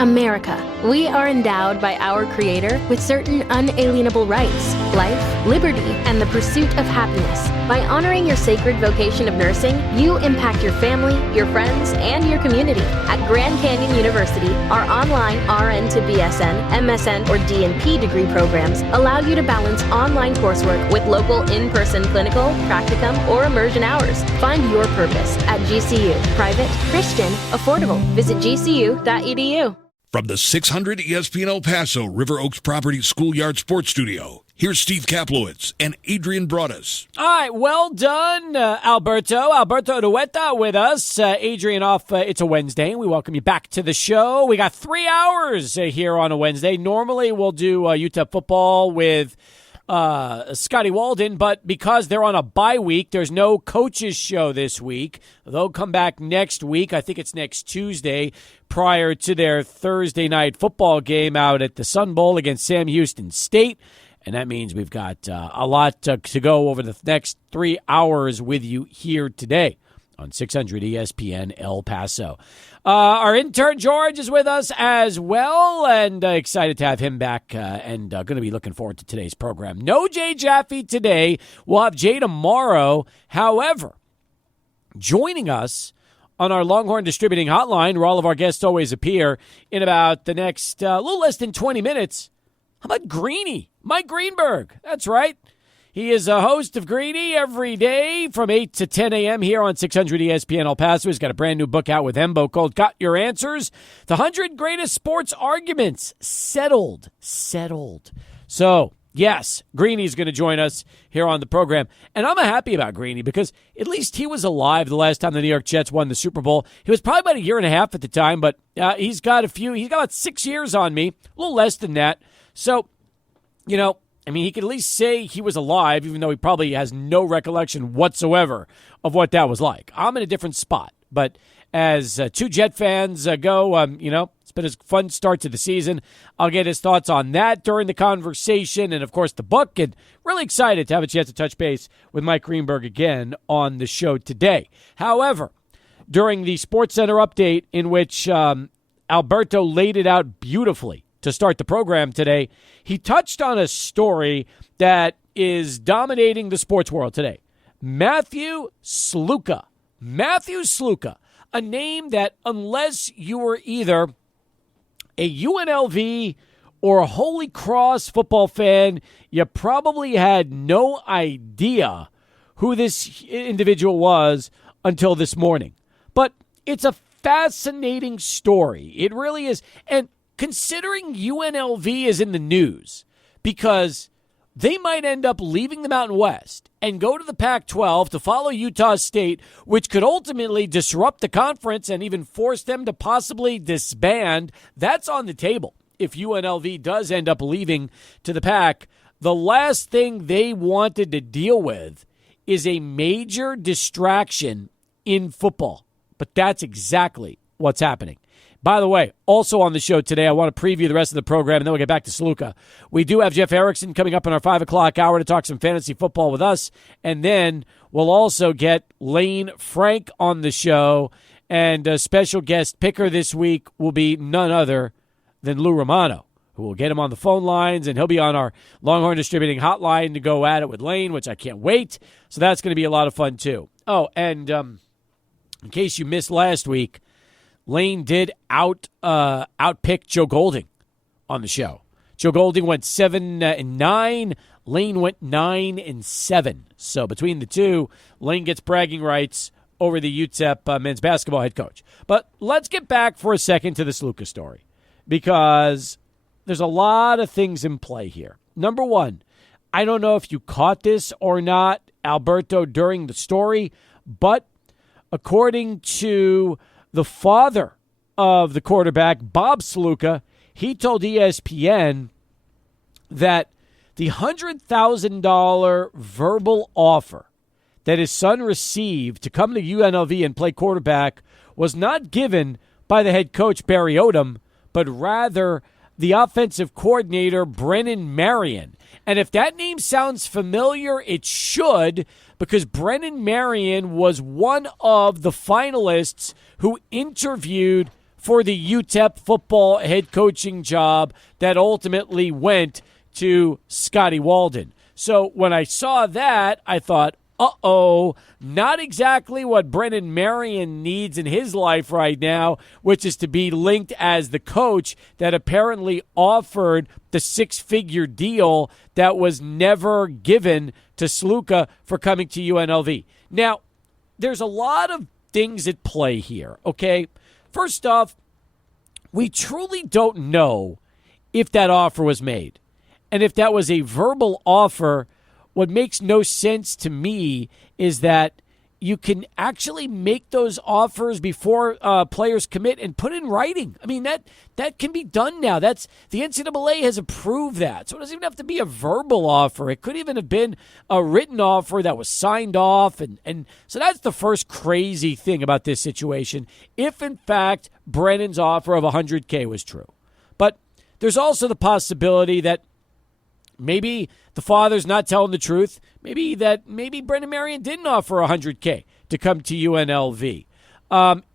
America. We are endowed by our Creator with certain unalienable rights, life, liberty, and the pursuit of happiness. By honoring your sacred vocation of nursing, you impact your family, your friends, and your community. At Grand Canyon University, our online RN to BSN, MSN, or DNP degree programs allow you to balance online coursework with local in-person clinical, practicum, or immersion hours. Find your purpose at GCU. Private, Christian, affordable. Visit gcu.edu. From the 600 ESPN El Paso River Oaks Properties Schoolyard Sports Studio, here's Steve Kaplowitz and Adrian Broadus. All right, well done, Alberto Dueta with us. Adrian off, it's a Wednesday, and we welcome you back to the show. We got 3 hours here on a Wednesday. Normally we'll do UTEP football with Scotty Walden, but because they're on a bye week, there's no coaches show this week. They'll come back next week. I think it's next Tuesday, prior to their Thursday night football game out at the Sun Bowl against Sam Houston State. And that means we've got a lot to go over the next 3 hours with you here today on 600 ESPN El Paso. Our intern George is with us as well, and excited to have him back, and going to be looking forward to today's program. No Jay Jaffe today. We'll have Jay tomorrow. However, joining us on our Longhorn Distributing Hotline, where all of our guests always appear, in about the next little less than 20 minutes, how about Greeny? Mike Greenberg. That's right. He is a host of Greeny every day from 8 to 10 a.m. here on 600 ESPN El Paso. He's got a brand new book out with Embo called Got Your Answers. The 100 Greatest Sports Arguments. Settled. So, yes, Greeny's going to join us here on the program. And I'm happy about Greeny because at least he was alive the last time the New York Jets won the Super Bowl. He was probably about a year and a half at the time, but he's got about 6 years on me, a little less than that. So, you know, I mean, he could at least say he was alive, even though he probably has no recollection whatsoever of what that was like. I'm in a different spot. But as two Jet fans go, it's been a fun start to the season. I'll get his thoughts on that during the conversation and, of course, the book. And really excited to have a chance to touch base with Mike Greenberg again on the show today. However, during the SportsCenter update, in which Alberto laid it out beautifully to start the program today, he touched on a story that is dominating the sports world today. Matthew Sluka, a name that unless you were either a UNLV or a Holy Cross football fan, you probably had no idea who this individual was until this morning. But it's a fascinating story. It really is. And considering UNLV is in the news because they might end up leaving the Mountain West and go to the Pac-12 to follow Utah State, which could ultimately disrupt the conference and even force them to possibly disband. That's on the table. If UNLV does end up leaving to the Pac, the last thing they wanted to deal with is a major distraction in football. But that's exactly what's happening. By the way, also on the show today, I want to preview the rest of the program, and then we'll get back to Sluka. We do have Jeff Erickson coming up in our 5 o'clock hour to talk some fantasy football with us, and then we'll also get Lane Frank on the show, and a special guest picker this week will be none other than Lou Romano, who will get him on the phone lines, and he'll be on our Longhorn Distributing Hotline to go at it with Lane, which I can't wait. So that's going to be a lot of fun, too. Oh, and in case you missed last week, Lane did outpick Joe Golding on the show. Joe Golding went 7-9. Lane went 9-7. So between the two, Lane gets bragging rights over the UTEP men's basketball head coach. But let's get back for a second to this Sluka story because there's a lot of things in play here. Number one, I don't know if you caught this or not, Alberto, during the story, but according to the father of the quarterback, Bob Sluka, he told ESPN that the $100,000 verbal offer that his son received to come to UNLV and play quarterback was not given by the head coach, Barry Odom, but rather the offensive coordinator, Brennan Marion. And if that name sounds familiar, it should, because Brennan Marion was one of the finalists who interviewed for the UTEP football head coaching job that ultimately went to Scotty Walden. So when I saw that, I thought, uh-oh, not exactly what Brennan Marion needs in his life right now, which is to be linked as the coach that apparently offered the six-figure deal that was never given to Sluka for coming to UNLV. Now, there's a lot of things at play here, okay? First off, we truly don't know if that offer was made. And if that was a verbal offer, what makes no sense to me is that you can actually make those offers before players commit and put in writing. I mean, that can be done now. The NCAA has approved that. So it doesn't even have to be a verbal offer. It could even have been a written offer that was signed off. And so that's the first crazy thing about this situation, if in fact Brennan's offer of $100K was true. But there's also the possibility that maybe the father's not telling the truth. Maybe Brennan Marion didn't offer $100K to come to UNLV.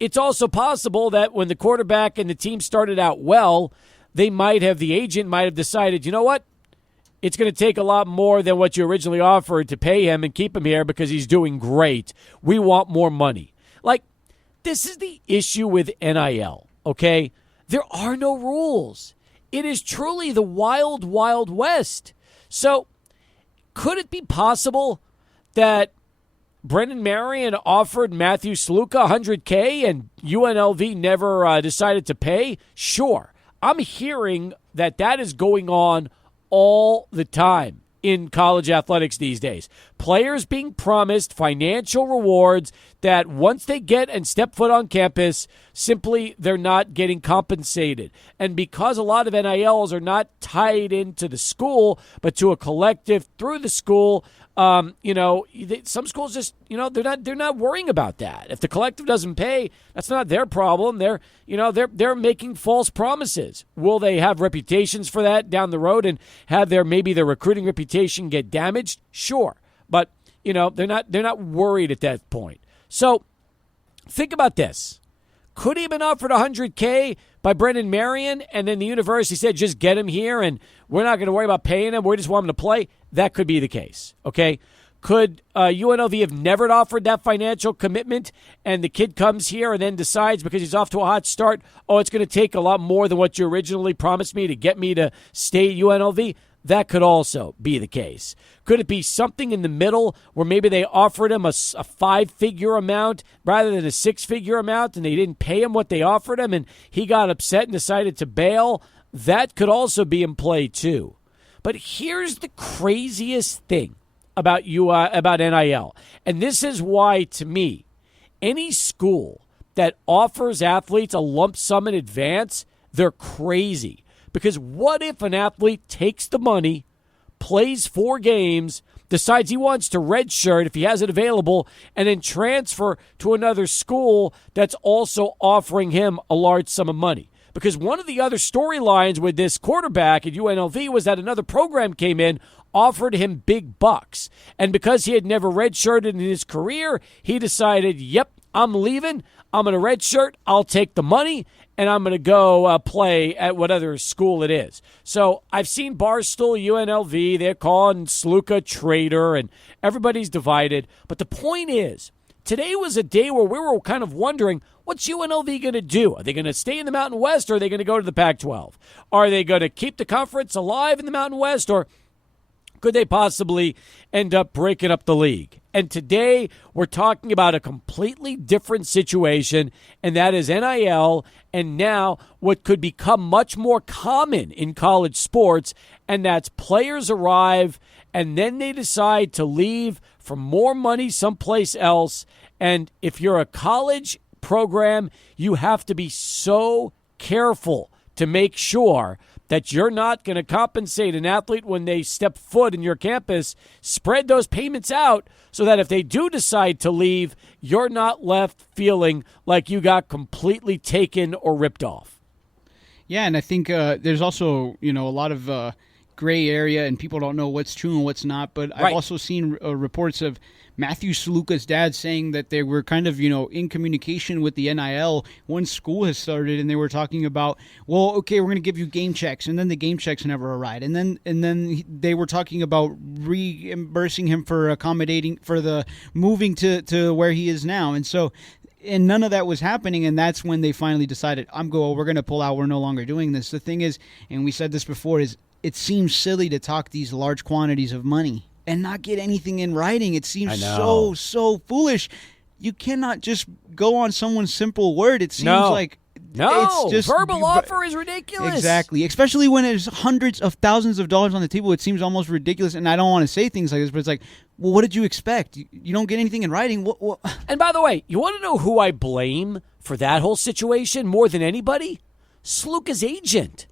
It's also possible that when the quarterback and the team started out well, the agent might have decided, you know what? It's going to take a lot more than what you originally offered to pay him and keep him here because he's doing great. We want more money. Like, this is the issue with NIL, okay? There are no rules. It is truly the wild, wild west. So could it be possible that Brennan Marion offered Matthew Sluka $100K and UNLV never decided to pay? Sure. I'm hearing that is going on all the time in college athletics these days. Players being promised financial rewards that once they get and step foot on campus, simply they're not getting compensated. And because a lot of NILs are not tied into the school, but to a collective through the school, some schools just, they're not worrying about that. If the collective doesn't pay, that's not their problem. They're making false promises. Will they have reputations for that down the road and have their recruiting reputation get damaged? Sure. But, they're not worried at that point. So think about this. Could he have been offered $100K by Brennan Marion, and then the university said, just get him here, and we're not going to worry about paying him. We just want him to play? That could be the case, okay? Could UNLV have never offered that financial commitment, and the kid comes here and then decides because he's off to a hot start, it's going to take a lot more than what you originally promised me to get me to stay at UNLV? That could also be the case. Could it be something in the middle where maybe they offered him a five-figure amount rather than a six-figure amount and they didn't pay him what they offered him and he got upset and decided to bail? That could also be in play too. But here's the craziest thing about NIL, and this is why, to me, any school that offers athletes a lump sum in advance, they're crazy. Because what if an athlete takes the money, plays 4 games, decides he wants to redshirt if he has it available, and then transfer to another school that's also offering him a large sum of money? Because one of the other storylines with this quarterback at UNLV was that another program came in, offered him big bucks. And because he had never redshirted in his career, he decided, yep, I'm leaving. I'm going to redshirt. I'll take the money, and I'm going to go play at whatever school it is. So I've seen Barstool, UNLV, they're calling Sluka traitor, and everybody's divided. But the point is, today was a day where we were kind of wondering, what's UNLV going to do? Are they going to stay in the Mountain West, or are they going to go to the Pac-12? Are they going to keep the conference alive in the Mountain West, or could they possibly end up breaking up the league? And today we're talking about a completely different situation, and that is NIL, and now what could become much more common in college sports, and that's players arrive, and then they decide to leave for more money someplace else. And if you're a college program, you have to be so careful to make sure that you're not going to compensate an athlete when they step foot in your campus. Spread those payments out so that if they do decide to leave, you're not left feeling like you got completely taken or ripped off. Yeah, and I think there's also, a lot of gray area and people don't know what's true and what's not. But I've also seen reports of Matthew Saluka's dad saying that they were kind of, in communication with the NIL once school has started, and they were talking about, well, okay, we're going to give you game checks, and then the game checks never arrived, and then they were talking about reimbursing him for accommodating for the moving to where he is now, and none of that was happening, and that's when they finally decided, we're going to pull out, we're no longer doing this. The thing is, and we said this before, is it seems silly to talk these large quantities of money and not get anything in writing. It seems so foolish. You cannot just go on someone's simple word. It seems like it's just verbal offer is ridiculous. Exactly, especially when there's hundreds of thousands of dollars on the table. It seems almost ridiculous, and I don't want to say things like this, but it's like, well, what did you expect? You don't get anything in writing. What? And by the way, you want to know who I blame for that whole situation more than anybody? Sluka's agent.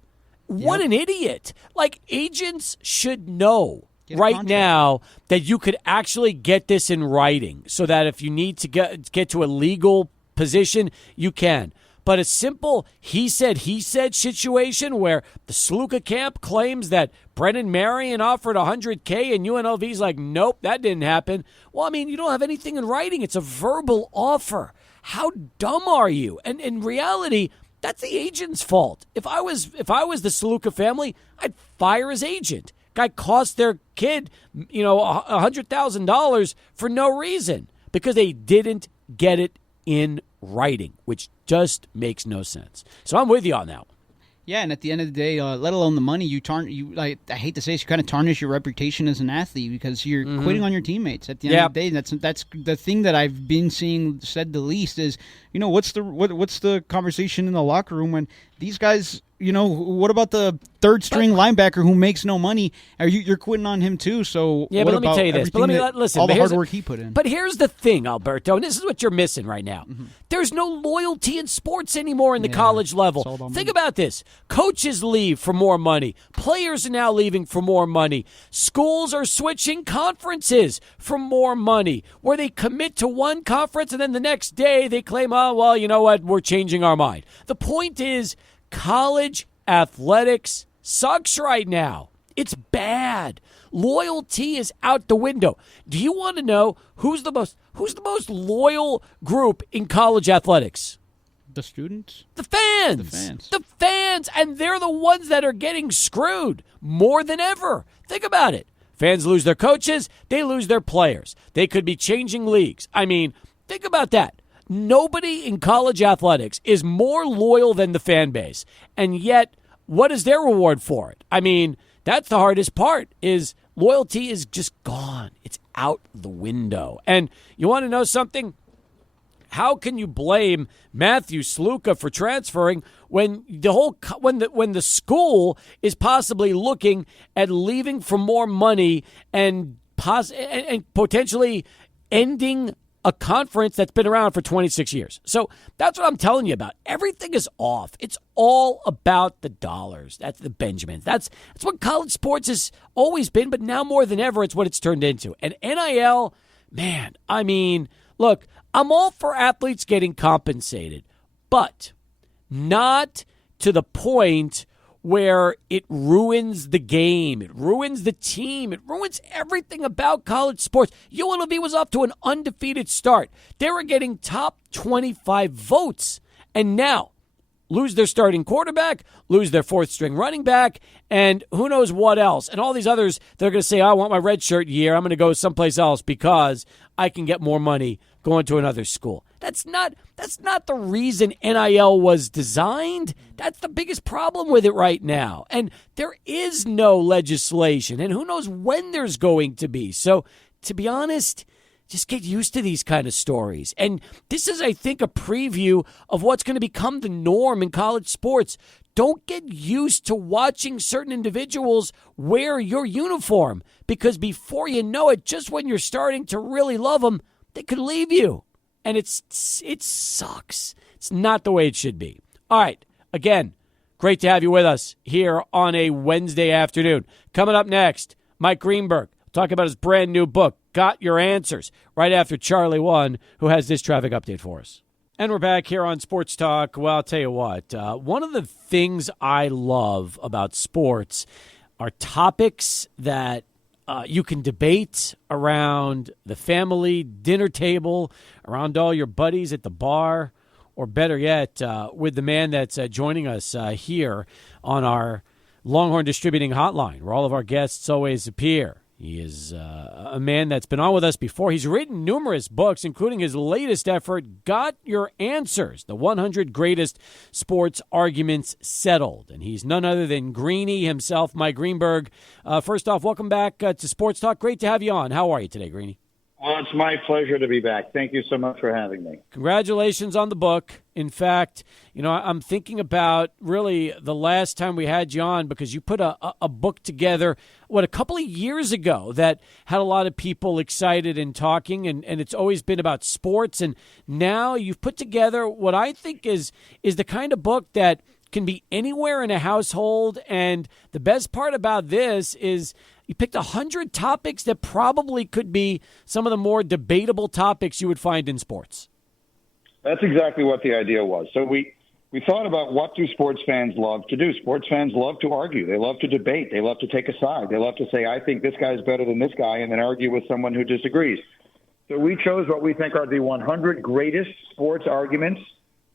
What an idiot. Like, agents should know right now that you could actually get this in writing so that if you need to get to a legal position, you can. But a simple he said situation where the Sluka camp claims that Brennan Marion offered $100K and UNLV's like, nope, that didn't happen. Well, I mean, you don't have anything in writing. It's a verbal offer. How dumb are you? And in reality, that's the agent's fault. If I was the Sluka family, I'd fire his agent. Guy cost their kid, $100,000 for no reason because they didn't get it in writing, which just makes no sense. So I'm with you on that one. Yeah, and at the end of the day, let alone the money, I hate to say this, you kind of tarnish your reputation as an athlete because you're quitting on your teammates. At the end of the day, that's the thing that I've been seeing said the least is, what's the conversation in the locker room when these guys, what about the third string linebacker who makes no money? You're quitting on him too. So yeah, but let me tell you this. But listen. All the hard work he put in. But here's the thing, Alberto, and this is what you're missing right now. There's no loyalty in sports anymore in the college level. Think about this. Coaches leave for more money. Players are now leaving for more money. Schools are switching conferences for more money, where they commit to one conference and then the next day they claim, oh, well, you know what, we're changing our mind. The point is, college athletics sucks right now. It's bad. Loyalty is out the window. Do you want to know who's the most loyal group in college athletics? The students? The fans. The fans, and they're the ones that are getting screwed more than ever. Think about it. Fans lose their coaches, they lose their players. They could be changing leagues. I mean, think about that. Nobody in college athletics is more loyal than the fan base. And yet, what is their reward for it? I mean, that's the hardest part, is loyalty is just gone. It's out the window. And you want to know something? How can you blame Matthew Sluka for transferring when the school is possibly looking at leaving for more money and potentially ending a conference that's been around for 26 years. So that's what I'm telling you about. Everything is off. It's all about the dollars. That's the Benjamins. That's what college sports has always been, but now more than ever, it's what it's turned into. And NIL, man, I mean, look, I'm all for athletes getting compensated, but not to the point where it ruins the game, it ruins the team, it ruins everything about college sports. UNLV was off to an undefeated start. They were getting top 25 votes, and now lose their starting quarterback, lose their fourth-string running back, and who knows what else. And all these others, they're going to say, I want my redshirt year. I'm going to go someplace else because I can get more money going to another school. That's not the reason NIL was designed. That's the biggest problem with it right now. And there is no legislation, and who knows when there's going to be. So, to be honest, just get used to these kind of stories. And this is, I think, a preview of what's going to become the norm in college sports. Don't get used to watching certain individuals wear your uniform, because before you know it, just when you're starting to really love them, they could leave you. And it sucks. It's not the way it should be. All right. Again, great to have you with us here on a Wednesday afternoon. Coming up next, Mike Greenberg talking about his brand new book, Got Your Answers, right after Charlie One, who has this traffic update for us. And we're back here on Sports Talk. Well, I'll tell you what, one of the things I love about sports are topics that you can debate around the family dinner table, around all your buddies at the bar, or better yet, with the man that's joining us here on our Longhorn Distributing Hotline, where all of our guests always appear. He is a man that's been on with us before. He's written numerous books, including his latest effort, Got Your Answers, the 100 Greatest Sports Arguments Settled. And he's none other than Greeny himself, Mike Greenberg. First off, welcome back to Sports Talk. Great to have you on. How are you today, Greeny? Well, it's my pleasure to be back. Thank you so much for having me. Congratulations on the book. In fact, I'm thinking about really the last time we had you on, because you put a book together, a couple of years ago that had a lot of people excited and talking, and it's always been about sports. And now you've put together what I think is the kind of book that can be anywhere in a household. And the best part about this is you picked 100 topics that probably could be some of the more debatable topics you would find in sports. That's exactly what the idea was. So we thought about, what do sports fans love to do? Sports fans love to argue. They love to debate. They love to take a side. They love to say, I think this guy's better than this guy, and then argue with someone who disagrees. So we chose what we think are the 100 greatest sports arguments,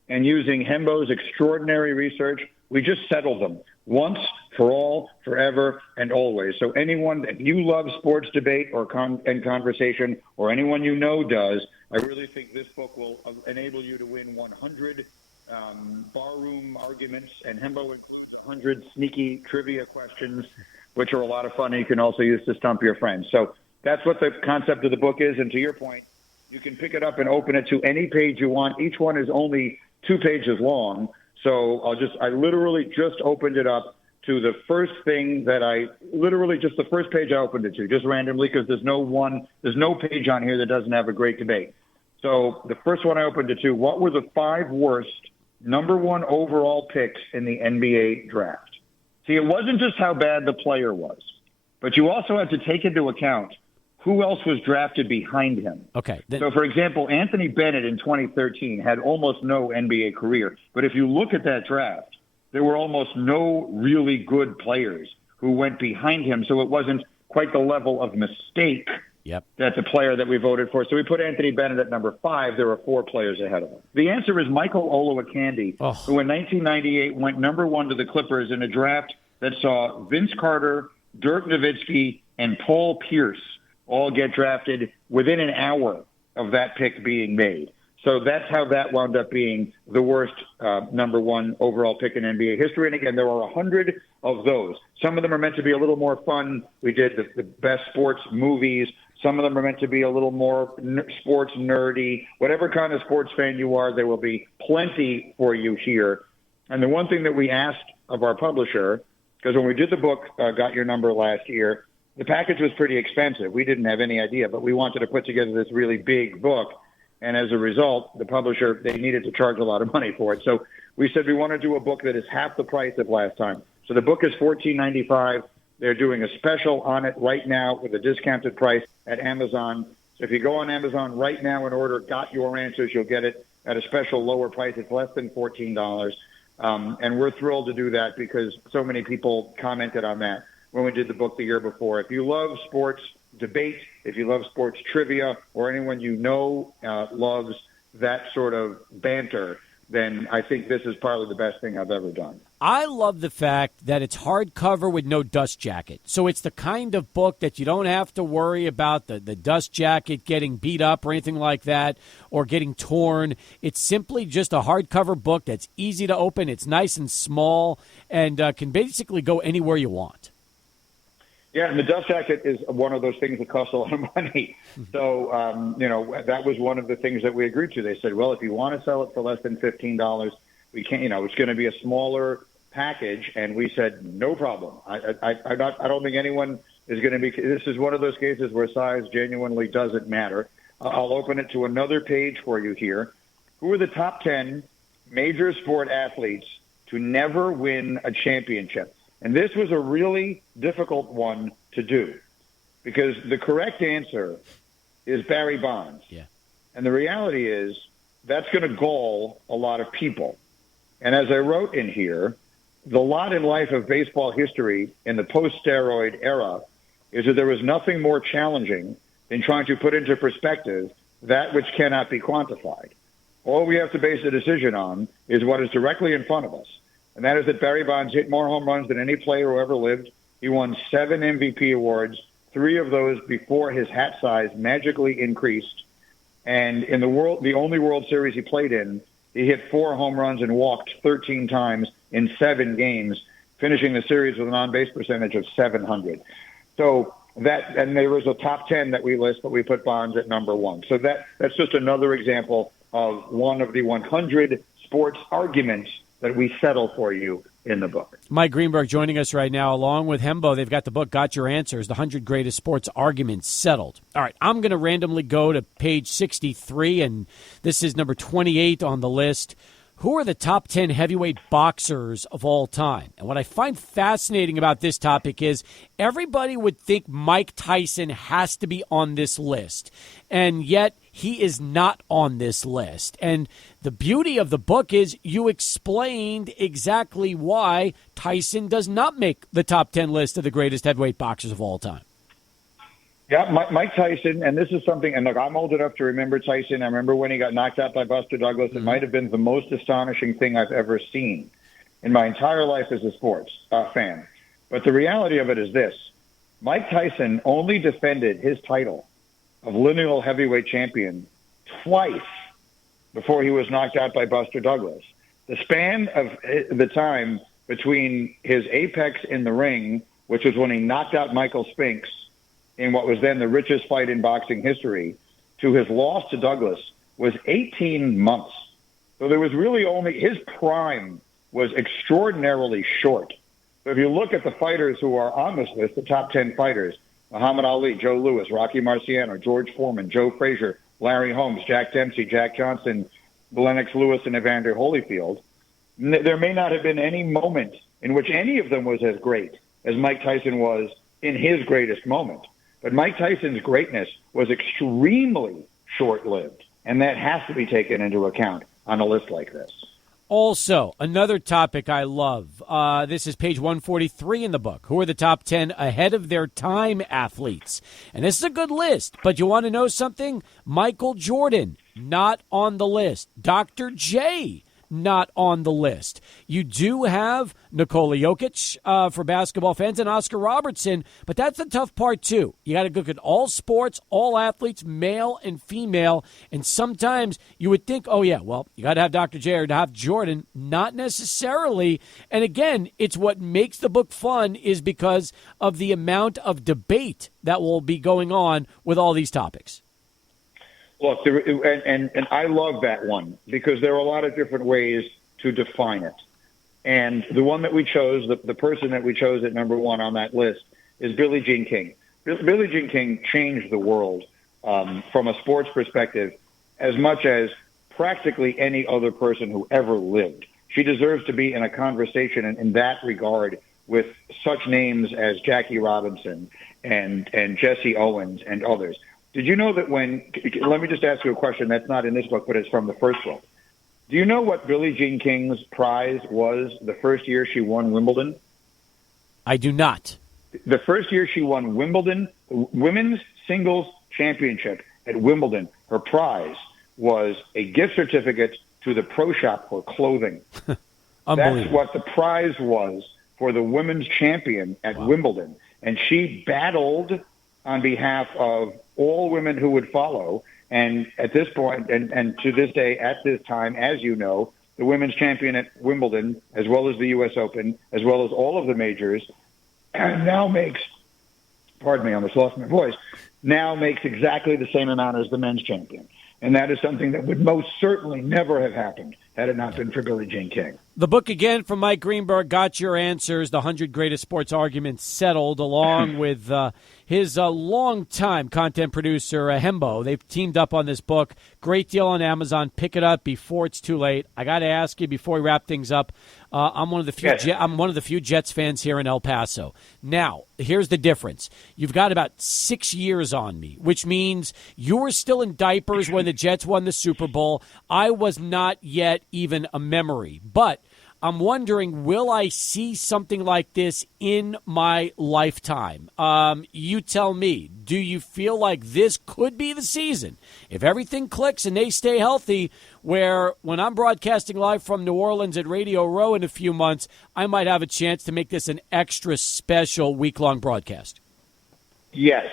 and using Hembo's extraordinary research, we just settled them once, for all, forever, and always. So anyone, if you love sports debate or and conversation, or anyone you know does, I really think this book will enable you to win 100 barroom arguments, and Hembo includes 100 sneaky trivia questions, which are a lot of fun, and you can also use to stump your friends. So that's what the concept of the book is, and to your point, you can pick it up and open it to any page you want. Each one is only 2 pages long. So I literally just opened it up to the first thing that just the first page I opened it to, just randomly, because there's no page on here that doesn't have a great debate. So the first one I opened it to, what were the 5 worst number 1 overall picks in the NBA draft? See, it wasn't just how bad the player was, but you also had to take into account who else was drafted behind him. Okay. So, for example, Anthony Bennett in 2013 had almost no NBA career. But if you look at that draft, there were almost no really good players who went behind him. So it wasn't quite the level of mistake that the player that we voted for. So we put Anthony Bennett at number 5. There were 4 players ahead of him. The answer is Michael Olowokandi, who in 1998 went number 1 to the Clippers in a draft that saw Vince Carter, Dirk Nowitzki, and Paul Pierce all get drafted within an hour of that pick being made. So that's how that wound up being the worst number 1 overall pick in NBA history. And again, there are 100 of those. Some of them are meant to be a little more fun. We did the best sports movies. Some of them are meant to be a little more sports nerdy. Whatever kind of sports fan you are, there will be plenty for you here. And the one thing that we asked of our publisher, because when we did the book, Got Your Number last year, the package was pretty expensive. We didn't have any idea, but we wanted to put together this really big book. And as a result, the publisher, they needed to charge a lot of money for it. So we said we want to do a book that is half the price of last time. So the book is $14.95. They're doing a special on it right now with a discounted price at Amazon. So if you go on Amazon right now and order Got Your Answers, you'll get it at a special lower price. It's less than $14. And we're thrilled to do that because so many people commented on that when we did the book the year before. If you love sports debate, if you love sports trivia, or anyone you know loves that sort of banter, then I think this is probably the best thing I've ever done. I love the fact that it's hardcover with no dust jacket. So it's the kind of book that you don't have to worry about the dust jacket getting beat up or anything like that, or getting torn. It's simply just a hardcover book that's easy to open. It's nice and small and can basically go anywhere you want. Yeah, and the dust jacket is one of those things that costs a lot of money. So, that was one of the things that we agreed to. They said, well, if you want to sell it for less than $15, we can't, it's going to be a smaller package. And we said, no problem. I don't think anyone is going to be, this is one of those cases where size genuinely doesn't matter. I'll open it to another page for you here. Who are the top 10 major sport athletes to never win a championship? And this was a really difficult one to do because the correct answer is Barry Bonds. Yeah. And the reality is that's going to gall a lot of people. And as I wrote in here, the lot in life of baseball history in the post-steroid era is that there was nothing more challenging than trying to put into perspective that which cannot be quantified. All we have to base a decision on is what is directly in front of us, and that is that Barry Bonds hit more home runs than any player who ever lived. He won 7 MVP awards, 3 of those before his hat size magically increased. And in the only World Series he played in, he hit 4 home runs and walked 13 times in 7 games, finishing the series with an on-base percentage of 700. So and there was a top 10 that we list, but we put Bonds at number 1. So that's just another example of one of the 100 sports arguments that we settle for you in the book. Mike Greenberg joining us right now, along with Hembo. They've got the book, Got Your Answers, the 100 Greatest Sports Arguments Settled. All right, I'm going to randomly go to page 63, and this is number 28 on the list. Who are the top 10 heavyweight boxers of all time? And what I find fascinating about this topic is everybody would think Mike Tyson has to be on this list, and yet he is not on this list. And the beauty of the book is you explained exactly why Tyson does not make the top 10 list of the greatest heavyweight boxers of all time. Yeah, Mike Tyson, and this is something, and look, I'm old enough to remember Tyson. I remember when he got knocked out by Buster Douglas. It might have been the most astonishing thing I've ever seen in my entire life as a sports fan. But the reality of it is this. Mike Tyson only defended his title of lineal heavyweight champion twice before he was knocked out by Buster Douglas. The span of the time between his apex in the ring, which was when he knocked out Michael Spinks in what was then the richest fight in boxing history, to his loss to Douglas was 18 months. So there was really only, his prime was extraordinarily short. So if you look at the fighters who are on this list, the top 10 fighters, Muhammad Ali, Joe Louis, Rocky Marciano, George Foreman, Joe Frazier, Larry Holmes, Jack Dempsey, Jack Johnson, Lennox Lewis, and Evander Holyfield, there may not have been any moment in which any of them was as great as Mike Tyson was in his greatest moment. But Mike Tyson's greatness was extremely short-lived, and that has to be taken into account on a list like this. Also, another topic I love. This is page 143 in the book. Who are the top 10 ahead of their time athletes? And this is a good list, but you want to know something? Michael Jordan, not on the list. Dr. J, not on the list. You do have Nikola Jokic for basketball fans and Oscar Robertson, but that's the tough part too. You got to look at all sports, all athletes, male and female, and sometimes you would think, oh yeah, well, you got to have Dr. J or to have Jordan. Not necessarily. And again, it's what makes the book fun is because of the amount of debate that will be going on with all these topics. Look, and I love that one because there are a lot of different ways to define it. And the one that we chose, the person that we chose at number 1 on that list is Billie Jean King. Billie Jean King changed the world from a sports perspective as much as practically any other person who ever lived. She deserves to be in a conversation in that regard with such names as Jackie Robinson and Jesse Owens and others. Did you know that let me just ask you a question that's not in this book, but it's from the first book. Do you know what Billie Jean King's prize was the first year she won Wimbledon? I do not. The first year she won Wimbledon, women's singles championship at Wimbledon, her prize was a gift certificate to the Pro Shop for clothing. That's what the prize was for the women's champion at Wimbledon. And she battled on behalf of all women who would follow. And at this point, and to this day, at this time, as you know, the women's champion at Wimbledon, as well as the U.S. Open, as well as all of the majors, now makes, pardon me, I almost lost my voice, now makes exactly the same amount as the men's champion. And that is something that would most certainly never have happened had it not been for Billie Jean King. The book again from Mike Greenberg, Got Your Answers, the 100 Greatest Sports Arguments Settled, along with his longtime content producer, Hembo. They've teamed up on this book. Great deal on Amazon. Pick it up before it's too late. I got to ask you before we wrap things up. I'm one of the few Jets fans here in El Paso. Now, here's the difference. You've got about 6 years on me, which means you were still in diapers when the Jets won the Super Bowl. I was not yet even a memory. But I'm wondering, will I see something like this in my lifetime? You tell me, do you feel like this could be the season, if everything clicks and they stay healthy, where when I'm broadcasting live from New Orleans at Radio Row in a few months, I might have a chance to make this an extra special week-long broadcast? Yes,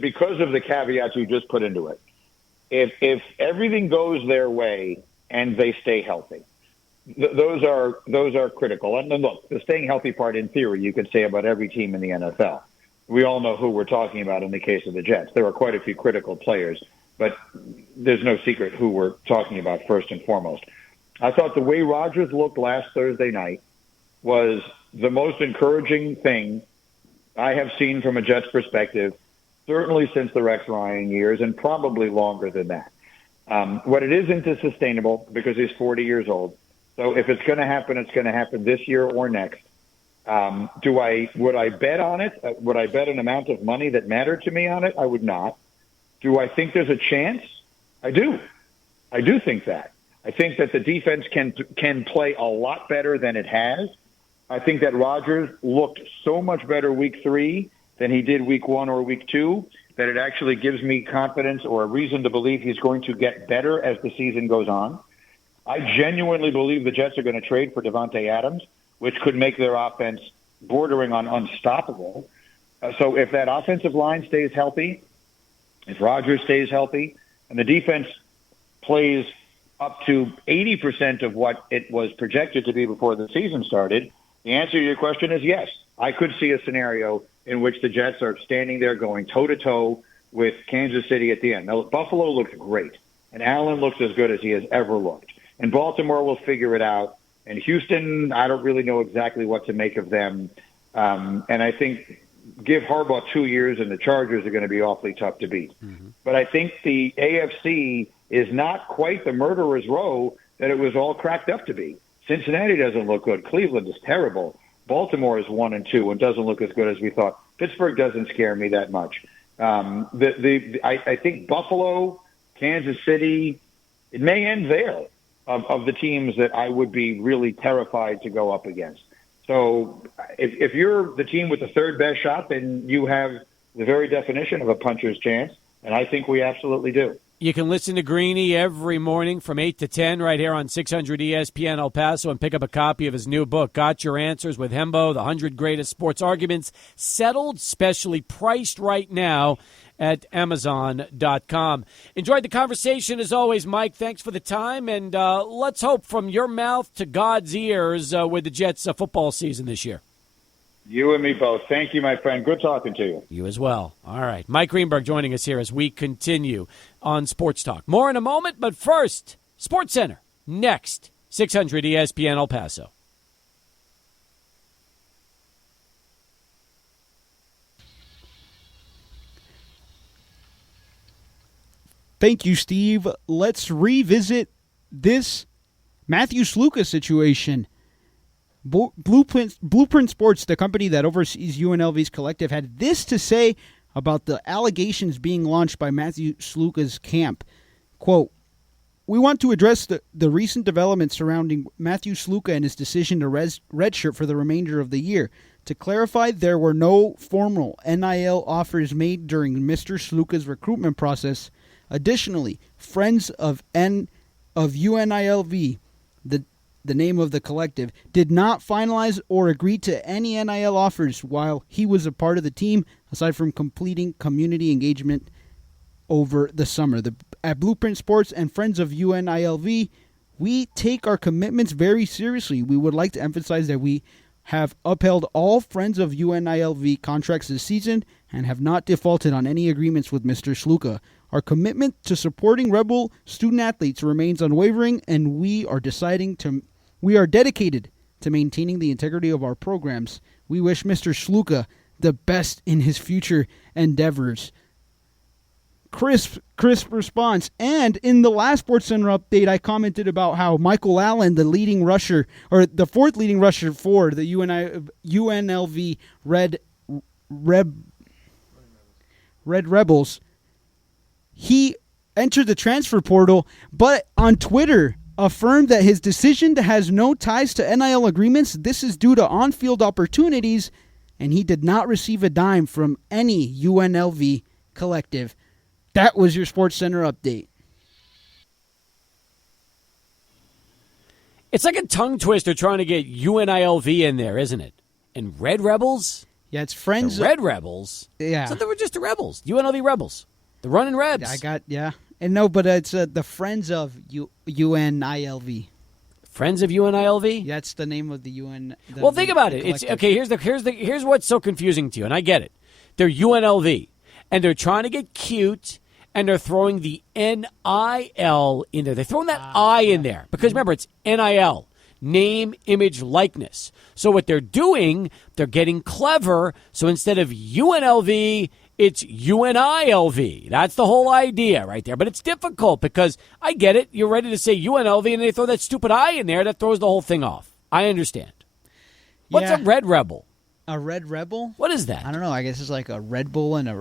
because of the caveats you just put into it. If everything goes their way and they stay healthy, those are critical. And look, the staying healthy part, in theory, you could say about every team in the NFL. We all know who we're talking about in the case of the Jets. There are quite a few critical players, but there's no secret who we're talking about first and foremost. I thought the way Rodgers looked last Thursday night was the most encouraging thing I have seen from a Jets perspective, certainly since the Rex Ryan years, and probably longer than that. What it isn't is sustainable because he's 40 years old. So if it's going to happen, it's going to happen this year or next. Would I bet on it? Would I bet an amount of money that mattered to me on it? I would not. Do I think there's a chance? I do. I do think that. I think that the defense can play a lot better than it has. I think that Rodgers looked so much better week 3 than he did week 1 or week 2 that it actually gives me confidence or a reason to believe he's going to get better as the season goes on. I genuinely believe the Jets are going to trade for Devontae Adams, which could make their offense bordering on unstoppable. So if that offensive line stays healthy, if Rodgers stays healthy, and the defense plays up to 80% of what it was projected to be before the season started, the answer to your question is yes. I could see a scenario in which the Jets are standing there going toe-to-toe with Kansas City at the end. Now, Buffalo looks great, and Allen looks as good as he has ever looked. And Baltimore will figure it out. And Houston, I don't really know exactly what to make of them. And I think give Harbaugh 2 years, and the Chargers are going to be awfully tough to beat. Mm-hmm. But I think the AFC is not quite the murderer's row that it was all cracked up to be. Cincinnati doesn't look good. Cleveland is terrible. Baltimore is 1-2 and doesn't look as good as we thought. Pittsburgh doesn't scare me that much. I think Buffalo, Kansas City, it may end there of the teams that I would be really terrified to go up against. So if you're the team with the third best shot, then you have the very definition of a puncher's chance, and I think we absolutely do. You can listen to Greeny every morning from 8 to 10 right here on 600 ESPN El Paso and pick up a copy of his new book, Got Your Answers with Hembo, the 100 Greatest Sports Arguments, settled, specially priced right now at Amazon.com. Enjoyed the conversation as always, Mike. Thanks for the time, and let's hope from your mouth to God's ears with the Jets' football season this year. You and me both. Thank you, my friend. Good talking to you. You as well. All right. Mike Greenberg joining us here as we continue on Sports Talk. More in a moment, but first, Sports Center. Next, 600 ESPN El Paso. Thank you, Steve. Let's revisit this Matthew Sluka situation. Blueprint Sports, the company that oversees UNLV's collective, had this to say about the allegations being launched by Matthew Sluka's camp. Quote, "We want to address the recent developments surrounding Matthew Sluka and his decision to redshirt for the remainder of the year. To clarify, there were no formal NIL offers made during Mr. Sluka's recruitment process. Additionally, friends of UNILV, the name of the collective, did not finalize or agree to any NIL offers while he was a part of the team, aside from completing community engagement over the summer. At Blueprint Sports and Friends of UNILV, we take our commitments very seriously. We would like to emphasize that we have upheld all Friends of UNILV contracts this season and have not defaulted on any agreements with Mr. Sluka. Our commitment to supporting Rebel student-athletes remains unwavering, and we are dedicated to maintaining the integrity of our programs. We wish Mr. Sluka the best in his future endeavors." Crisp response. And in the last SportsCenter update, I commented about how Michael Allen, the leading rusher, or the fourth leading rusher for the UNLV Red Rebels, he entered the transfer portal, but on Twitter, affirmed that his decision has no ties to NIL agreements. This is due to on-field opportunities, and he did not receive a dime from any UNLV collective. That was your Sports Center update. It's like a tongue twister trying to get UNILV in there, isn't it? And Red Rebels? Yeah, it's friends. The Red Rebels? Yeah. I thought they were just the Rebels. UNLV Rebels. The Running Rebs. And no, but it's the Friends of UNILV. Friends of UNILV? That's the name of the UN. Well, think about it. It's okay. Here's what's so confusing to you, and I get it. They're UNLV, and they're trying to get cute, and they're throwing the NIL in there. They're throwing that I in there because remember, it's NIL, name, image, likeness. So what they're doing, they're getting clever. So instead of UNLV, it's UNILV. That's the whole idea right there. But it's difficult because I get it. You're ready to say UNLV, and they throw that stupid I in there. That throws the whole thing off. I understand. What's a Red Rebel? A Red Rebel? What is that? I don't know. I guess it's like a Red Bull and a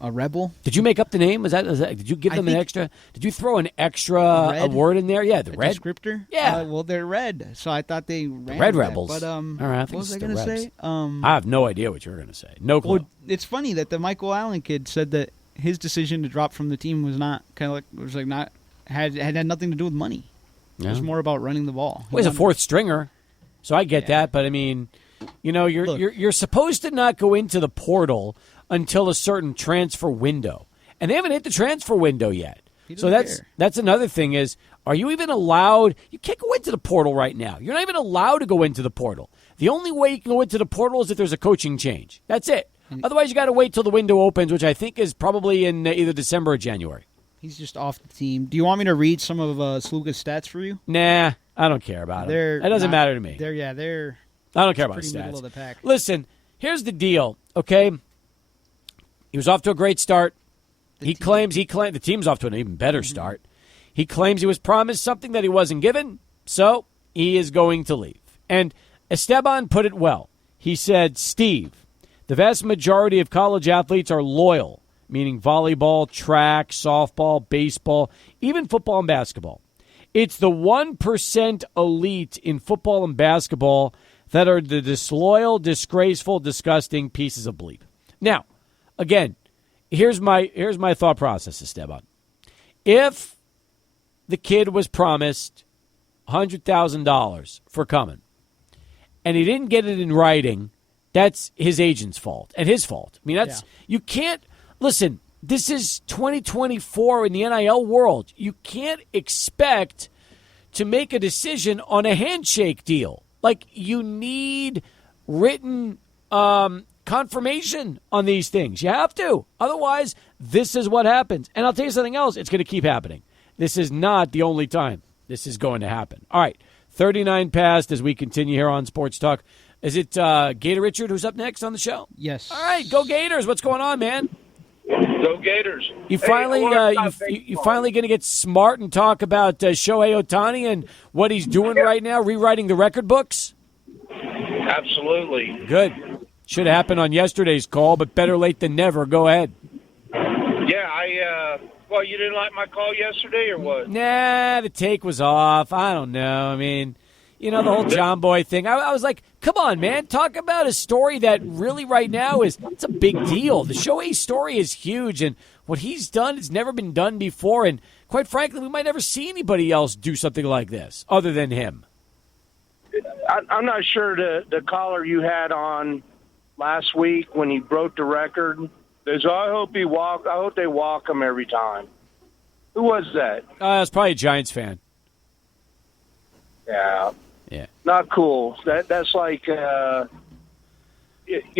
a Rebel. Did you make up the name? Is that did you give them an extra? Did you throw an extra word in there? Yeah, the red descriptor. Yeah. Well, they're red, so I thought they ran Red that. Rebels. But all right, I think what was I going to say? I have no idea what you were going to say. No clue. Well, it's funny that the Michael Allen kid said that his decision to drop from the team was not had nothing to do with money. Yeah. It was more about running the ball. Well, he's a fourth stringer, so I get that. But I mean, you know, you're supposed to not go into the portal until a certain transfer window, and they haven't hit the transfer window yet. So that's another thing is, are you even allowed? You can't go into the portal right now. You're not even allowed to go into the portal. The only way you can go into the portal is if there's a coaching change. That's it. Otherwise, you got to wait till the window opens, which I think is probably in either December or January. He's just off the team. Do you want me to read some of Sluga's stats for you? Nah, I don't care about it. That doesn't matter to me. They're I don't care about pretty stats. middle of the pack. Listen, here's the deal, okay? He was off to a great start. He claims the team's off to an even better start. He claims he was promised something that he wasn't given, so he is going to leave. And Esteban put it well. He said, Steve, the vast majority of college athletes are loyal, meaning volleyball, track, softball, baseball, even football and basketball. It's the 1% elite in football and basketball that are the disloyal, disgraceful, disgusting pieces of bleep. Now, again, here's my thought process, Esteban. If the kid was promised $100,000 for coming, and he didn't get it in writing, that's his agent's fault and his fault. I mean, you can't listen. This is 2024 in the NIL world. You can't expect to make a decision on a handshake deal. Like, you need written confirmation on these things. You have to. Otherwise, this is what happens. And I'll tell you something else. It's going to keep happening. This is not the only time this is going to happen. All right, 39 past as we continue here on Sports Talk. Is it Gator Richard who's up next on the show? Yes. All right, go Gators. What's going on, man? Go Gators. You finally you finally going to get smart and talk about Shohei Ohtani and what he's doing right now, rewriting the record books? Absolutely. Good. Should have happened on yesterday's call, but better late than never. Go ahead. Yeah, well, you didn't like my call yesterday or what? Nah, the take was off. I don't know. I mean, you know, the whole John Boy thing. I was like, come on, man. Talk about a story that really right now it's a big deal. The Shohei story is huge, and what he's done has never been done before. And quite frankly, we might never see anybody else do something like this other than him. I'm not sure the caller you had on last week when he broke the record. There's, I hope they walk him every time. Who was that? It's probably a Giants fan. Yeah. Yeah. Not cool. That's like, you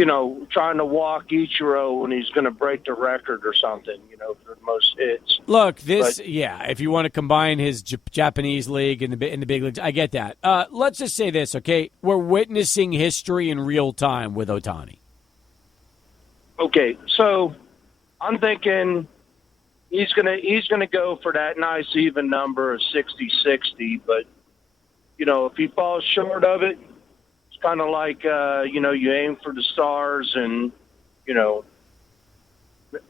know, trying to walk Ichiro when he's going to break the record or something, you know, for the most hits. Look, if you want to combine his Japanese league and in the big leagues, I get that. Let's just say this, okay? We're witnessing history in real time with Ohtani. Okay, so I'm thinking he's gonna go for that nice even number of 60-60, but you know, if he falls short of it, it's kind of like you know, you aim for the stars, and you know,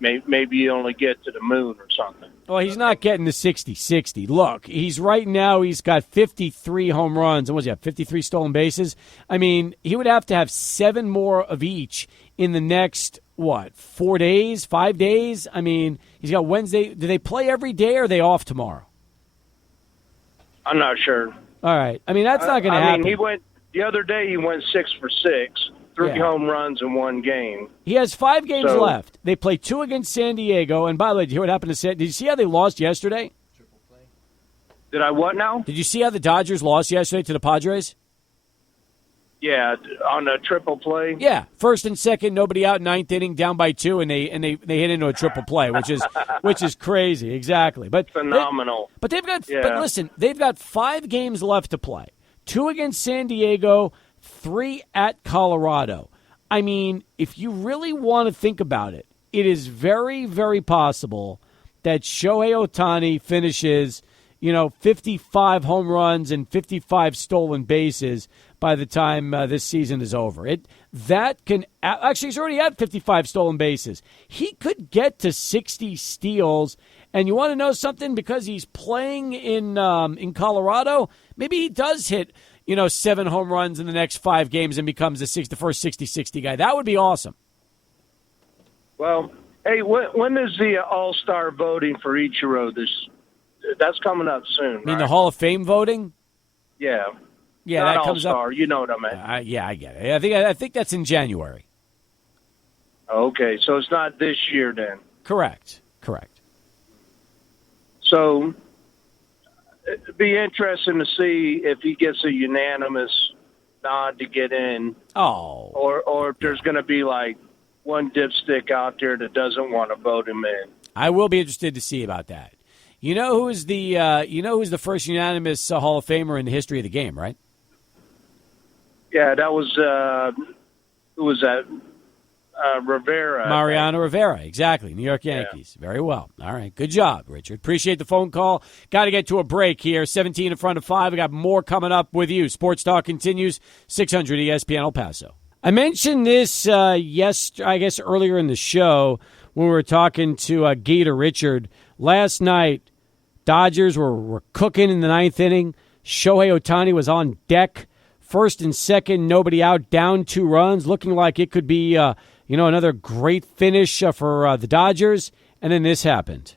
maybe you only get to the moon or something. Well, he's not getting to 60-60. Look, he's got 53 home runs. And what's he have, 53 stolen bases? I mean, he would have to have 7 more of each in the next, 4 days, 5 days? I mean, he's got Wednesday. Do they play every day or are they off tomorrow? I'm not sure. All right. I mean, that's not going to happen. The other day he went 6 for 6. 3 home runs in one game. He has 5 games left. They play 2 against San Diego. And by the way, did you hear what happened to Did you see how they lost yesterday? Did I what now? Did you see how the Dodgers lost yesterday to the Padres? Yeah, on a triple play. Yeah, first and second, nobody out, 9th inning, down by 2, and they hit into a triple play, which is crazy. Exactly, but phenomenal. But listen, they've got 5 games left to play. 2 against San Diego. 3 at Colorado. I mean, if you really want to think about it, it is very, very possible that Shohei Ohtani finishes, 55 home runs and 55 stolen bases by the time this season is over. Actually, he's already had 55 stolen bases. He could get to 60 steals. And you want to know something? Because he's playing in Colorado, maybe he does hit 7 home runs in the next 5 games and becomes the first 60-60 guy. That would be awesome. Well, hey, when is the All-Star voting for Ichiro? That's coming up soon. You mean the Hall of Fame voting? Yeah. Yeah, not that comes All-Star, up. You know what I mean. Yeah, I get it. I think that's in January. Okay, so it's not this year then. Correct. So it'd be interesting to see if he gets a unanimous nod to get in. Oh. Or if there's going to be like one dipstick out there that doesn't want to vote him in. I will be interested to see about that. You know who's the first unanimous Hall of Famer in the history of the game, right? Yeah, that was who was that? Rivera. Mariano Rivera, exactly. New York Yankees. Yeah. Very well. All right. Good job, Richard. Appreciate the phone call. Got to get to a break here. 17 in front of 5. We got more coming up with you. Sports Talk continues. 600 ESPN El Paso. I mentioned this earlier in the show when we were talking to Gator Richard. Last night, Dodgers were cooking in the 9th inning. Shohei Ohtani was on deck. First and second, nobody out, down 2 runs, looking like it could be another great finish for the Dodgers, and then this happened.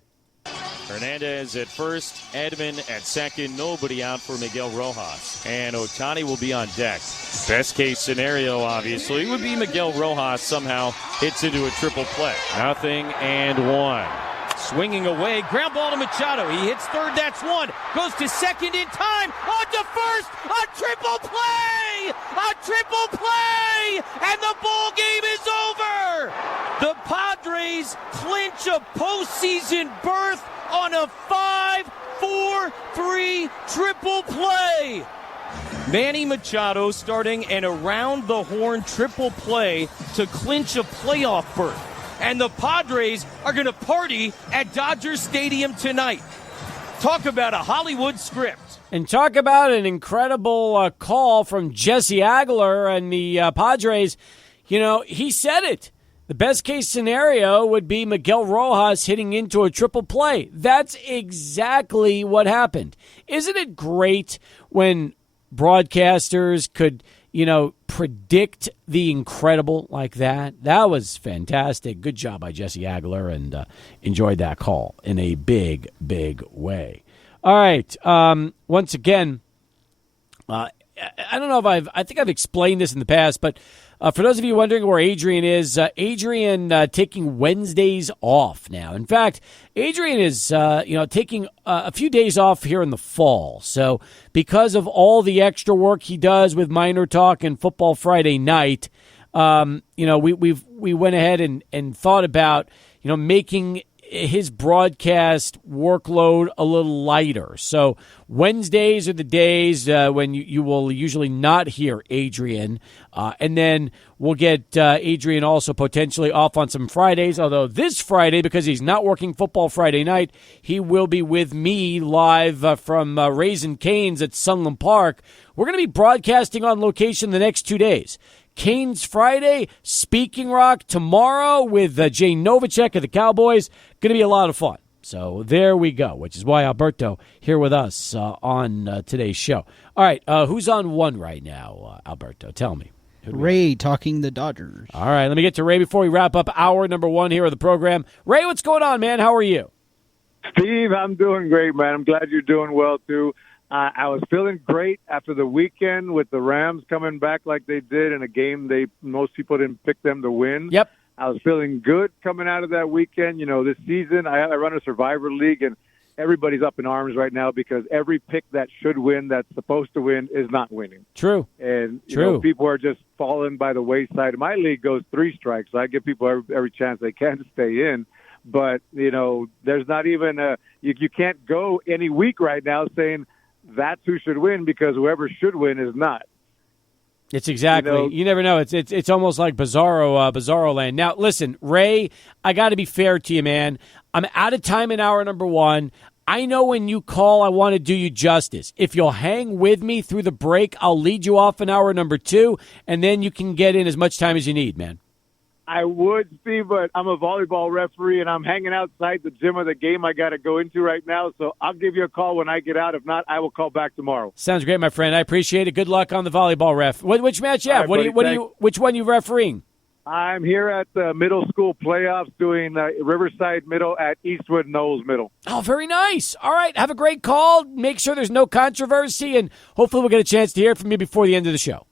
Hernandez at first, Edman at second, nobody out for Miguel Rojas. And Ohtani will be on deck. Best case scenario, obviously, would be Miguel Rojas somehow hits into a triple play. 0-1. Swinging away, ground ball to Machado. He hits third, that's 1. Goes to second in time, on to first, a triple play! A triple play! And the ball game is over! The Padres clinch a postseason berth on a 5-4-3 triple play. Manny Machado starting an around-the-horn triple play to clinch a playoff berth. And the Padres are going to party at Dodger Stadium tonight. Talk about a Hollywood script. And talk about an incredible call from Jesse Aguilar and the Padres. He said it. The best case scenario would be Miguel Rojas hitting into a triple play. That's exactly what happened. Isn't it great when broadcasters could, predict the incredible like that? That was fantastic. Good job by Jesse Aguilar, and enjoyed that call in a big, big way. All right. Once again, I don't know if I think I've explained this in the past, but for those of you wondering where Adrian is, Adrian taking Wednesdays off now. In fact, Adrian is taking a few days off here in the fall. So because of all the extra work he does with Minor Talk and Football Friday Night, we went ahead and thought about making his broadcast workload a little lighter. So Wednesdays are the days when you will usually not hear Adrian. And then we'll get Adrian also potentially off on some Fridays, although this Friday, because he's not working Football Friday Night, he will be with me live from Raising Cane's at Sunland Park. We're going to be broadcasting on location the next 2 days. Canes Friday, Speaking Rock tomorrow with Jay Novacek of the Cowboys. Going to be a lot of fun. So there we go, which is why Alberto here with us on today's show. All right, who's on one right now, Alberto? Tell me. Ray talking the Dodgers. All right, let me get to Ray before we wrap up hour number one here of the program. Ray, what's going on, man? How are you? Steve, I'm doing great, man. I'm glad you're doing well, too. I was feeling great after the weekend with the Rams coming back like they did in a game most people didn't pick them to win. Yep. I was feeling good coming out of that weekend. You know, this season I run a Survivor League, and everybody's up in arms right now because every pick that should win, that's supposed to win, is not winning. True. And you know, people are just falling by the wayside. My league goes 3 strikes, so I give people every chance they can to stay in. But, you know, there's not even you can't go any week right now saying that's who should win because whoever should win is not. It's exactly. You never know. It's almost like bizarro land. Now, listen, Ray, I got to be fair to you, man. I'm out of time in hour number one. I know when you call, I want to do you justice. If you'll hang with me through the break, I'll lead you off in hour number 2, and then you can get in as much time as you need, man. I would, Steve, but I'm a volleyball referee, and I'm hanging outside the gym of the game I got to go into right now, so I'll give you a call when I get out. If not, I will call back tomorrow. Sounds great, my friend. I appreciate it. Good luck on the volleyball ref. Which match you have? Right, Which one you refereeing? I'm here at the middle school playoffs doing Riverside Middle at Eastwood Knowles Middle. Oh, very nice. All right, have a great call. Make sure there's no controversy, and hopefully we'll get a chance to hear from you before the end of the show.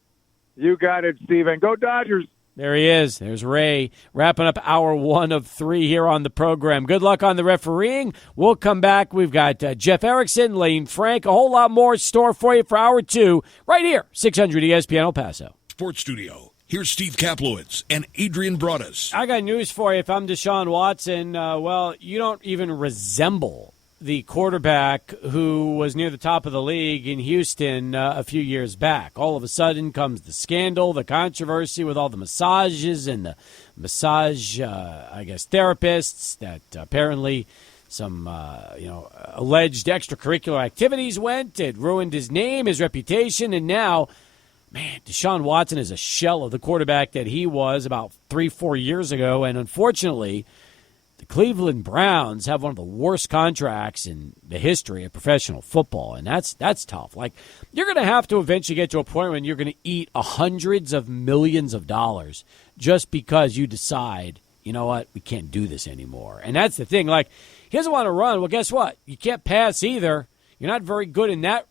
You got it, Steve, and go Dodgers. There he is. There's Ray wrapping up hour 1 of 3 here on the program. Good luck on the refereeing. We'll come back. We've got Jeff Erickson, Lane Frank, a whole lot more store for you for hour 2 right here, 600 ESPN El Paso. Sports Studio. Here's Steve Kaplowitz and Adrian Broadus. I got news for you. If I'm Deshaun Watson, well, you don't even resemble the quarterback who was near the top of the league in Houston a few years back. All of a sudden comes the scandal, the controversy with all the massages and the massage, therapists that apparently some, alleged extracurricular activities went. It ruined his name, his reputation, and now, man, Deshaun Watson is a shell of the quarterback that he was about 3-4 years ago, and unfortunately, the Cleveland Browns have one of the worst contracts in the history of professional football, and that's tough. Like, you're going to have to eventually get to a point when you're going to eat hundreds of millions of dollars just because you decide, you know what, we can't do this anymore. And that's the thing. Like, he doesn't want to run. Well, guess what? You can't pass either. You're not very good in that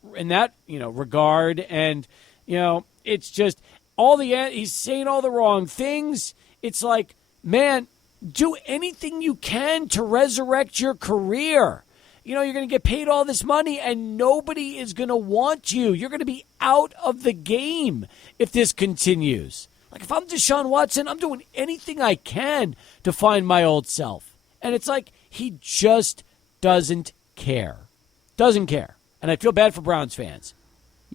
regard, and it's just he's saying all the wrong things. It's like, man, do anything you can to resurrect your career. You're going to get paid all this money, and nobody is going to want you. You're going to be out of the game if this continues. Like, if I'm Deshaun Watson, I'm doing anything I can to find my old self. And it's like he just doesn't care. Doesn't care. And I feel bad for Browns fans.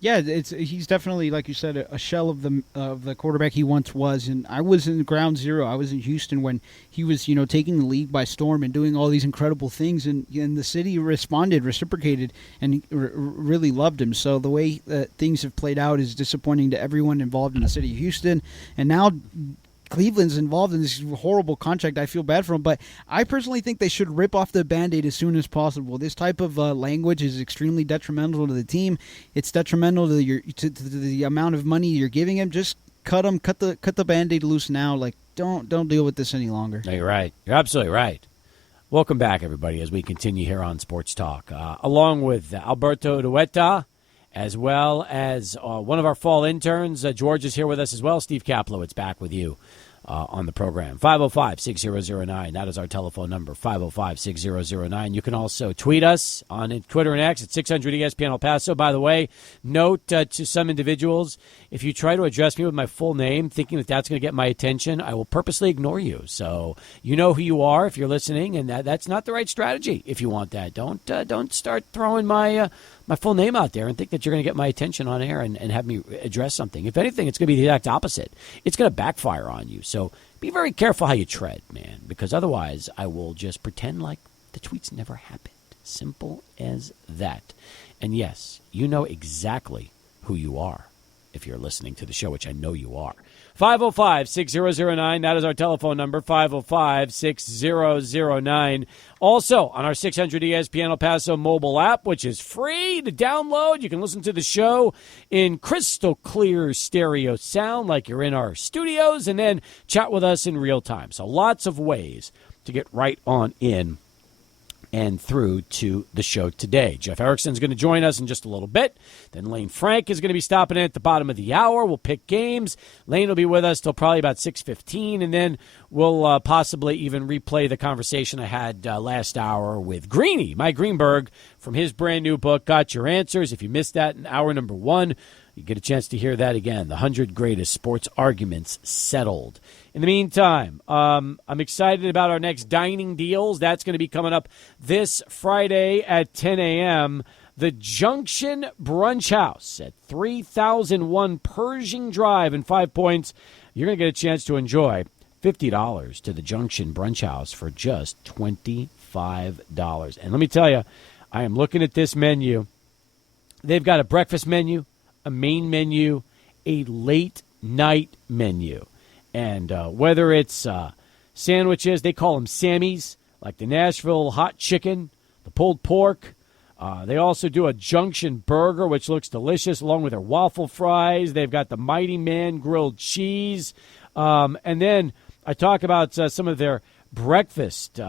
Yeah, he's definitely, like you said, a shell of the quarterback he once was. And I was in ground zero. I was in Houston when he was, taking the league by storm and doing all these incredible things. And the city reciprocated, and really loved him. So the way that things have played out is disappointing to everyone involved in the city of Houston. And now Cleveland's involved in this horrible contract. I feel bad for him, but I personally think they should rip off the Band-Aid as soon as possible. This type of language is extremely detrimental to the team. It's detrimental to the amount of money you're giving him. Just cut the Band-Aid loose now. Like, don't deal with this any longer. No, you're right. You're absolutely right. Welcome back, everybody, as we continue here on Sports Talk, along with Alberto Duetta, as well as one of our fall interns. George is here with us as well. Steve Kaplowitz back with you on the program. 505-6009. That is our telephone number, 505-6009. You can also tweet us on Twitter and X at 600 ESPN El Paso. By the way, note to some individuals, if you try to address me with my full name, thinking that that's going to get my attention, I will purposely ignore you. So you know who you are if you're listening, and that's not the right strategy if you want that. Don't start throwing my full name out there and think that you're going to get my attention on air and have me address something. If anything, it's going to be the exact opposite. It's going to backfire on you. So be very careful how you tread, man, because otherwise I will just pretend like the tweets never happened. Simple as that. And yes, you know exactly who you are if you're listening to the show, which I know you are. 505-6009. That is our telephone number, 505-6009. Also, on our 600 ESPN El Paso mobile app, which is free to download, you can listen to the show in crystal clear stereo sound like you're in our studios, and then chat with us in real time. So lots of ways to get right on in and through to the show today. Jeff Erickson's going to join us in just a little bit. Then Lane Frank is going to be stopping in at the bottom of the hour. We'll pick games. Lane will be with us till probably about 6:15, and then we'll possibly even replay the conversation I had last hour with Greeny, Mike Greenberg, from his brand new book, Got Your Answers. If you missed that in hour number 1, you get a chance to hear that again, the 100 Greatest Sports Arguments Settled. In the meantime, I'm excited about our next dining deals. That's going to be coming up this Friday at 10 a.m. The Junction Brunch House at 3001 Pershing Drive in 5 Points. You're going to get a chance to enjoy $50 to the Junction Brunch House for just $25. And let me tell you, I am looking at this menu. They've got a breakfast menu, a main menu, a late night menu. And whether it's sandwiches, they call them Sammys, like the Nashville hot chicken, the pulled pork. They also do a Junction burger, which looks delicious, along with their waffle fries. They've got the Mighty Man grilled cheese. And then I talk about some of their breakfast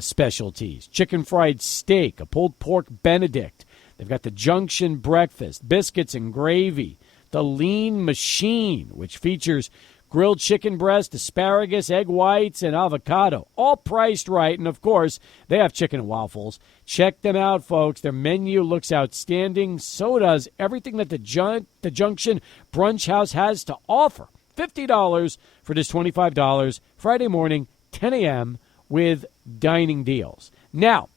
specialties, chicken fried steak, a pulled pork Benedict. They've got the Junction breakfast, biscuits and gravy, the Lean Machine, which features grilled chicken breast, asparagus, egg whites, and avocado, all priced right. And, of course, they have chicken and waffles. Check them out, folks. Their menu looks outstanding. So does everything that the Junction Brunch House has to offer. $50 for just $25 Friday morning, 10 a.m. with dining deals. Now,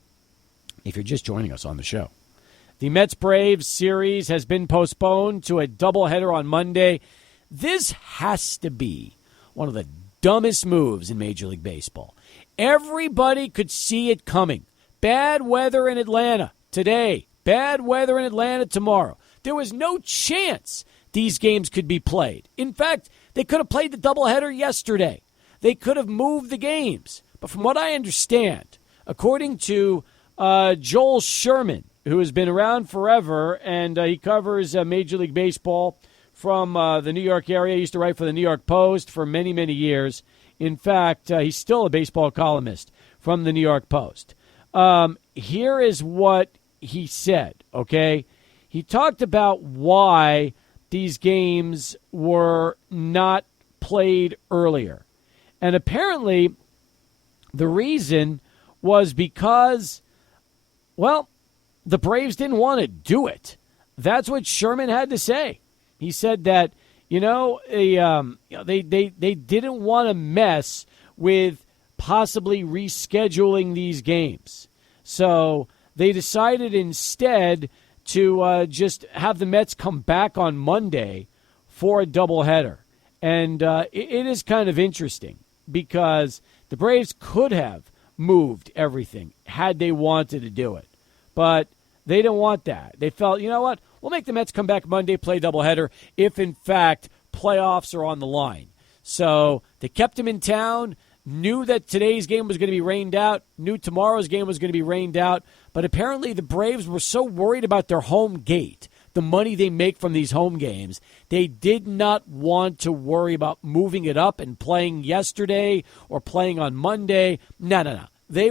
if you're just joining us on the show, the Mets-Braves series has been postponed to a doubleheader on Monday. This has to be one of the dumbest moves in Major League Baseball. Everybody could see it coming. Bad weather in Atlanta today. Bad weather in Atlanta tomorrow. There was no chance these games could be played. In fact, they could have played the doubleheader yesterday. They could have moved the games. But from what I understand, according to Joel Sherman, who has been around forever, and he covers Major League Baseball from the New York area. He used to write for the New York Post for many, many years. In fact, he's still a baseball columnist from the New York Post. Here is what he said, okay? He talked about why these games were not played earlier. And apparently the reason was because, well, the Braves didn't want to do it. That's what Sherman had to say. He said that, they didn't want to mess with possibly rescheduling these games. So they decided instead to just have the Mets come back on Monday for a doubleheader. And it is kind of interesting because the Braves could have moved everything had they wanted to do it. But they didn't want that. They felt, you know what? We'll make the Mets come back Monday, play doubleheader, if, in fact, playoffs are on the line. So they kept him in town, knew that today's game was going to be rained out, knew tomorrow's game was going to be rained out, but apparently the Braves were so worried about their home gate, the money they make from these home games, they did not want to worry about moving it up and playing yesterday or playing on Monday. No. They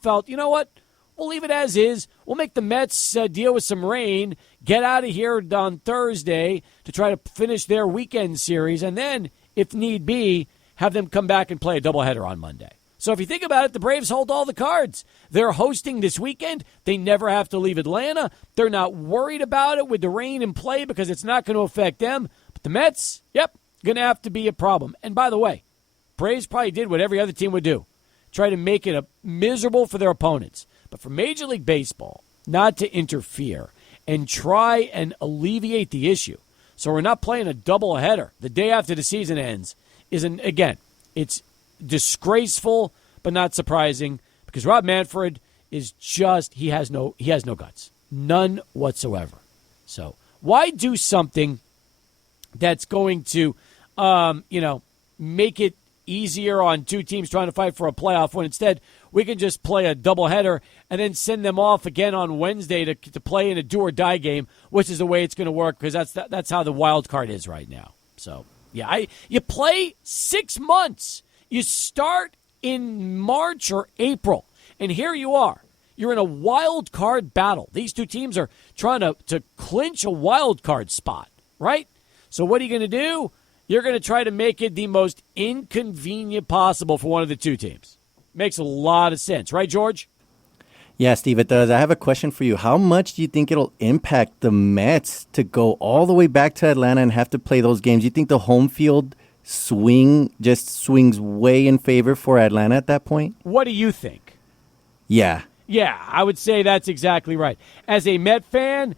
felt, you know what? We'll leave it as is. We'll make the Mets deal with some rain, get out of here on Thursday to try to finish their weekend series, and then, if need be, have them come back and play a doubleheader on Monday. So if you think about it, the Braves hold all the cards. They're hosting this weekend. They never have to leave Atlanta. They're not worried about it with the rain in play because it's not going to affect them. But the Mets, going to have to be a problem. And by the way, Braves probably did what every other team would do, try to make it miserable for their opponents. But for Major League Baseball not to interfere and try and alleviate the issue, so we're not playing a doubleheader the day after the season ends, again, it's disgraceful but not surprising because Rob Manfred is just he has no guts, none whatsoever. So why do something that's going to make it easier on two teams trying to fight for a playoff when instead we can just play a doubleheader and then send them off again on Wednesday to play in a do-or-die game, which is the way it's going to work because that's how the wild card is right now. So, yeah, you play 6 months. You start in March or April, and here you are. You're in a wild card battle. These two teams are trying to clinch a wild card spot, right? So what are you going to do? You're going to try to make it the most inconvenient possible for one of the two teams. Makes a lot of sense, right, George? Yeah, Steve, it does. I have a question for you. How much do you think it'll impact the Mets to go all the way back to Atlanta and have to play those games? You think the home field swing just swings way in favor for Atlanta at that point? What do you think? Yeah. Yeah, I would say that's exactly right. As a Met fan,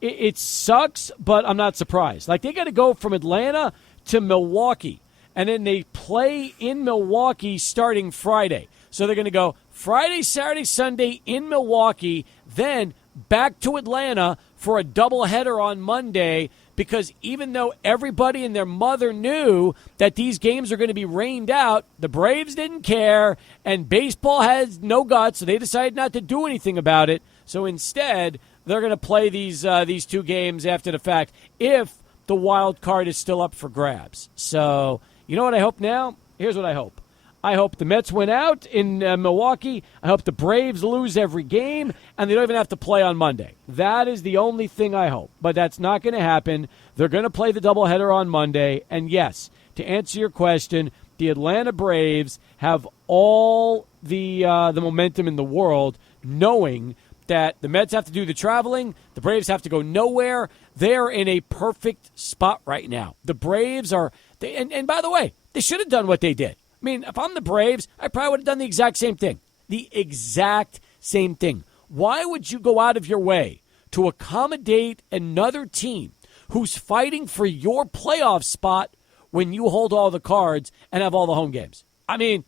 it sucks, but I'm not surprised. Like, they got to go from Atlanta to Milwaukee, and then they play in Milwaukee starting Friday. So they're going to go Friday, Saturday, Sunday in Milwaukee, then back to Atlanta for a doubleheader on Monday, because even though everybody and their mother knew that these games are going to be rained out, the Braves didn't care, and baseball has no guts, so they decided not to do anything about it. So instead, they're going to play these two games after the fact if the wild card is still up for grabs. So you know what I hope now? Here's what I hope. I hope the Mets win out in Milwaukee. I hope the Braves lose every game, and they don't even have to play on Monday. That is the only thing I hope. But that's not going to happen. They're going to play the doubleheader on Monday. And, yes, to answer your question, the Atlanta Braves have all the momentum in the world, knowing that the Mets have to do the traveling. The Braves have to go nowhere. They're in a perfect spot right now. The Braves are – and by the way, they should have done what they did. I mean, if I'm the Braves, I probably would have done the exact same thing. The exact same thing. Why would you go out of your way to accommodate another team who's fighting for your playoff spot when you hold all the cards and have all the home games? I mean,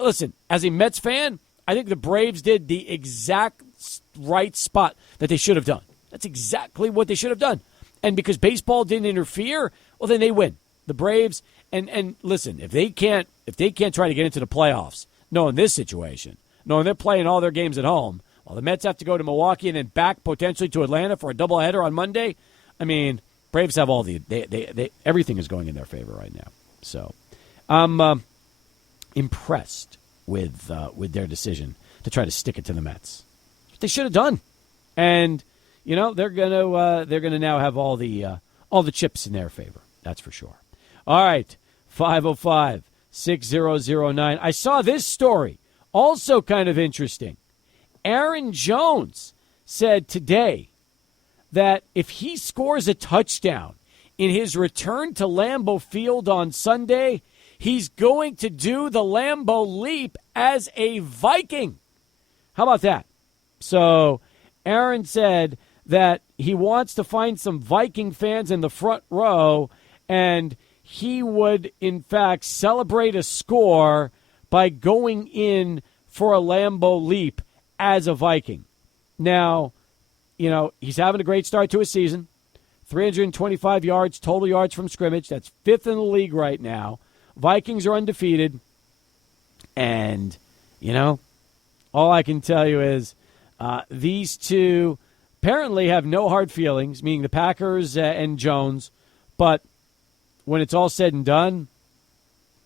listen, as a Mets fan, I think the Braves did the exact right spot that they should have done. That's exactly what they should have done. And because baseball didn't interfere, well, then they win. The Braves, and listen, if they can't try to get into the playoffs, knowing this situation, knowing they're playing all their games at home, while the Mets have to go to Milwaukee and then back potentially to Atlanta for a doubleheader on Monday, I mean, Braves have all they everything is going in their favor right now. So I'm impressed with their decision to try to stick it to the Mets. They should have done, and they're gonna now have all the chips in their favor. That's for sure. All right, 505-6009. I saw this story, also kind of interesting. Aaron Jones said today that if he scores a touchdown in his return to Lambeau Field on Sunday, he's going to do the Lambeau Leap as a Viking. How about that? So Aaron said that he wants to find some Viking fans in the front row, and he would, in fact, celebrate a score by going in for a Lambeau Leap as a Viking. Now, he's having a great start to his season. 325 yards, total yards from scrimmage. That's fifth in the league right now. Vikings are undefeated. And, all I can tell you is these two apparently have no hard feelings, meaning the Packers and Jones. But when it's all said and done,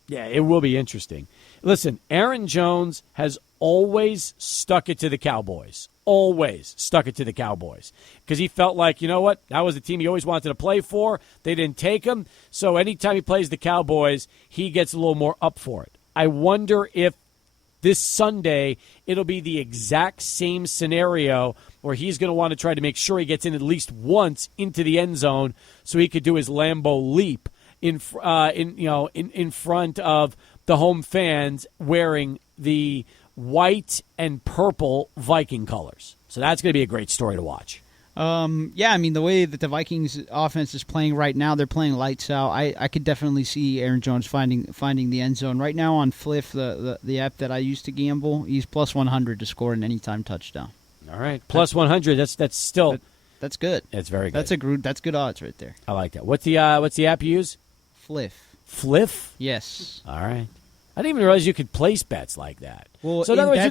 yeah, it will be interesting. Listen, Aaron Jones has always stuck it to the Cowboys. Always stuck it to the Cowboys. Because he felt like, you know what, that was the team he always wanted to play for. They didn't take him. So anytime he plays the Cowboys, he gets a little more up for it. I wonder if this Sunday it'll be the exact same scenario where he's going to want to try to make sure he gets in at least once into the end zone so he could do his Lambeau Leap in front of the home fans wearing the white and purple Viking colors. So that's going to be a great story to watch. Yeah, I mean, the way that the Vikings offense is playing right now, they're playing lights out. I could definitely see Aaron Jones finding the end zone. Right now on Fliff, the app that I use to gamble, he's plus 100 to score an anytime touchdown. All right, plus 100. That's still that's good. That's very good. That's good odds right there. I like that. What's the app you use? Fliff? Yes. All right. I didn't even realize you could place bets like that. Well, so in other words, you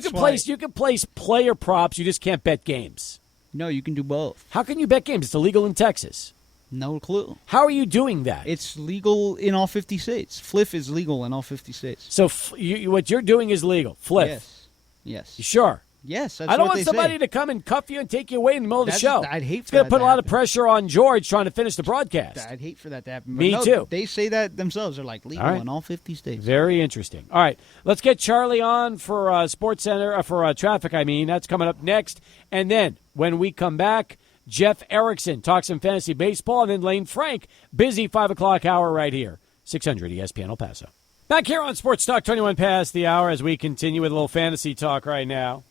that's can place player props. You just can't bet games. No, you can do both. How can you bet games? It's illegal in Texas. No clue. How are you doing that? It's legal in all 50 states. Fliff is legal in all 50 states. So what you're doing is legal. Fliff. Yes. You sure? Yes, that's I don't what want they somebody say. to come and cuff you and take you away in the middle of the show. I'd hate It's for going that to put to a lot of happen. pressure on George trying to finish the broadcast. I'd hate for that to happen. But Me no, too. They say that themselves. They're like legal in all 50 states. Very interesting. All right, let's get Charlie on for Sports Center for traffic. That's coming up next. And then when we come back, Jeff Erickson talks some fantasy baseball, and then Lane Frank, busy 5 o'clock hour right here, 600 ESPN El Paso. Back here on Sports Talk, 21 past the hour, as we continue with a little fantasy talk right now.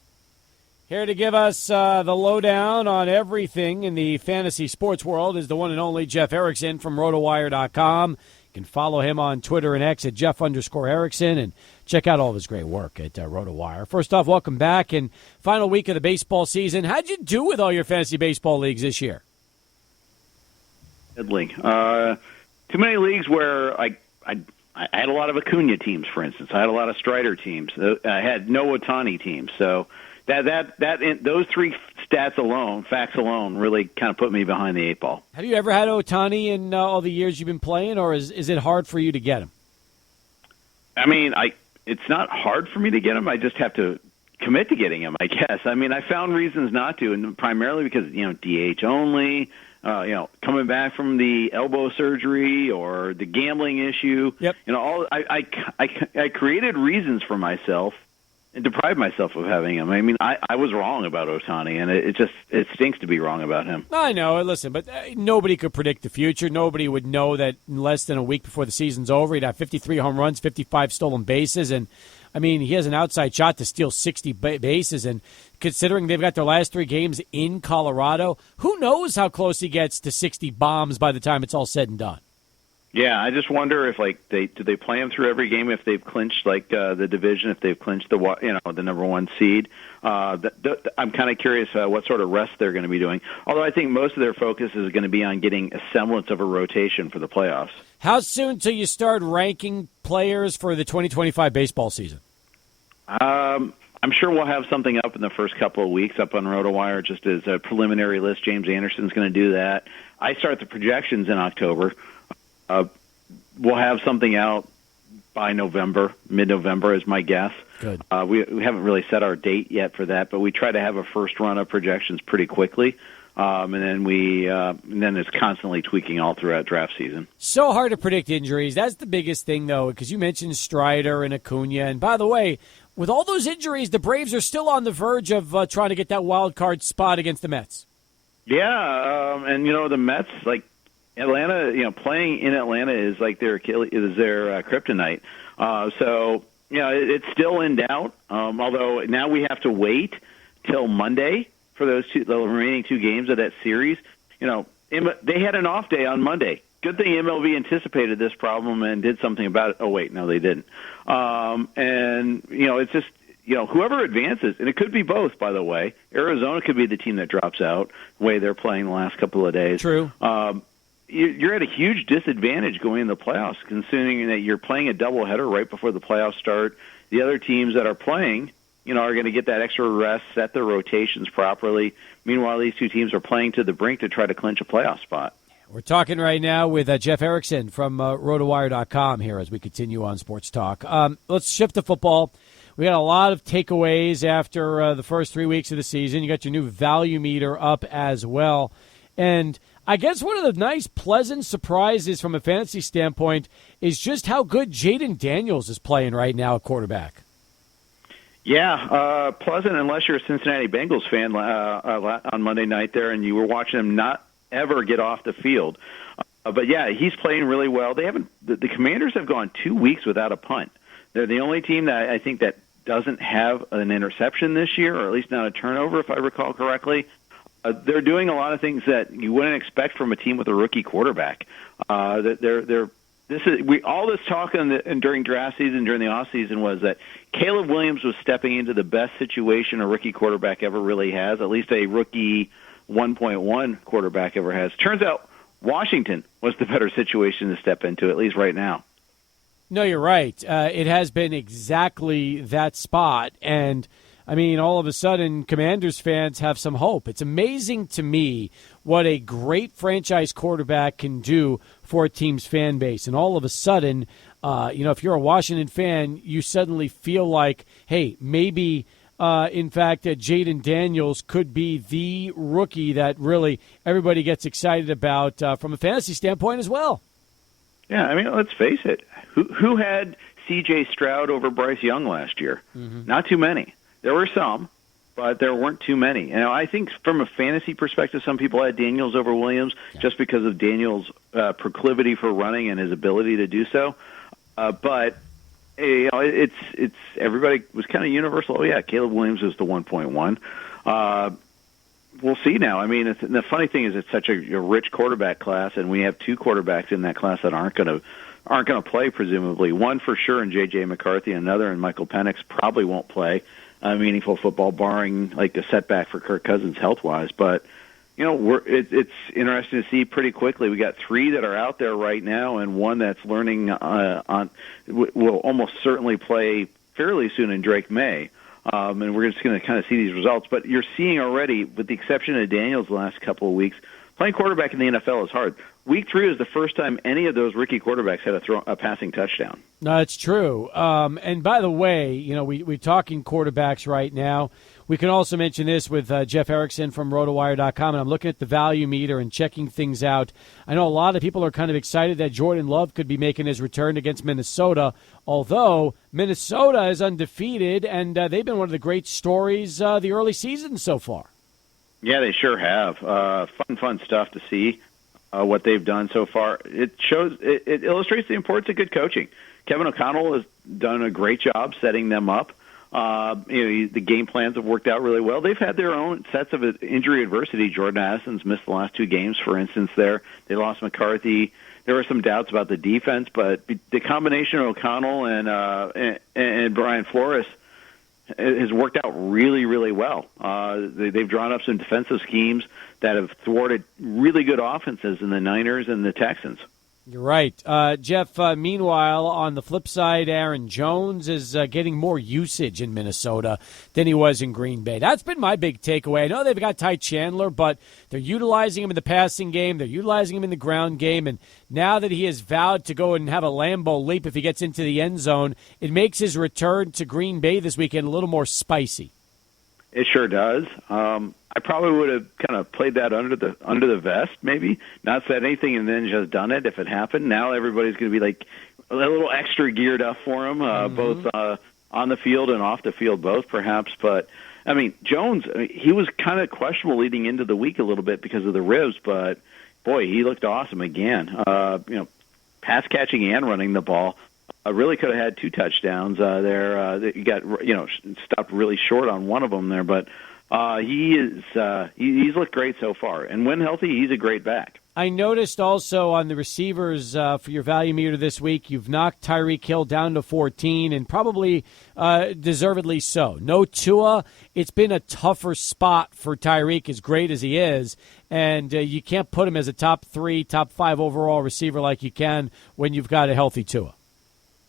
Here to give us the lowdown on everything in the fantasy sports world is the one and only Jeff Erickson from Rotowire.com. You can follow him on Twitter and X at Jeff_Erickson and check out all of his great work at Rotowire. First off, welcome back and final week of the baseball season. How'd you do with all your fantasy baseball leagues this year? Too many leagues where I had a lot of Acuna teams, for instance. I had a lot of Strider teams. I had no Ohtani teams. So those three facts alone, really kind of put me behind the eight ball. Have you ever had Ohtani in all the years you've been playing, or is it hard for you to get him? I mean, it's not hard for me to get him. I just have to commit to getting him, I guess. I mean, I found reasons not to, and primarily because, DH only, coming back from the elbow surgery or the gambling issue. Yep. I created reasons for myself and deprived myself of having him. I mean, I was wrong about Ohtani, and it stinks to be wrong about him. I know. Listen, but nobody could predict the future. Nobody would know that in less than a week before the season's over, he'd have 53 home runs, 55 stolen bases, and I mean, he has an outside shot to steal 60 bases, and considering they've got their last 3 games in Colorado, who knows how close he gets to 60 bombs by the time it's all said and done. Yeah, I just wonder if do they play him through every game if they've clinched the division, if they've clinched the number 1 seed. I'm kind of curious what sort of rest they're going to be doing. Although I think most of their focus is going to be on getting a semblance of a rotation for the playoffs. How soon till you start ranking players for the 2025 baseball season? I'm sure we'll have something up in the first couple of weeks up on Rotowire, just as a preliminary list. James Anderson's going to do that. I start the projections in October. We'll have something out by November, mid-November is my guess. Good. We haven't really set our date yet for that, but we try to have a first run of projections pretty quickly, and then it's constantly tweaking all throughout draft season. So hard to predict injuries. That's the biggest thing, though, because you mentioned Strider and Acuna. And by the way, with all those injuries, the Braves are still on the verge of trying to get that wild card spot against the Mets. Yeah, and the Mets, Atlanta, playing in Atlanta is like their kryptonite. So it's still in doubt. Although now we have to wait till Monday for the remaining 2 games of that series. They had an off day on Monday. Good thing MLB anticipated this problem and did something about it. Oh wait, no, they didn't. It's just whoever advances, and it could be both, by the way. Arizona could be the team that drops out the way they're playing the last couple of days. True. You're at a huge disadvantage going into the playoffs, considering that you're playing a doubleheader right before the playoffs start. The other teams that are playing, are going to get that extra rest, set their rotations properly. Meanwhile, these 2 teams are playing to the brink to try to clinch a playoff spot. We're talking right now with Jeff Erickson from Rotowire.com here as we continue on Sports Talk. Let's shift to football. We got a lot of takeaways after the first 3 weeks of the season. You got your new value meter up as well. And I guess one of the nice, pleasant surprises from a fantasy standpoint is just how good Jaden Daniels is playing right now at quarterback. Yeah, pleasant unless you're a Cincinnati Bengals fan on Monday night there and you were watching him not ever get off the field. But, yeah, he's playing really well. The Commanders have gone 2 weeks without a punt. They're the only team that I think that doesn't have an interception this year, or at least not a turnover, if I recall correctly. They're doing a lot of things that you wouldn't expect from a team with a rookie quarterback. All this talk during draft season, during the off season, was that Caleb Williams was stepping into the best situation a rookie quarterback ever really has, at least a rookie 1.1 quarterback ever has. Turns out Washington was the better situation to step into, at least right now. No, you're right. It has been exactly that spot. And, I mean, all of a sudden, Commanders fans have some hope. It's amazing to me what a great franchise quarterback can do for a team's fan base. And all of a sudden, if you're a Washington fan, you suddenly feel like, hey, maybe, in fact, Jaden Daniels could be the rookie that really everybody gets excited about from a fantasy standpoint as well. Yeah, I mean, let's face it. Who had C.J. Stroud over Bryce Young last year? Mm-hmm. Not too many. There were some, but there weren't too many. I think from a fantasy perspective, some people had Daniels over Williams just because of Daniels' proclivity for running and his ability to do so. But it's everybody was kind of universal. Oh yeah, Caleb Williams is the 1.1. We'll see now. I mean, the funny thing is, it's such a rich quarterback class, and we have two quarterbacks in that class that aren't going to play. Presumably, one for sure, and J.J. McCarthy, another, and Michael Penix probably won't play meaningful football, barring like a setback for Kirk Cousins health-wise. But it's interesting to see pretty quickly. We got three that are out there right now, and one that's learning will almost certainly play fairly soon in Drake May. And we're just going to kind of see these results. But you're seeing already, with the exception of Daniels the last couple of weeks, playing quarterback in the NFL is hard. Week 3 is the first time any of those rookie quarterbacks had a passing touchdown. No, it's true. And by the way, we're talking quarterbacks right now. We can also mention this with Jeff Erickson from Rotowire.com, and I'm looking at the value meter and checking things out. I know a lot of people are kind of excited that Jordan Love could be making his return against Minnesota, although Minnesota is undefeated, and they've been one of the great stories the early season so far. Yeah, they sure have. Fun stuff to see what they've done so far. It illustrates the importance of good coaching. Kevin O'Connell has done a great job setting them up. The game plans have worked out really well. They've had their own sets of injury adversity. Jordan Addison's missed the last 2 games, for instance. They lost McCarthy. There were some doubts about the defense, but the combination of O'Connell and Brian Flores has worked out really, really well. They've drawn up some defensive schemes that have thwarted really good offenses in the Niners and the Texans. You're right. Jeff, meanwhile, on the flip side, Aaron Jones is getting more usage in Minnesota than he was in Green Bay. That's been my big takeaway. I know they've got Ty Chandler, but they're utilizing him in the passing game. They're utilizing him in the ground game. And now that he has vowed to go and have a Lambeau leap if he gets into the end zone, it makes his return to Green Bay this weekend a little more spicy. It sure does. I probably would have kind of played that under the vest, maybe not said anything and then just done it if it happened. Now everybody's going to be like a little extra geared up for him, both on the field and off the field, both perhaps. But I mean, Jones, he was kind of questionable leading into the week a little bit because of the ribs, but boy, he looked awesome again. Pass catching and running the ball. Really could have had 2 touchdowns there. He got stopped really short on one of them there, but he's looked great so far. And when healthy, he's a great back. I noticed also on the receivers for your value meter this week, you've knocked Tyreek Hill down to 14, and probably deservedly so. No Tua. It's been a tougher spot for Tyreek, as great as he is, and you can't put him as a top 3, top 5 overall receiver like you can when you've got a healthy Tua.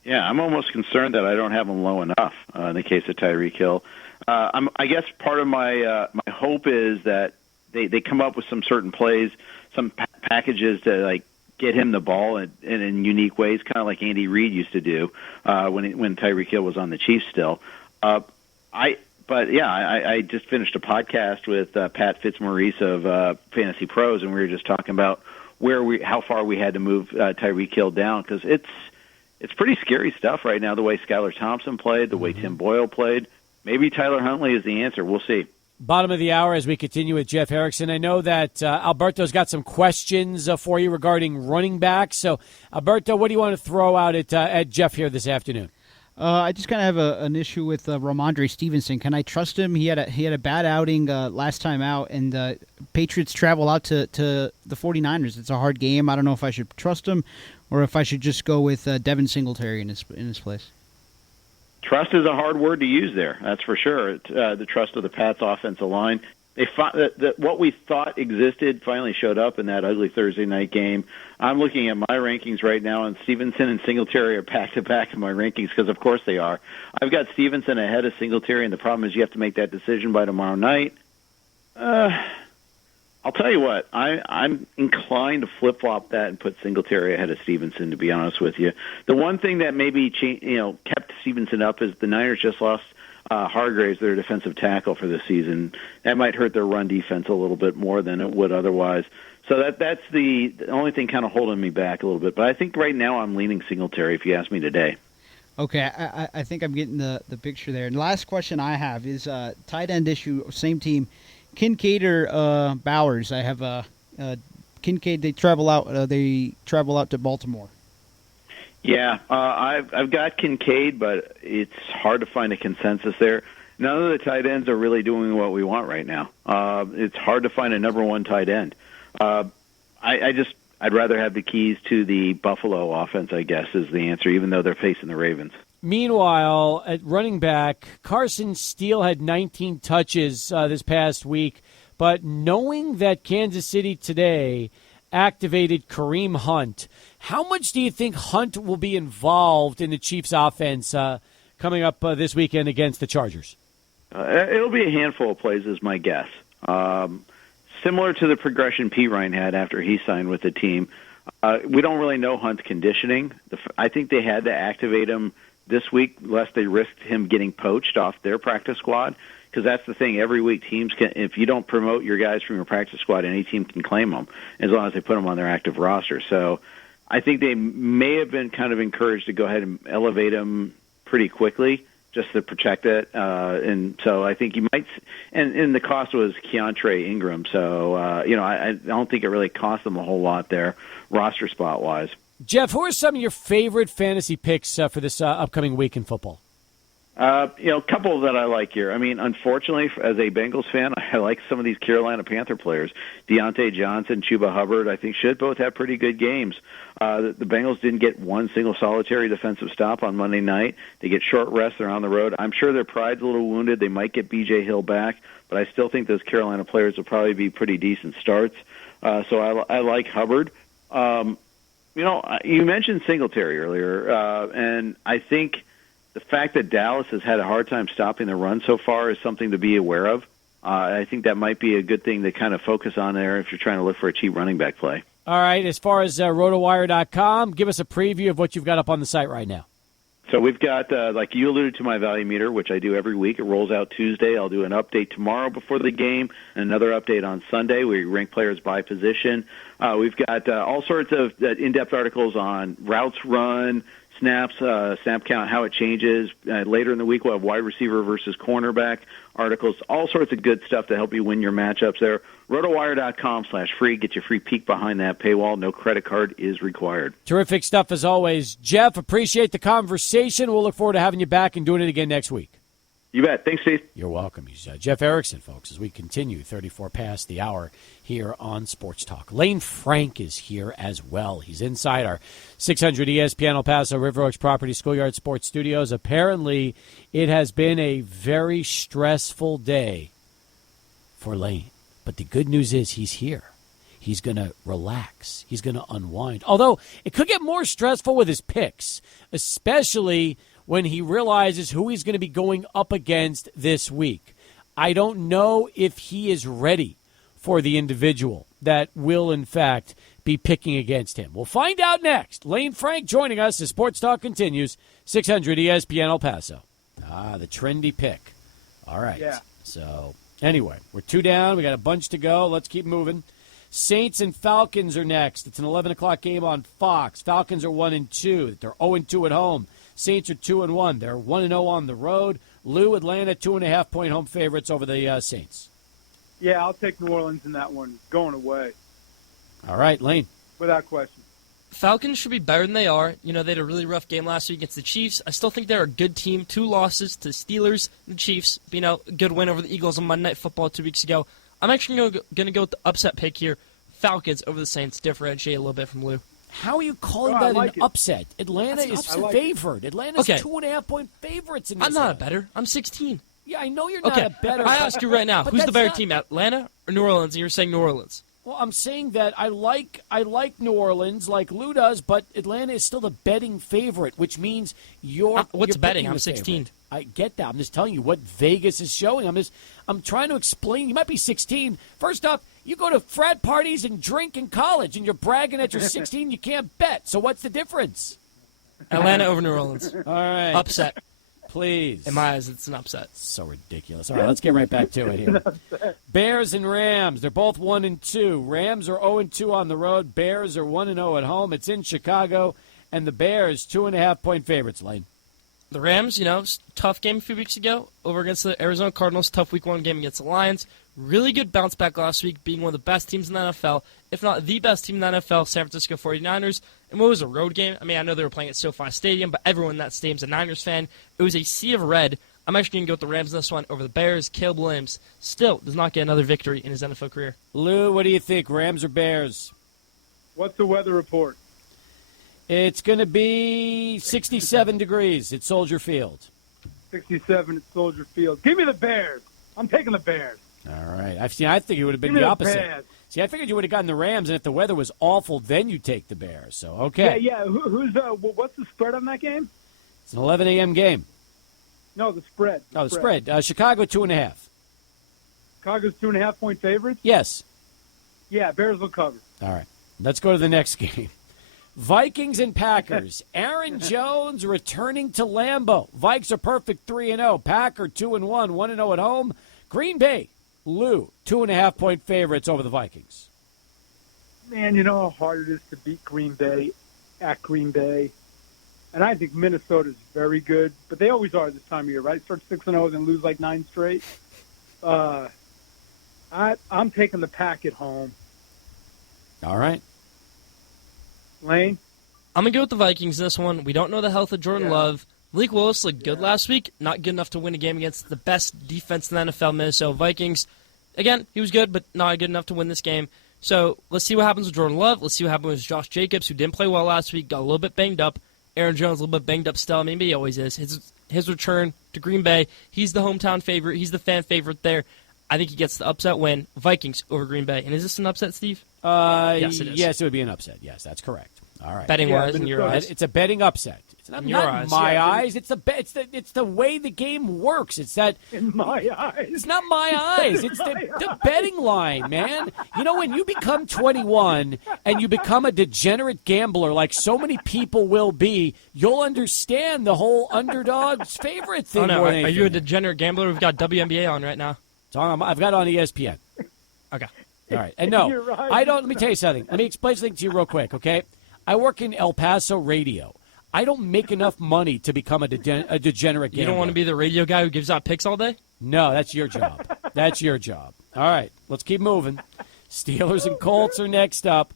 Yeah, I'm almost concerned that I don't have him low enough in the case of Tyreek Hill. I guess part of my hope is that they come up with some certain plays, some packages to get him the ball in unique ways, kind of like Andy Reid used to do when Tyreek Hill was on the Chiefs still. I just finished a podcast with Pat Fitzmaurice of Fantasy Pros, and we were just talking about how far we had to move Tyreek Hill down, because it's pretty scary stuff right now, the way Skylar Thompson played, the way Tim Boyle played. Maybe Tyler Huntley is the answer. We'll see. Bottom of the hour as we continue with Jeff Erickson. I know that Alberto's got some questions for you regarding running backs. So, Alberto, what do you want to throw out at Jeff here this afternoon? I just kind of have an issue with Ramondre Stevenson. Can I trust him? He had a bad outing last time out, and Patriots travel out to the 49ers. It's a hard game. I don't know if I should trust him or if I should just go with Devin Singletary in his place. Trust is a hard word to use there, that's for sure. The trust of the Pats' offensive line. what we thought existed finally showed up in that ugly Thursday night game. I'm looking at my rankings right now, and Stevenson and Singletary are back-to-back in my rankings because, of course, they are. I've got Stevenson ahead of Singletary, and the problem is you have to make that decision by tomorrow night. I'll tell you what, I'm inclined to flip-flop that and put Singletary ahead of Stevenson, to be honest with you. The one thing that maybe kept Stevenson up is the Niners just lost Hargraves, their defensive tackle for the season. That might hurt their run defense a little bit more than it would otherwise. So that's the only thing kind of holding me back a little bit. But I think right now I'm leaning Singletary, if you ask me today. Okay, I think I'm getting the picture there. And the last question I have is tight end issue, same team. Kincaid or Bowers? I have Kincaid. They travel out to Baltimore. Yeah, I've got Kincaid, but it's hard to find a consensus there. None of the tight ends are really doing what we want right now. It's hard to find a number one tight end. I'd rather have the keys to the Buffalo offense, I guess, is the answer, even though they're facing the Ravens. Meanwhile, at running back, Carson Steele had 19 touches this past week, but knowing that Kansas City today activated Kareem Hunt, how much do you think Hunt will be involved in the Chiefs' offense coming up this weekend against the Chargers? It'll be a handful of plays is my guess. Similar to the progression P. Ryan had after he signed with the team. We don't really know Hunt's conditioning. I think they had to activate him this week lest they risked him getting poached off their practice squad, because that's the thing. Every week teams can, if you don't promote your guys from your practice squad, any team can claim them as long as they put them on their active roster. So I think they may have been kind of encouraged to go ahead and elevate him pretty quickly just to protect it. And so I think you might – and the cost was Keontae Ingram. So, I don't think it really cost them a whole lot there roster spot-wise. Jeff, who are some of your favorite fantasy picks for this upcoming week in football? A couple that I like here. I mean, unfortunately, as a Bengals fan, I like some of these Carolina Panther players. Deontay Johnson, Chuba Hubbard, I think should both have pretty good games. The Bengals didn't get one single solitary defensive stop on Monday night. They get short rests. They're on the road. I'm sure their pride's a little wounded. They might get B.J. Hill back, but I still think those Carolina players will probably be pretty decent starts. So I like Hubbard. You mentioned Singletary earlier, and I think the fact that Dallas has had a hard time stopping the run so far is something to be aware of. I think that might be a good thing to kind of focus on there if you're trying to look for a cheap running back play. All right, as far as Rotowire.com, give us a preview of what you've got up on the site right now. So we've got, like you alluded to, my value meter, which I do every week. It rolls out Tuesday. I'll do an update tomorrow before the game and another update on Sunday. We rank players by position. We've got all sorts of in-depth articles on routes run, snaps, snap count, how it changes. Later in the week, we'll have wide receiver versus cornerback articles, all sorts of good stuff to help you win your matchups there. Rotowire.com/free. Get your free peek behind that paywall. No credit card is required. Terrific stuff as always. Jeff, appreciate the conversation. We'll look forward to having you back and doing it again next week. You bet. Thanks, Steve. You're welcome. He's Jeff Erickson, folks, as we continue 34 past the hour here on Sports Talk. Lane Frank is here as well. He's inside our 600 ESPN El Paso River Oaks Property Schoolyard Sports Studios. Apparently, it has been a very stressful day for Lane. But the good news is he's here. He's going to relax. He's going to unwind. Although it could get more stressful with his picks, especially when he realizes who he's going to be going up against this week. I don't know if he is ready for the individual that will, in fact, be picking against him. We'll find out next. Lane Frank joining us as Sports Talk continues. 600 ESPN El Paso. The trendy pick. All right. Yeah. So, anyway, we're 2 down. We got a bunch to go. Let's keep moving. Saints and Falcons are next. It's an 11 o'clock game on Fox. Falcons are 1-2. They're 0-2 at home. Saints are 2-1. They're 1-0 on the road. Lou, Atlanta, 2.5-point home favorites over the Saints. Yeah, I'll take New Orleans in that one. Going away. All right, Lane. Without question. Falcons should be better than they are. They had a really rough game last week against the Chiefs. I still think they're a good team. 2 losses to the Steelers, the Chiefs. A good win over the Eagles on Monday Night Football 2 weeks ago. I'm actually going to go with the upset pick here. Falcons over the Saints. Differentiate a little bit from Lou. How are you calling that an upset? Atlanta is favored. Atlanta's 2.5-point favorites in this. I'm not a better. I'm 16. Yeah, I know you're not Okay, a better. I ask you right now, but who's the that's better not- team, Atlanta or New Orleans? And you're saying New Orleans. Well, I'm saying that I like New Orleans like Lou does, but Atlanta is still the betting favorite, which means you're. What's you're betting? picking I'm the 16. favorite. I get that. I'm just telling you what Vegas is showing. I'm trying to explain. You might be 16. First off, you go to frat parties and drink in college, and you're bragging that you're 16. You can't bet. So what's the difference? Atlanta over New Orleans. All right. Upset. Please. In my eyes, it's an upset. So ridiculous. All right, let's get right back to it here. Bears and Rams. They're both 1-2. Rams are 0-2 on the road. Bears are 1-0 at home. It's in Chicago, and the Bears 2.5-point favorites. Lane. The Rams, tough game a few weeks ago over against the Arizona Cardinals. Tough week 1 game against the Lions. Really good bounce back last week, being one of the best teams in the NFL, if not the best team in the NFL, San Francisco 49ers. And what was a road game? I mean, I know they were playing at SoFi Stadium, but everyone in that stadium's a Niners fan. It was a sea of red. I'm actually going to go with the Rams in this one over the Bears. Caleb Williams still does not get another victory in his NFL career. Lou, what do you think, Rams or Bears? What's the weather report? It's going to be 67 degrees at Soldier Field. 67 at Soldier Field. Give me the Bears. I'm taking the Bears. All right. I think it would have been Give me the the opposite. Bears. See, I figured you would have gotten the Rams, and if the weather was awful, then you take the Bears. So, okay. Yeah. What's the spread on that game? It's an 11 a.m. game. No, the spread. Oh, the spread. Chicago 2.5. Chicago's 2.5-point favorites? Yes. Yeah, Bears will cover. All right. Let's go to the next game. Vikings and Packers. Aaron Jones returning to Lambeau. Vikes are perfect 3-0. Packer 2-1, 1-0 at home. Green Bay, Lou, 2.5-point favorites over the Vikings. Man, you know how hard it is to beat Green Bay at Green Bay. And I think Minnesota's very good, but they always are this time of year, right? Start 6-0, then lose like 9 straight. I'm taking the Pack at home. All right. Lane? I'm going to go with the Vikings in this one. We don't know the health of Jordan Love. Malik Willis looked good last week. Not good enough to win a game against the best defense in the NFL, Minnesota Vikings. Again, he was good, but not good enough to win this game. So let's see what happens with Jordan Love. Let's see what happens with Josh Jacobs, who didn't play well last week, got a little bit banged up. Aaron Jones a little bit banged up still. Maybe he always is. His return to Green Bay, he's the hometown favorite. He's the fan favorite there. I think he gets the upset win. Vikings over Green Bay. And is this an upset, Steve? Yes, it is. Yes, it would be an upset. Yes, that's correct. All right. Betting-wise, in your eyes. It's a betting upset. It's not, in your not eyes. my eyes. It's the way the game works. It's that in my eyes. It's not my eyes. It's the betting line, man. You know, when you become 21 and you become a degenerate gambler, like so many people will be, you'll understand the whole underdog's favorite thing. Oh no, more than are you a anything. degenerate gambler? We've got WNBA on right now. I've got it on ESPN. Okay. All right. And no, You're right. I don't. Let me tell you something. Let me explain something to you real quick, okay? I work in El Paso radio. I don't make enough money to become a degenerate gambler. You don't want to be the radio guy who gives out picks all day? No, that's your job. That's your job. All right, let's keep moving. Steelers and Colts are next up.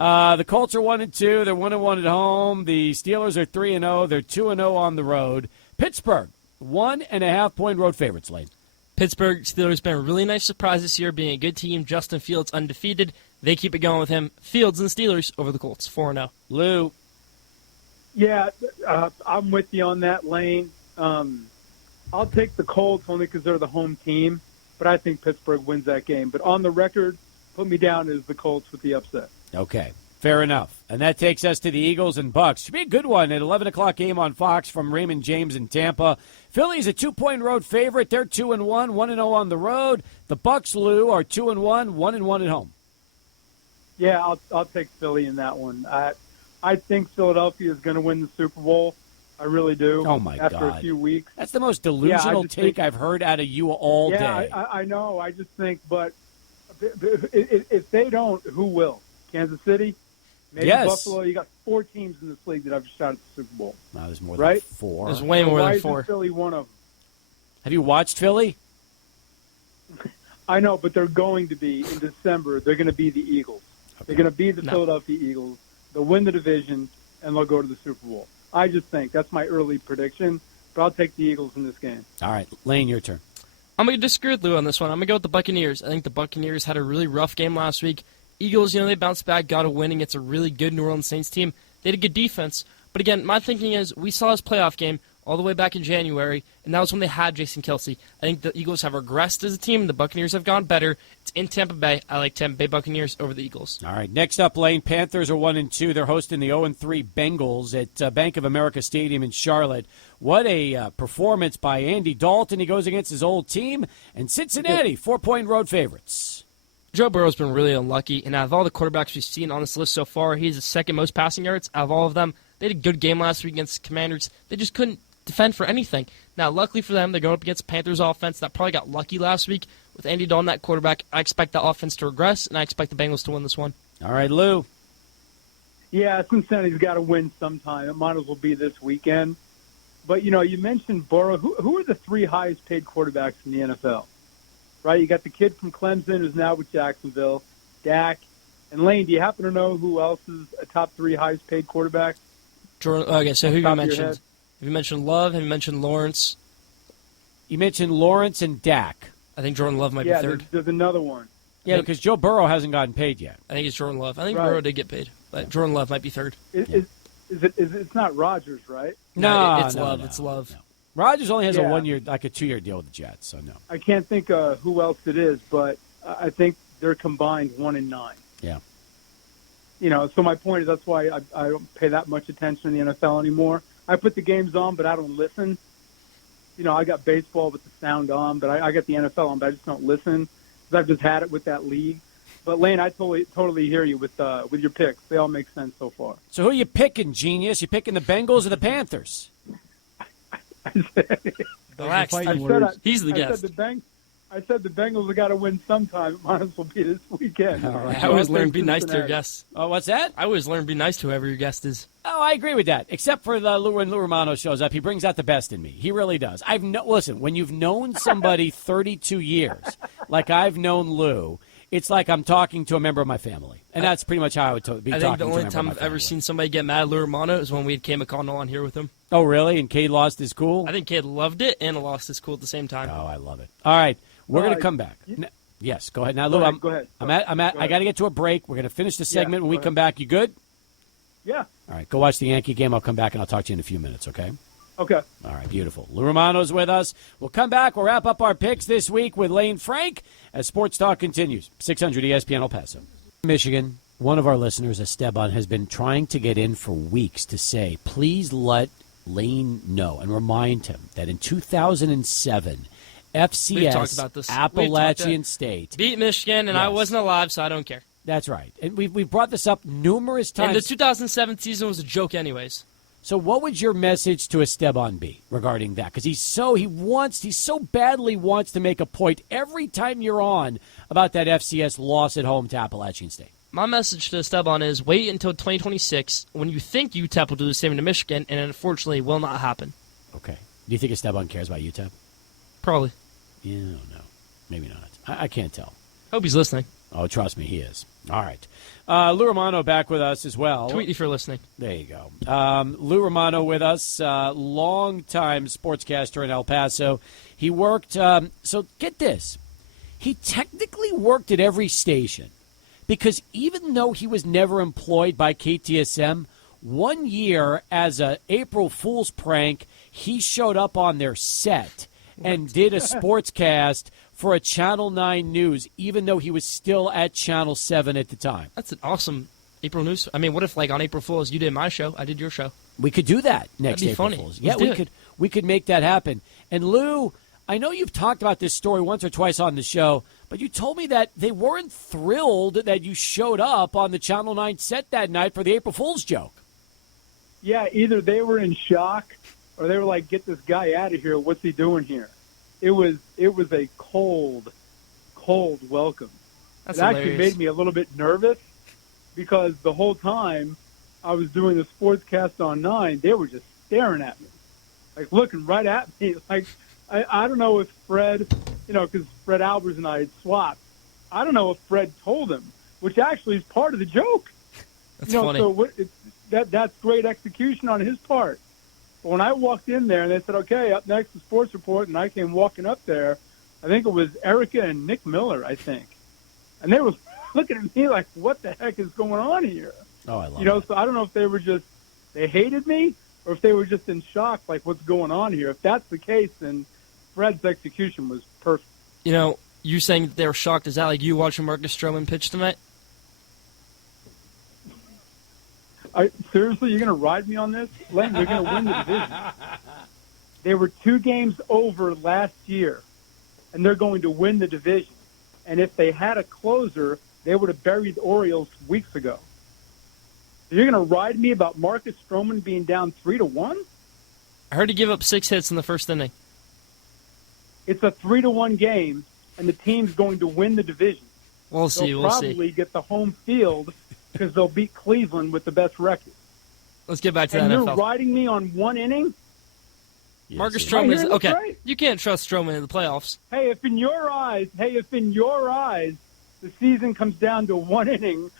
The Colts are 1-2. They're 1-1 at home. The Steelers are 3-0. They're 2-0 on the road. Pittsburgh, 1.5-point road favorites, Lane. Pittsburgh Steelers been a really nice surprise this year, being a good team. Justin Fields undefeated. They keep it going with him. Fields and the Steelers over the Colts, 4-0. Lou. Yeah, I'm with you on that, Lane. I'll take the Colts only because they're the home team, but I think Pittsburgh wins that game. But on the record, put me down as the Colts with the upset. Okay, fair enough. And that takes us to the Eagles and Bucks. Should be a good one at 11 o'clock game on Fox from Raymond James in Tampa. Philly's a 2-point road favorite. They're 2-1, 1-0 on the road. The Bucks, Lou, are 2-1, 1-1 at home. Yeah, I'll take Philly in that one. I think Philadelphia is going to win the Super Bowl. I really do. Oh, my after God. a few weeks. That's the most delusional take I've heard out of you all day. Yeah, I know. I just think, but if they don't, who will? Kansas City? Maybe Yes. Buffalo? You got 4 teams in this league that have shot at the Super Bowl. No, there's more right? than 4. There's way more Why than isn't 4. Philly one of them? Have you watched Philly? I know, but they're going to be in December. They're going to be the Eagles. Okay. They're going to be the Philadelphia Eagles. They'll win the division, and they'll go to the Super Bowl. I just think that's my early prediction, but I'll take the Eagles in this game. All right, Lane, your turn. I'm going to disagree with Lou on this one. I'm going to go with the Buccaneers. I think the Buccaneers had a really rough game last week. Eagles, they bounced back, got a win against a really good New Orleans Saints team. They had a good defense. But again, my thinking is we saw his playoff game all the way back in January, and that was when they had Jason Kelce. I think the Eagles have regressed as a team. The Buccaneers have gone better. It's in Tampa Bay. I like Tampa Bay Buccaneers over the Eagles. All right, next up, Lane, Panthers are 1-2. They're hosting the 0-3 Bengals at Bank of America Stadium in Charlotte. What a performance by Andy Dalton. He goes against his old team. And Cincinnati, 4-point road favorites. Joe Burrow's been really unlucky, and out of all the quarterbacks we've seen on this list so far, he's the second most passing yards out of all of them. They had a good game last week against the Commanders. They just couldn't defend for anything. Now, luckily for them, they're going up against Panthers offense that probably got lucky last week with Andy Dalton at quarterback. I expect that offense to regress, and I expect the Bengals to win this one. All right, Lou. Yeah, Cincinnati's got to win sometime. It might as well be this weekend. But, you mentioned Burrow. Who are the three highest-paid quarterbacks in the NFL? Right, you got the kid from Clemson who's now with Jacksonville, Dak. And Lane, do you happen to know who else is a top three highest-paid quarterback? Okay, so who have you mentioned? Have you mentioned Love? Have you mentioned Lawrence? You mentioned Lawrence and Dak. I think Jordan Love might be third. There's another one. Yeah, because Joe Burrow hasn't gotten paid yet. I think it's Jordan Love. I think Burrow did get paid, but Jordan Love might be third. It's not Rodgers, right? No, it's Love. It's Love. No. Rodgers only has a 1-year, like a 2-year deal with the Jets, so no. I can't think who else it is, but I think they're combined 1-9. Yeah. So my point is that's why I don't pay that much attention in the NFL anymore. I put the games on, but I don't listen. I got baseball with the sound on, but I got the NFL on, but I just don't listen because I've just had it with that league. But Lane, I totally hear you with your picks. They all make sense so far. So who are you picking, genius? You picking the Bengals or the Panthers? Relax. He's the guest. I said the Bengals have got to win sometime. It might as well be this weekend. All right. I always learn to be nice to your guests. Oh, what's that? I always learn to be nice to whoever your guest is. Oh, I agree with that. Except for when Lou Romano shows up, he brings out the best in me. He really does. Listen, when you've known somebody 32 years, like I've known Lou, it's like I'm talking to a member of my family. And that's pretty much how I would be talking to a member of my family. I think the only time I've ever seen somebody get mad at Lou Romano is when we had Kay McConnell on here with him. Oh, really? And Cade lost his cool? I think Cade loved it and lost his cool at the same time. Oh, I love it. All right. We're going to come back. Yes, go ahead. Now, Lou, go ahead. I got to get to a break. We're going to finish the segment when we come back. You good? Yeah. All right. Go watch the Yankee game. I'll come back and I'll talk to you in a few minutes, okay? Okay. All right. Beautiful. Lou Romano's with us. We'll come back. We'll wrap up our picks this week with Lane Frank as Sports Talk continues. 600 ESPN El Paso. Michigan, one of our listeners, Esteban, has been trying to get in for weeks to say, please let Lane know and remind him that in 2007, FCS Appalachian State beat Michigan, and I wasn't alive, so I don't care. That's right. And we've brought this up numerous times. And the 2007 season was a joke anyways. So what would your message to Esteban be regarding that? Because he so badly wants to make a point every time you're on about that FCS loss at home to Appalachian State. My message to Esteban is wait until 2026 when you think UTEP will do the same to Michigan, and unfortunately it will not happen. Okay. Do you think Esteban cares about UTEP? Probably. Yeah, no. Maybe not. I can't tell. Hope he's listening. Oh, trust me, he is. All right. Lou Romano back with us as well. Tweet if you're listening. There you go. Lou Romano with us, longtime sportscaster in El Paso. He worked, so get this, he technically worked at every station because even though he was never employed by KTSM, 1 year as a April Fool's prank, he showed up on their set and did a sportscast for a Channel 9 News, even though he was still at Channel 7 at the time. That's an awesome April News. I mean, what if, like, on April Fool's, you did my show, I did your show? We could do that next That'd be April funny. Fool's. Let's Yeah, we could make that happen. And Lou, I know you've talked about this story once or twice on the show, but you told me that they weren't thrilled that you showed up on the Channel 9 set that night for the April Fool's joke. Yeah, either they were in shock or they were like, get this guy out of here. What's he doing here? It was a cold welcome. That's it actually hilarious. made me a little bit nervous because the whole time I was doing the sportscast on 9, they were just staring at me, like looking right at me. Like, I don't know if Fred, because Fred Albers and I had swapped. I don't know if Fred told him, which actually is part of the joke. That's funny. So that's great execution on his part. But when I walked in there and they said, okay, up next is Sports Report, and I came walking up there, I think it was Erickson and Nick Miller, I think. And they were looking at me like, what the heck is going on here? Oh, I love it. So I don't know if they hated me or if they were just in shock, like what's going on here. If that's the case, then Fred's execution was perfect. You know, you're saying that they were shocked. Is that like you watching Marcus Stroman pitch tonight? Seriously, you're going to ride me on this? Len, they're going to win the division. They were 2 games over last year, and they're going to win the division. And if they had a closer, they would have buried the Orioles weeks ago. You're going to ride me about Marcus Stroman being down 3-1? I heard he gave up 6 hits in the first inning. It's a 3-1 game, and the team's going to win the division. We'll see. They'll We'll probably see. get the home field because they'll beat Cleveland with the best record. Let's get back to and the you're NFL. riding me on 1 inning? Marcus Am I Stroman is hearing this okay. right? You can't trust Stroman in the playoffs. Hey, if in your eyes, the season comes down to 1 inning,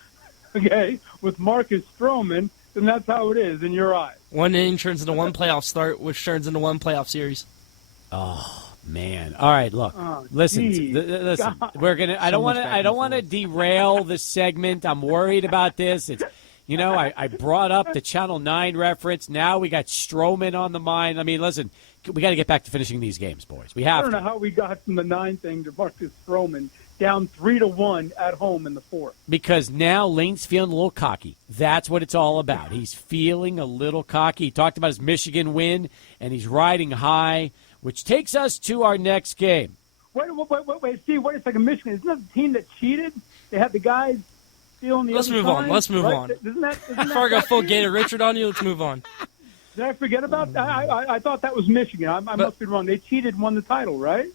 okay, with Marcus Stroman, then that's how it is in your eyes. 1 inning turns into 1 playoff start, which turns into 1 playoff series. Oh man! All right, look, listen. Listen. God. We're gonna. I don't want to derail the segment. I'm worried about this. It's, you know, I brought up the Channel 9 reference. Now we got Stroman on the mind. I mean, listen, we got to get back to finishing these games, boys. We have I don't to. know how we got from the 9 thing to Marcus Stroman down 3-1 at home in the 4th. Because now Lane's feeling a little cocky. That's what it's all about. He's feeling a little cocky. He talked about his Michigan win, and he's riding high, which takes us to our next game. Wait, Steve, wait a second. Michigan, isn't that the team that cheated? They had the guys stealing the Let's other move side, on. Let's move right? on. Isn't that Before I go full Gator Richard on you, let's move on. Did I forget about that? I thought that was Michigan. I must be wrong. They cheated, won the title, right?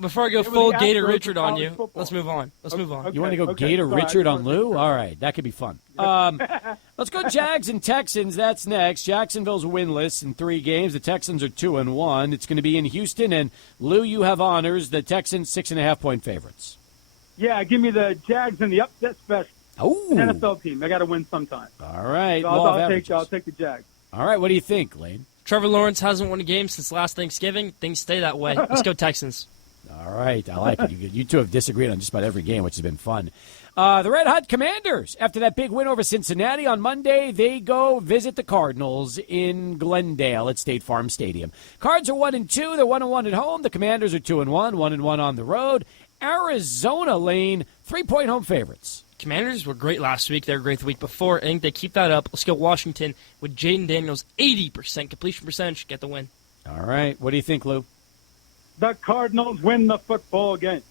Before I go It was full the Gator Astros Richard of on college you, football. let's move on. Let's move on. Okay, You want to go okay. Gator Sorry, Richard I on just Lou? All right, that could be fun. Let's go Jags and Texans. That's next. Jacksonville's winless in 3 games. The Texans are 2-1. It's going to be in Houston. And Lou, you have honors. The Texans 6.5-point favorites. Yeah, give me the Jags and the upset special. Oh, NFL team. They got to win sometime. All right. So Law of I'll averages. take the Jags. All right. What do you think, Lane? Trevor Lawrence hasn't won a game since last Thanksgiving. Things stay that way. Let's go Texans. All right. I like it. You two have disagreed on just about every game, which has been fun. The Red Hot Commanders, after that big win over Cincinnati on Monday, they go visit the Cardinals in Glendale at State Farm Stadium. Cards are 1-2. They're 1-1 at home. The Commanders are 2-1, 1-1 on the road. Arizona, Lane, 3-point home favorites. Commanders were great last week. They were great the week before. I think they keep that up. Let's go Washington with Jaden Daniels, 80% completion percentage. Get the win. All right. What do you think, Lou? The Cardinals win the football game.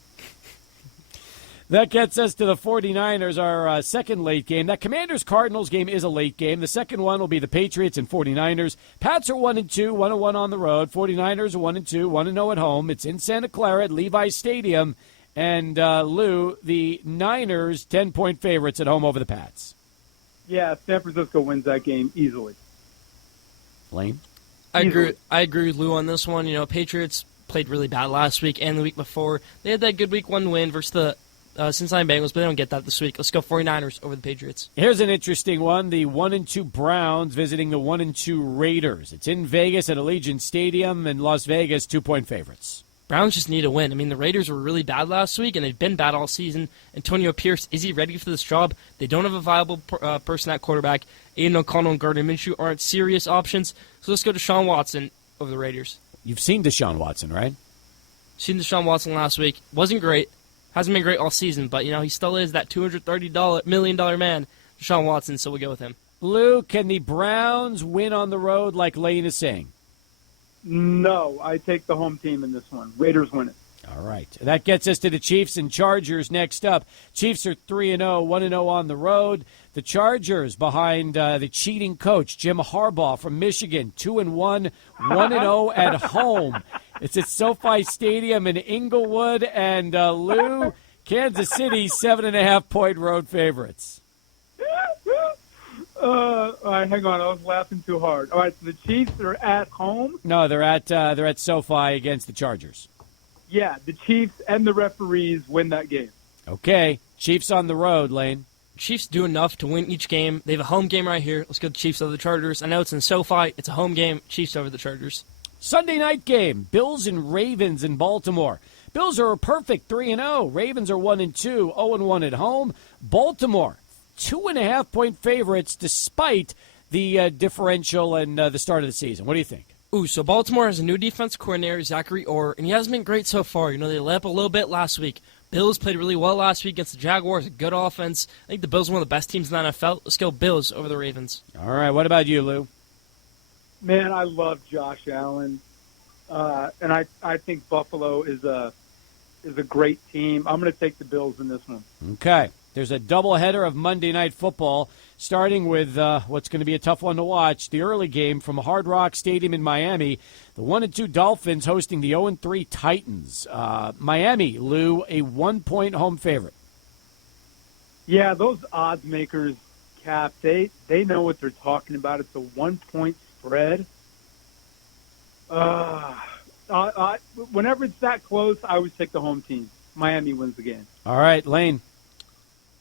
That gets us to the 49ers, our second late game. That Commanders-Cardinals game is a late game. The second one will be the Patriots and 49ers. Pats are 1-2, 1-1 on the road. 49ers are 1-2, 1-0 at home. It's in Santa Clara at Levi's Stadium. And, Lou, the Niners, 10-point favorites at home over the Pats. Yeah, San Francisco wins that game easily. Lane? I agree with Lou on this one. You know, Patriots played really bad last week and the week before. They had that good week 1 win versus the Cincinnati Bengals, but they don't get that this week. Let's go 49ers over the Patriots. Here's an interesting one. The 1-2 Browns visiting the 1-2 Raiders. It's in Vegas at Allegiant Stadium, and Las Vegas, 2-point favorites. Browns just need a win. I mean, the Raiders were really bad last week, and they've been bad all season. Antonio Pierce, is he ready for this job? They don't have a viable person at quarterback. Aiden O'Connell and Gardner Minshew aren't serious options. So let's go to Deshaun Watson over the Raiders. You've seen Deshaun Watson, right? Seen Deshaun Watson last week. Wasn't great. Hasn't been great all season, but, you know, he still is that $230 million man, Deshaun Watson, so we'll go with him. Lou, can the Browns win on the road like Lane is saying? No, I take the home team in this one. Raiders win it. All right. That gets us to the Chiefs and Chargers next up. Chiefs are 3-0, 1-0 on the road. The Chargers behind the cheating coach, Jim Harbaugh from Michigan, 2-1, 1-0 at home. It's at SoFi Stadium in Inglewood. And Lou, Kansas City, 7.5-point road favorites. All right, hang on. I was laughing too hard. All right, so the Chiefs are at home? No, they're at SoFi against the Chargers. Yeah, the Chiefs and the referees win that game. Okay, Chiefs on the road, Lane. Chiefs do enough to win each game. They have a home game right here. Let's go the Chiefs over the Chargers. I know it's in SoFi. It's a home game. Chiefs over the Chargers. Sunday night game, Bills and Ravens in Baltimore. Bills are a perfect 3-0. Ravens are 1-2, 0-1 at home. Baltimore, 2.5-point favorites despite the differential and the start of the season? What do you think? Ooh, so Baltimore has a new defense coordinator, Zachary Orr, and he hasn't been great so far. They let up a little bit last week. Bills played really well last week against the Jaguars, a good offense. I think the Bills are one of the best teams in the NFL. Let's go Bills over the Ravens. All right, what about you, Lou? Man, I love Josh Allen, and I think Buffalo is a great team. I'm going to take the Bills in this one. Okay. There's a doubleheader of Monday Night Football, starting with what's going to be a tough one to watch, the early game from Hard Rock Stadium in Miami. The 1-2 Dolphins hosting the 0-3 Titans. Miami, Lou, a 1-point home favorite. Yeah, those odds makers, Cap, they know what they're talking about. It's a 1-point spread. Whenever it's that close, I always take the home team. Miami wins the game. All right, Lane.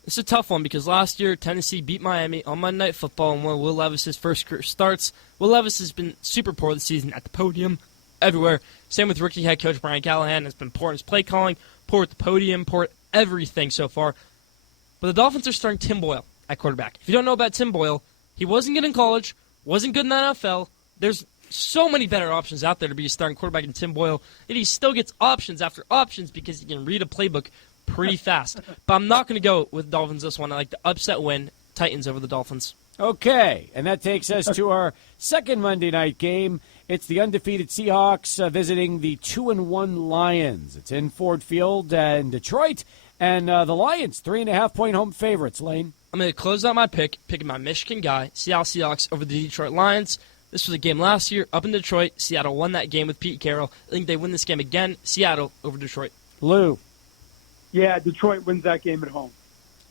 It's a tough one because last year Tennessee beat Miami on Monday Night Football in one of Will Levis's first career starts. Will Levis has been super poor this season at the podium, everywhere. Same with rookie head coach Brian Callahan. Has been poor in his play calling, poor at the podium, poor at everything so far. But the Dolphins are starting Tim Boyle at quarterback. If you don't know about Tim Boyle, he wasn't good in college, wasn't good in the NFL. There's so many better options out there to be a starting quarterback than Tim Boyle, and he still gets options after options because he can read a playbook pretty fast. But I'm not going to go with Dolphins this one. I like the upset win, Titans over the Dolphins. Okay, and that takes us to our second Monday night game. It's the undefeated Seahawks visiting the 2-1 Lions. It's in Ford Field in Detroit, and the Lions, 3.5-point home favorites, Lane. I'm going to close out my picking my Michigan guy, Seattle Seahawks over the Detroit Lions. This was a game last year up in Detroit. Seattle won that game with Pete Carroll. I think they win this game again. Seattle over Detroit. Lou. Yeah, Detroit wins that game at home.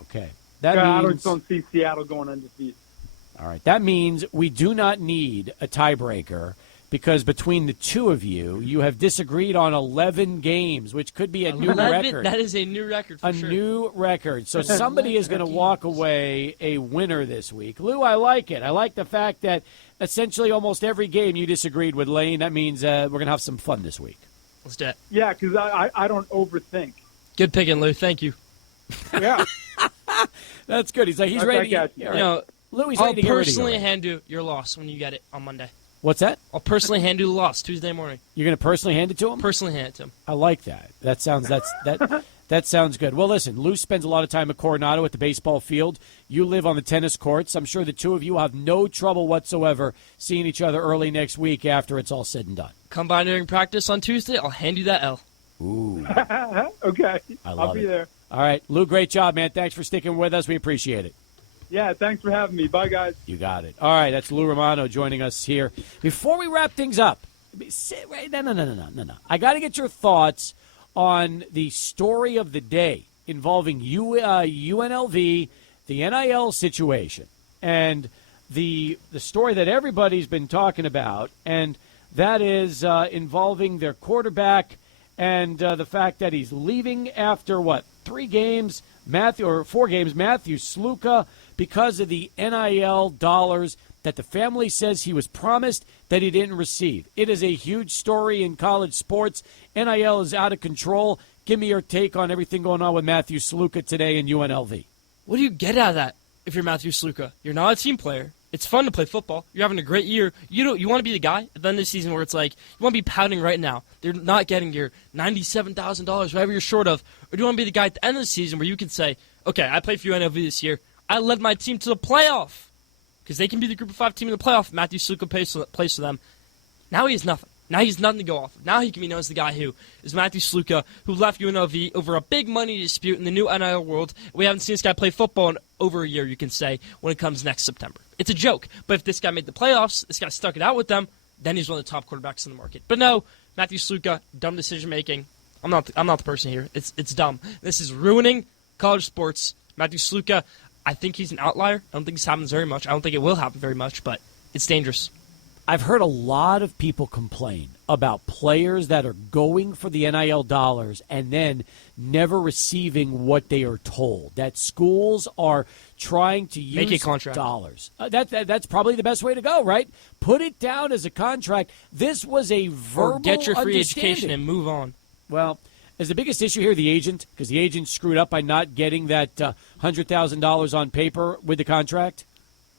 Okay. I don't see Seattle going undefeated. All right. That means we do not need a tiebreaker because between the two of you, you have disagreed on 11 games, which could be a new record. That is a new record for sure. A new record. So somebody is going to walk away a winner this week. Lou, I like it. I like the fact that essentially almost every game you disagreed with Lane. That means we're going to have some fun this week. Let's do it. Yeah, because I don't overthink. Good picking, Lou. Thank you. Yeah. That's good. He's ready. Lou, he's ready to get I'll ready personally hand you your loss when you get it on Monday. What's that? I'll personally hand you the loss Tuesday morning. You're going to personally hand it to him? Personally hand it to him. I like that. That sounds good. Well, listen, Lou spends a lot of time at Coronado at the baseball field. You live on the tennis courts. I'm sure the two of you will have no trouble whatsoever seeing each other early next week after it's all said and done. Come by during practice on Tuesday. I'll hand you that L. Ooh. Okay. I'll be there. All right. Lou, great job, man. Thanks for sticking with us. We appreciate it. Yeah, thanks for having me. Bye, guys. You got it. All right, that's Lou Romano joining us here. Before we wrap things up, no. I got to get your thoughts on the story of the day involving UNLV, the NIL situation, and the story that everybody's been talking about, and that is involving their quarterback and the fact that he's leaving after, 4 games, Matthew Sluka, because of the NIL dollars that the family says he was promised that he didn't receive. It is a huge story in college sports. NIL is out of control. Give me your take on everything going on with Matthew Sluka today in UNLV. What do you get out of that if you're Matthew Sluka? You're not a team player. It's fun to play football. You're having a great year. You want to be the guy at the end of the season where it's like, you want to be pouting right now. They're not getting your $97,000, whatever you're short of. Or do you want to be the guy at the end of the season where you can say, okay, I played for UNLV this year. I led my team to the playoff. Because they can be the group of 5 team in the playoff. Matthew Sluka plays for them. Now he has nothing. Now he's nothing to go off of. Now he can be known as the guy who is Matthew Sluka, who left UNLV over a big money dispute in the new NIL world. We haven't seen this guy play football in over a year, you can say, when it comes next September. It's a joke. But if this guy made the playoffs, this guy stuck it out with them, then he's one of the top quarterbacks in the market. But no, Matthew Sluka, dumb decision-making. I'm not the person here. It's dumb. This is ruining college sports. Matthew Sluka, I think he's an outlier. I don't think this happens very much. I don't think it will happen very much, but it's dangerous. I've heard a lot of people complain about players that are going for the NIL dollars and then never receiving what they are told. That schools are trying to use Make a contract. dollars. That's probably the best way to go, right? Put it down as a contract. This was a verbal Or get your free education understanding. and move on. Well, is the biggest issue here the agent? Because the agent screwed up by not getting that $100,000 on paper with the contract?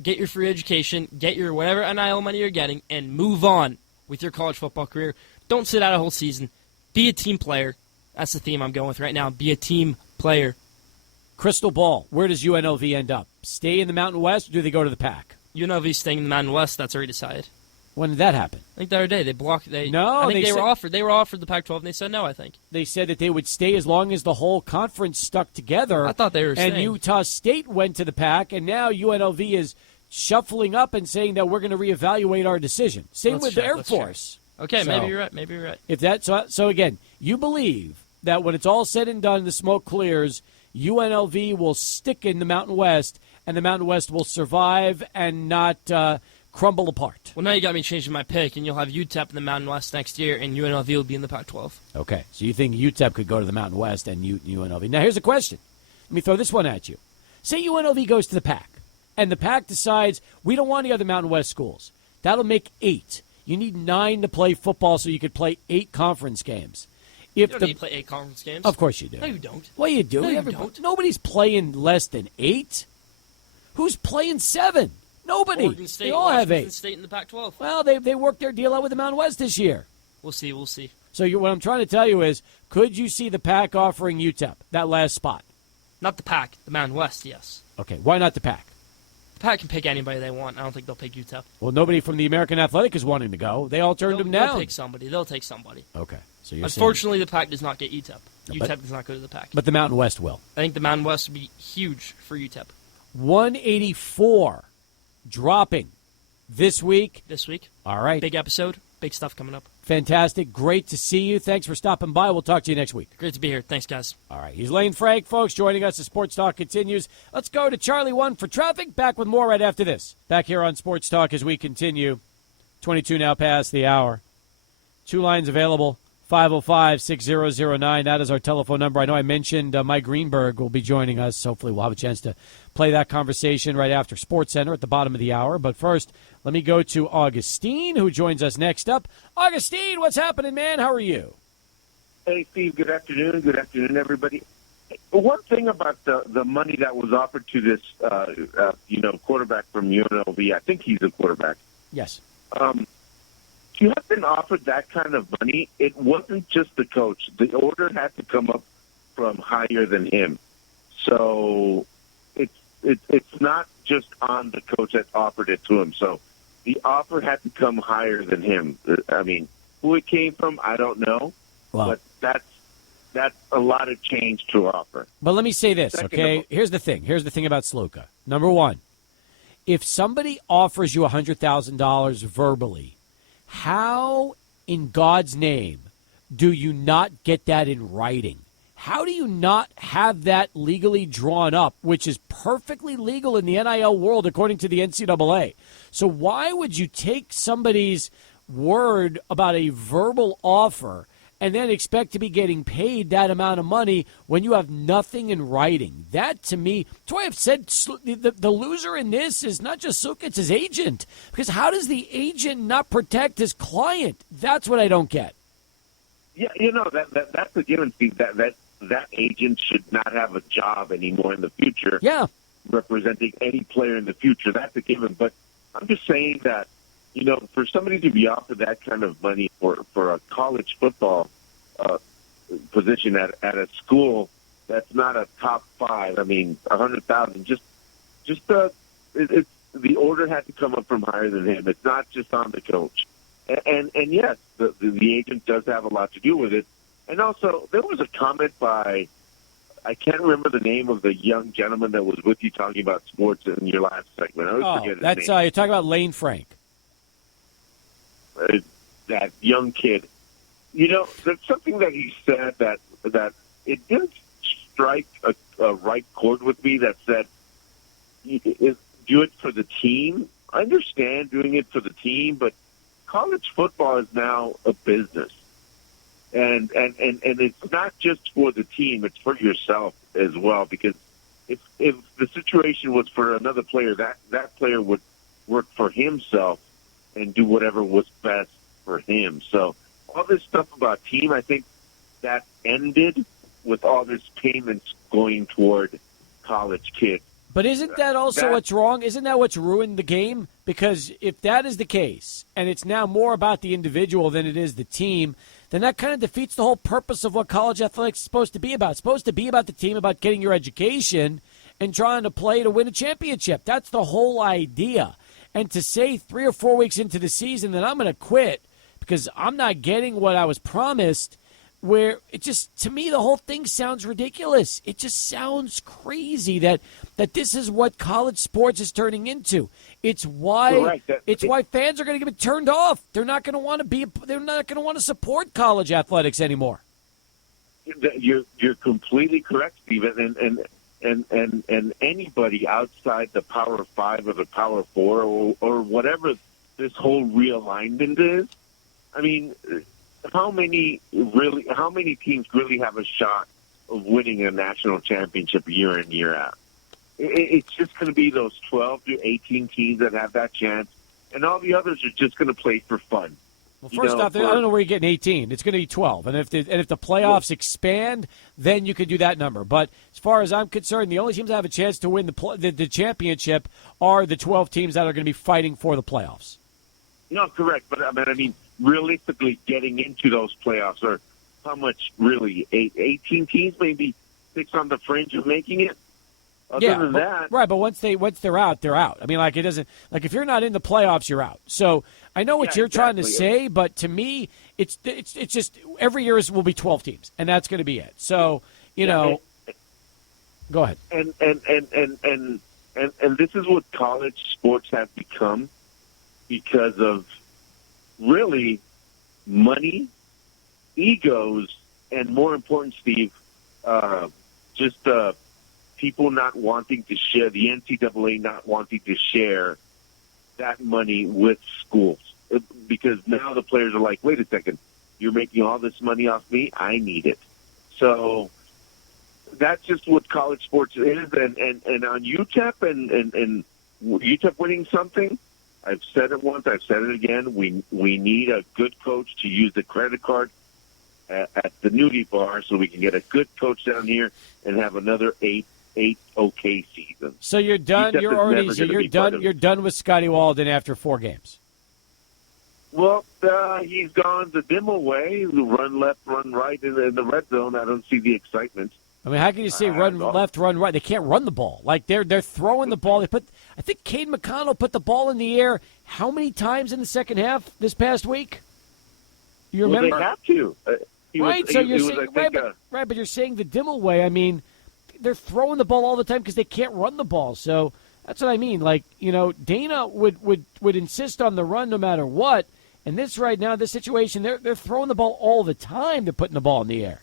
get your free education, get your whatever NIL money you're getting, and move on with your college football career. Don't sit out a whole season. Be a team player. That's the theme I'm going with right now. Be a team player. Crystal ball, where does UNLV end up? Stay in the Mountain West, or do they go to the Pac? UNLV's staying in the Mountain West. That's already decided. When did that happen? I think the other day they blocked. I think they were offered. They were offered the Pac-12, and they said no. I think they said that they would stay as long as the whole conference stuck together. I thought they were. And Utah State went to the Pac, and now UNLV is shuffling up and saying that we're going to reevaluate our decision. Same with the Air Force. Okay, maybe you're right. Maybe you're right. If that so again, you believe that when it's all said and done, the smoke clears, UNLV will stick in the Mountain West, and the Mountain West will survive and not crumble apart. Well, now you got me changing my pick, and you'll have UTEP in the Mountain West next year, and UNLV will be in the Pac-12. Okay, so you think UTEP could go to the Mountain West and UNLV. Now, here's a question. Let me throw this one at you. Say UNLV goes to the Pac, and the Pac decides we don't want any other Mountain West schools. That'll make 8. You need 9 to play football so you could play 8 conference games. You don't need to play 8 conference games. Of course you do. No, you don't. Well, you do. No, you don't. Nobody's playing less than 8. Who's playing 7? Nobody. Oregon State, they all have 8. State in the Pac-12. Well, they worked their deal out with the Mountain West this year. We'll see. We'll see. So what I'm trying to tell you is, could you see the Pac offering UTEP that last spot? Not the Pac. The Mountain West, yes. Okay, why not the Pac? The Pac can pick anybody they want. I don't think they'll pick UTEP. Well, nobody from the American Athletic is wanting to go. They all turned them down. They'll pick somebody. They'll take somebody. Okay. So Unfortunately, the Pac does not get UTEP. UTEP does not go to the Pac. But the Mountain West will. I think the Mountain West would be huge for UTEP. 184 dropping this week. This week. All right. Big episode. Big stuff coming up. Fantastic. Great to see you. Thanks for stopping by. We'll talk to you next week. Great to be here. Thanks, guys. All right. He's Lane Frank, folks, joining us as Sports Talk continues. Let's go to Charlie 1 for traffic. Back with more right after this. Back here on Sports Talk as we continue. 22 now past the hour. 2 lines available. 505-6009. That is our telephone number. I know I mentioned Mike Greenberg will be joining us. Hopefully we'll have a chance to play that conversation right after Sports Center at the bottom of the hour. But first, let me go to Augustine, who joins us next up. Augustine, what's happening, man? How are you? Hey, Steve. Good afternoon. Good afternoon, everybody. One thing about the money that was offered to this, quarterback from UNLV, I think he's a quarterback. Yes. You have been offered that kind of money. It wasn't just the coach. The order had to come up from higher than him. So it's not just on the coach that offered it to him. So the offer had to come higher than him. I mean, who it came from, I don't know. Wow. But that's a lot of change to offer. But let me say this, okay? Here's the thing. Here's the thing about Sluka. Number one, if somebody offers you $100,000 verbally, how in God's name do you not get that in writing? How do you not have that legally drawn up, which is perfectly legal in the NIL world according to the NCAA? So why would you take somebody's word about a verbal offer and then expect to be getting paid that amount of money when you have nothing in writing? That, to me, that's why I've said the loser in this is not just Suka, it's his agent. Because how does the agent not protect his client? That's what I don't get. Yeah, that's a given, Steve. That agent should not have a job anymore in the future. Yeah. Representing any player in the future. That's a given. But I'm just saying that, for somebody to be offered that kind of money for a college football position at a school that's not a top 5, I mean, $100,000, the order had to come up from higher than him. It's not just on the coach. And yes, the agent does have a lot to do with it. And also, there was a comment by, I can't remember the name of the young gentleman that was with you talking about sports in your last segment. I always forget his that's name. you're talking about Lane Frank. That young kid. There's something that he said that it didn't strike a right chord with me that said, do it for the team. I understand doing it for the team, but college football is now a business. And it's not just for the team, it's for yourself as well, because if the situation was for another player, that player would work for himself and do whatever was best for him. So all this stuff about team, I think that ended with all this payments going toward college kids. But isn't that also what's wrong? Isn't that what's ruined the game? Because if that is the case, and it's now more about the individual than it is the team, then that kind of defeats the whole purpose of what college athletics is supposed to be about. It's supposed to be about the team, about getting your education and trying to play to win a championship. That's the whole idea. And to say 3 or 4 weeks into the season that I'm going to quit because I'm not getting what I was promised, where it just, to me, the whole thing sounds ridiculous. It just sounds crazy that this is what college sports is turning into. It's why why fans are going to get turned off. They're not going to want to they're not going to want to support college athletics anymore. You're completely correct, Stephen. And anybody outside the Power 5 or the Power 4 or whatever this whole realignment is, I mean, how many teams really have a shot of winning a national championship year in, year out? It's just going to be those 12 to 18 teams that have that chance, and all the others are just going to play for fun. Well, first off, I don't know where you're getting 18. It's going to be 12, and if the playoffs expand, then you could do that number. But as far as I'm concerned, the only teams that have a chance to win the championship are the 12 teams that are going to be fighting for the playoffs. No, correct. But I mean, realistically, getting into those playoffs are how much? Really, 18 teams, maybe 6 on the fringe of making it. Other than that, right? But once they're out, they're out. I mean, like, it doesn't, like, if you're not in the playoffs, you're out. So I know what you're trying to say, but to me, it's just every year will be 12 teams, and that's going to be it. So go ahead. And this is what college sports have become because of really money, egos, and more important, Steve, just people not wanting to share, the NCAA not wanting to share that money with schools. Because now the players are like, wait a second, you're making all this money off me? I need it. So that's just what college sports is. And on UTEP and UTEP winning something, I've said it once, I've said it again, we need a good coach to use the credit card at the nudie bar so we can get a good coach down here and have another eight okay seasons. So you're done. You're done with Scotty Walden after 4 games. Well, he's gone the dim way, run left, run right in the red zone. I don't see the excitement. I mean, how can you say run left, run right? They can't run the ball. Like they're throwing the ball. I think Cade McConnell put the ball in the air how many times in the second half this past week? You remember? Well, they have to. But you're saying the Dimmel way. I mean, they're throwing the ball all the time because they can't run the ball. So that's what I mean. Like, Dana would insist on the run no matter what. And this situation, they're throwing the ball all the time. They're putting the ball in the air.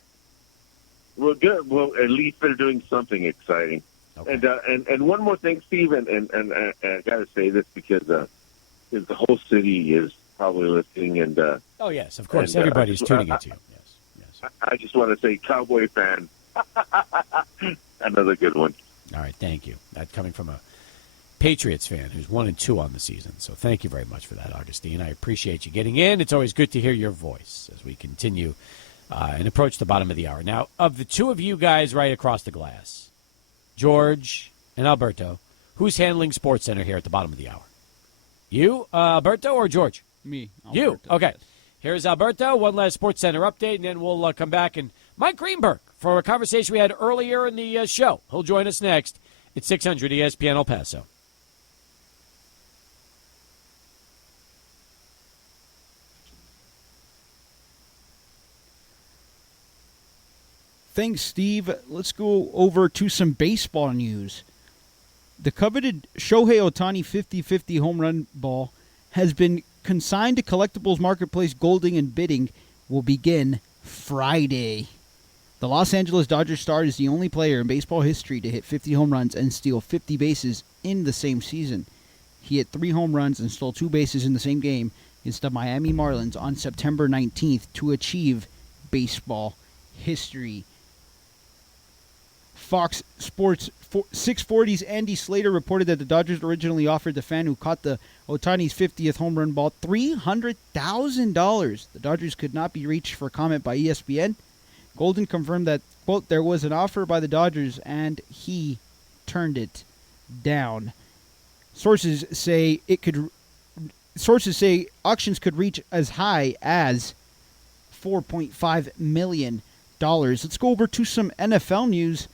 Well, good. Well, at least they're doing something exciting. Okay. And one more thing, Steve, and I got to say this because the whole city is probably listening. And oh yes, of course, everybody's tuning into you. Yes. I just want to say, Cowboy fan, another good one. All right, thank you. That coming from a Patriots fan who's 1-2 on the season. So thank you very much for that, Augustine. I appreciate you getting in. It's always good to hear your voice as we continue and approach the bottom of the hour. Now, of the two of you guys right across the glass, George and Alberto, who's handling SportsCenter here at the bottom of the hour? You, Alberto, or George? Me. You. Alberto. Okay. Here's Alberto. One last SportsCenter update, and then we'll come back. And Mike Greenberg for a conversation we had earlier in the show. He'll join us next at 600 ESPN El Paso. Thanks, Steve. Let's go over to some baseball news. The coveted Shohei Ohtani 50-50 home run ball has been consigned to Collectibles Marketplace. Golding and bidding will begin Friday. The Los Angeles Dodgers star is the only player in baseball history to hit 50 home runs and steal 50 bases in the same season. He hit 3 home runs and stole 2 bases in the same game against the Miami Marlins on September 19th to achieve baseball history. Fox Sports 640's Andy Slater reported that the Dodgers originally offered the fan who caught the Ohtani's 50th home run ball $300,000. The Dodgers could not be reached for comment by ESPN. Golden confirmed that, quote, there was an offer by the Dodgers and he turned it down. Sources say auctions could reach as high as $4.5 million. Let's go over to some NFL news.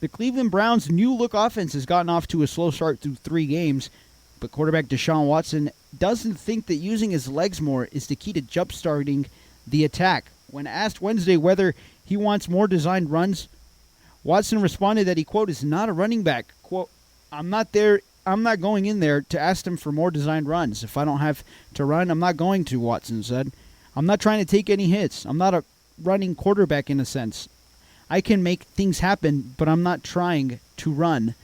The Cleveland Browns' new-look offense has gotten off to a slow start through 3 games, but quarterback Deshaun Watson doesn't think that using his legs more is the key to jump-starting the attack. When asked Wednesday whether he wants more designed runs, Watson responded that he, quote, is not a running back. Quote, I'm not going in there to ask them for more designed runs. If I don't have to run, I'm not going to, Watson said. I'm not trying to take any hits. I'm not a running quarterback in a sense. I can make things happen, but I'm not trying to run.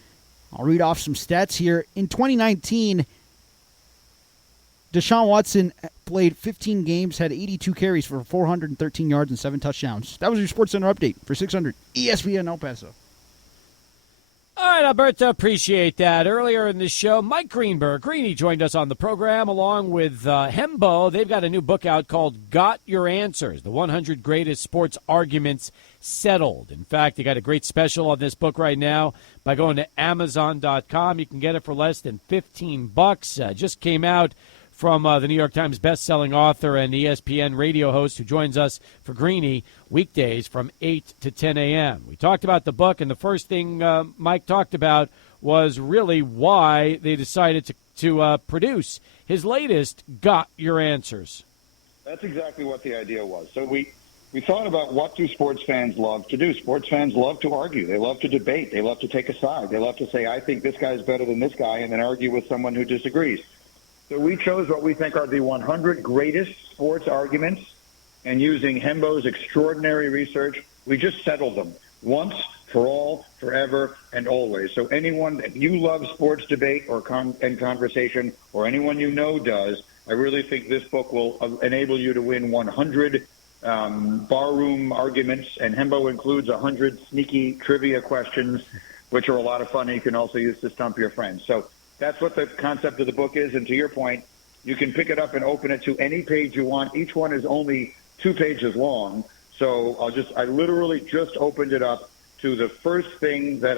I'll read off some stats here. In 2019, Deshaun Watson played 15 games, had 82 carries for 413 yards and 7 touchdowns. That was your SportsCenter update for 600 ESPN El Paso. All right, Alberto, appreciate that. Earlier in the show, Mike Greeny joined us on the program along with Hembo. They've got a new book out called Got Your Answers, the 100 Greatest Sports Arguments Settled. In fact, they got a great special on this book right now by going to Amazon.com. You can get it for less than $15. Just came out from the New York Times bestselling author and ESPN radio host who joins us for Greeny weekdays from 8 to 10 a.m. We talked about the book, and the first thing Mike talked about was really why they decided to produce his latest Got Your Answers. That's exactly what the idea was. So we thought about what do sports fans love to do. Sports fans love to argue. They love to debate. They love to take a side. They love to say, I think this guy's better than this guy, and then argue with someone who disagrees. So we chose what we think are the 100 greatest sports arguments, and using Hembo's extraordinary research, we just settled them once, for all, forever, and always. So anyone, if you love sports debate or and conversation, or anyone you know does, I really think this book will enable you to win 100 barroom arguments, and Hembo includes 100 sneaky trivia questions, which are a lot of fun, and you can also use to stump your friends. So that's what the concept of the book is, and to your point, you can pick it up and open it to any page you want. Each one is only 2 pages long, so I literally just opened it up to the first thing that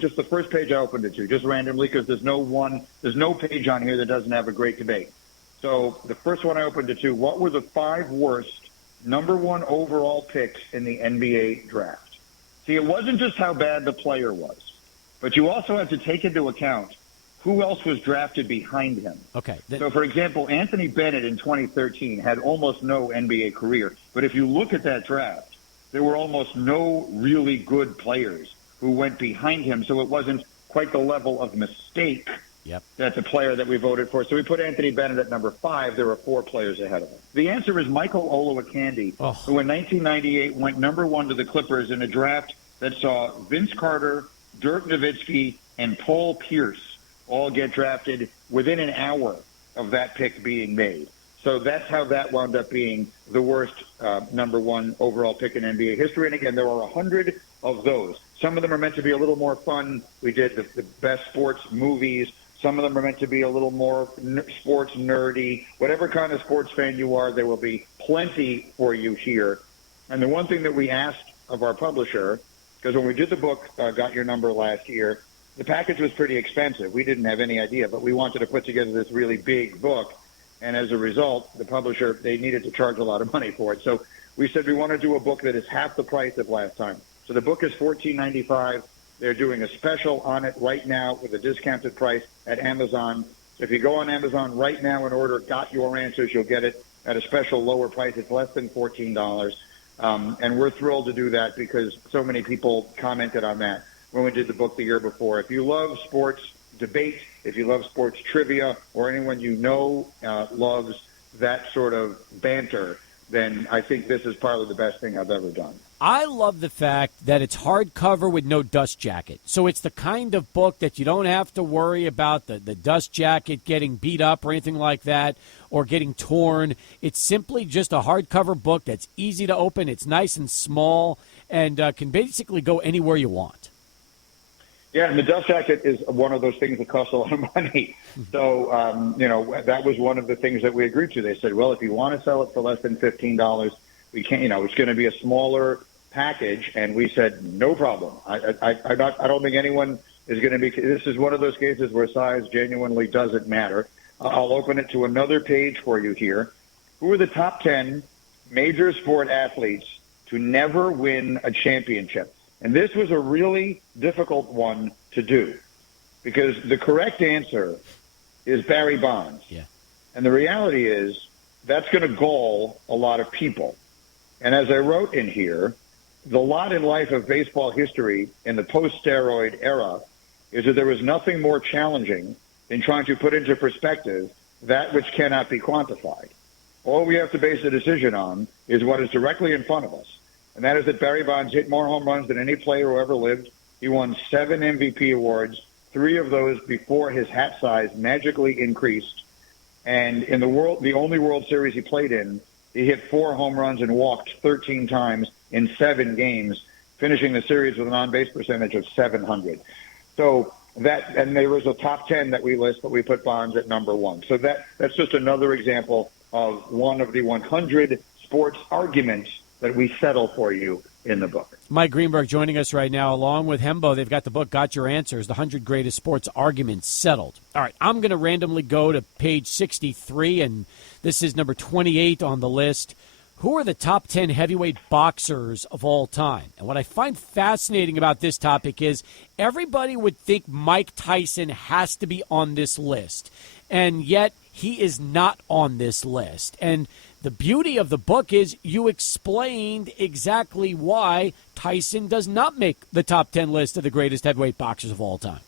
just the first page I opened it to, just randomly, because there's no page on here that doesn't have a great debate. So the first one I opened it to, what were the 5 worst number 1 overall picks in the NBA draft? See, it wasn't just how bad the player was, but you also had to take into account who else was drafted behind him. Okay. So, for example, Anthony Bennett in 2013 had almost no NBA career. But if you look at that draft, there were almost no really good players who went behind him. So it wasn't quite the level of mistake that the player that we voted for. So we put Anthony Bennett at number 5. There were 4 players ahead of him. The answer is Michael Olowokandi, who in 1998 went number 1 to the Clippers in a draft that saw Vince Carter, Dirk Nowitzki, and Paul Pierce all get drafted within an hour of that pick being made. So that's how that wound up being the worst number 1 overall pick in NBA history. And again, there are 100 of those. Some of them are meant to be a little more fun. We did the best sports movies. Some of them are meant to be a little more sports nerdy. Whatever kind of sports fan you are, there will be plenty for you here. And the one thing that we asked of our publisher, because when we did the book, Got Your Number last year, the package was pretty expensive. We didn't have any idea, but we wanted to put together this really big book. And as a result, the publisher, they needed to charge a lot of money for it. So we said we want to do a book that is half the price of last time. So the book is $14.95. They're doing a special on it right now with a discounted price at Amazon. So if you go on Amazon right now and order Got Your Answers, you'll get it at a special lower price. It's less than $14. And we're thrilled to do that because so many people commented on that when we did the book the year before. If you love sports debate, if you love sports trivia, or anyone you know loves that sort of banter, then I think this is probably the best thing I've ever done. I love the fact that it's hardcover with no dust jacket. So it's the kind of book that you don't have to worry about the dust jacket getting beat up or anything like that or getting torn. It's simply just a hardcover book that's easy to open. It's nice and small and can basically go anywhere you want. Yeah, and the dust jacket is one of those things that costs a lot of money. So, that was one of the things that we agreed to. They said, well, if you want to sell it for less than $15, we can't, it's going to be a smaller package. And we said, no problem. I don't think anyone is going to be, this is one of those cases where size genuinely doesn't matter. I'll open it to another page for you here. Who are the top 10 major sport athletes to never win a championship? And this was a really difficult one to do because the correct answer is Barry Bonds. Yeah. And the reality is that's going to gall a lot of people. And as I wrote in here, the lot in life of baseball history in the post-steroid era is that there was nothing more challenging than trying to put into perspective that which cannot be quantified. All we have to base a decision on is what is directly in front of us, and that is that Barry Bonds hit more home runs than any player who ever lived. He won 7 MVP awards, 3 of those before his hat size magically increased. And in the only World Series he played in, he hit 4 home runs and walked 13 times in 7 games, finishing the series with an on-base percentage of 700. So and there was a top 10 that we list, but we put Bonds at number 1. So that's just another example of one of the 100 sports arguments that we settle for you in the book. Mike Greenberg joining us right now, along with Hembo. They've got the book, Got Your Answers, the 100 Greatest Sports Arguments Settled. All right, I'm going to randomly go to page 63, and this is number 28 on the list. Who are the top 10 heavyweight boxers of all time? And what I find fascinating about this topic is everybody would think Mike Tyson has to be on this list, and yet he is not on this list. And the beauty of the book is you explained exactly why Tyson does not make the top 10 list of the greatest heavyweight boxers of all time.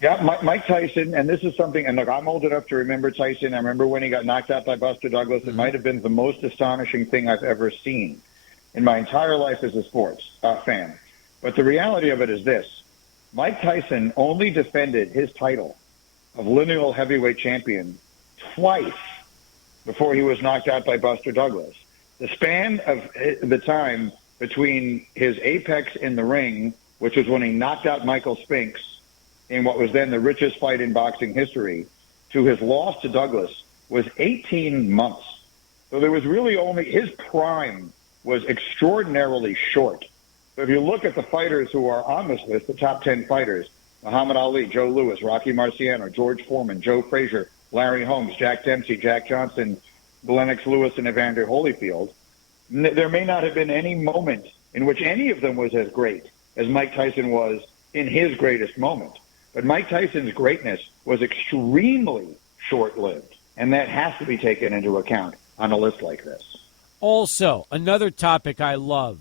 Yeah, Mike Tyson, and this is something, and look, I'm old enough to remember Tyson. I remember when he got knocked out by Buster Douglas. It might have been the most astonishing thing I've ever seen in my entire life as a sports fan. But the reality of it is this. Mike Tyson only defended his title of lineal heavyweight champion twice before he was knocked out by Buster Douglas. The span of the time between his apex in the ring, which was when he knocked out Michael Spinks in what was then the richest fight in boxing history, to his loss to Douglas was 18 months. So there was really only, his prime was extraordinarily short. So if you look at the fighters who are on this list, the top 10 fighters, Muhammad Ali, Joe Louis, Rocky Marciano, George Foreman, Joe Frazier, Larry Holmes, Jack Dempsey, Jack Johnson, Lennox Lewis, and Evander Holyfield, there may not have been any moment in which any of them was as great as Mike Tyson was in his greatest moment. But Mike Tyson's greatness was extremely short-lived, and that has to be taken into account on a list like this. Also, another topic I love.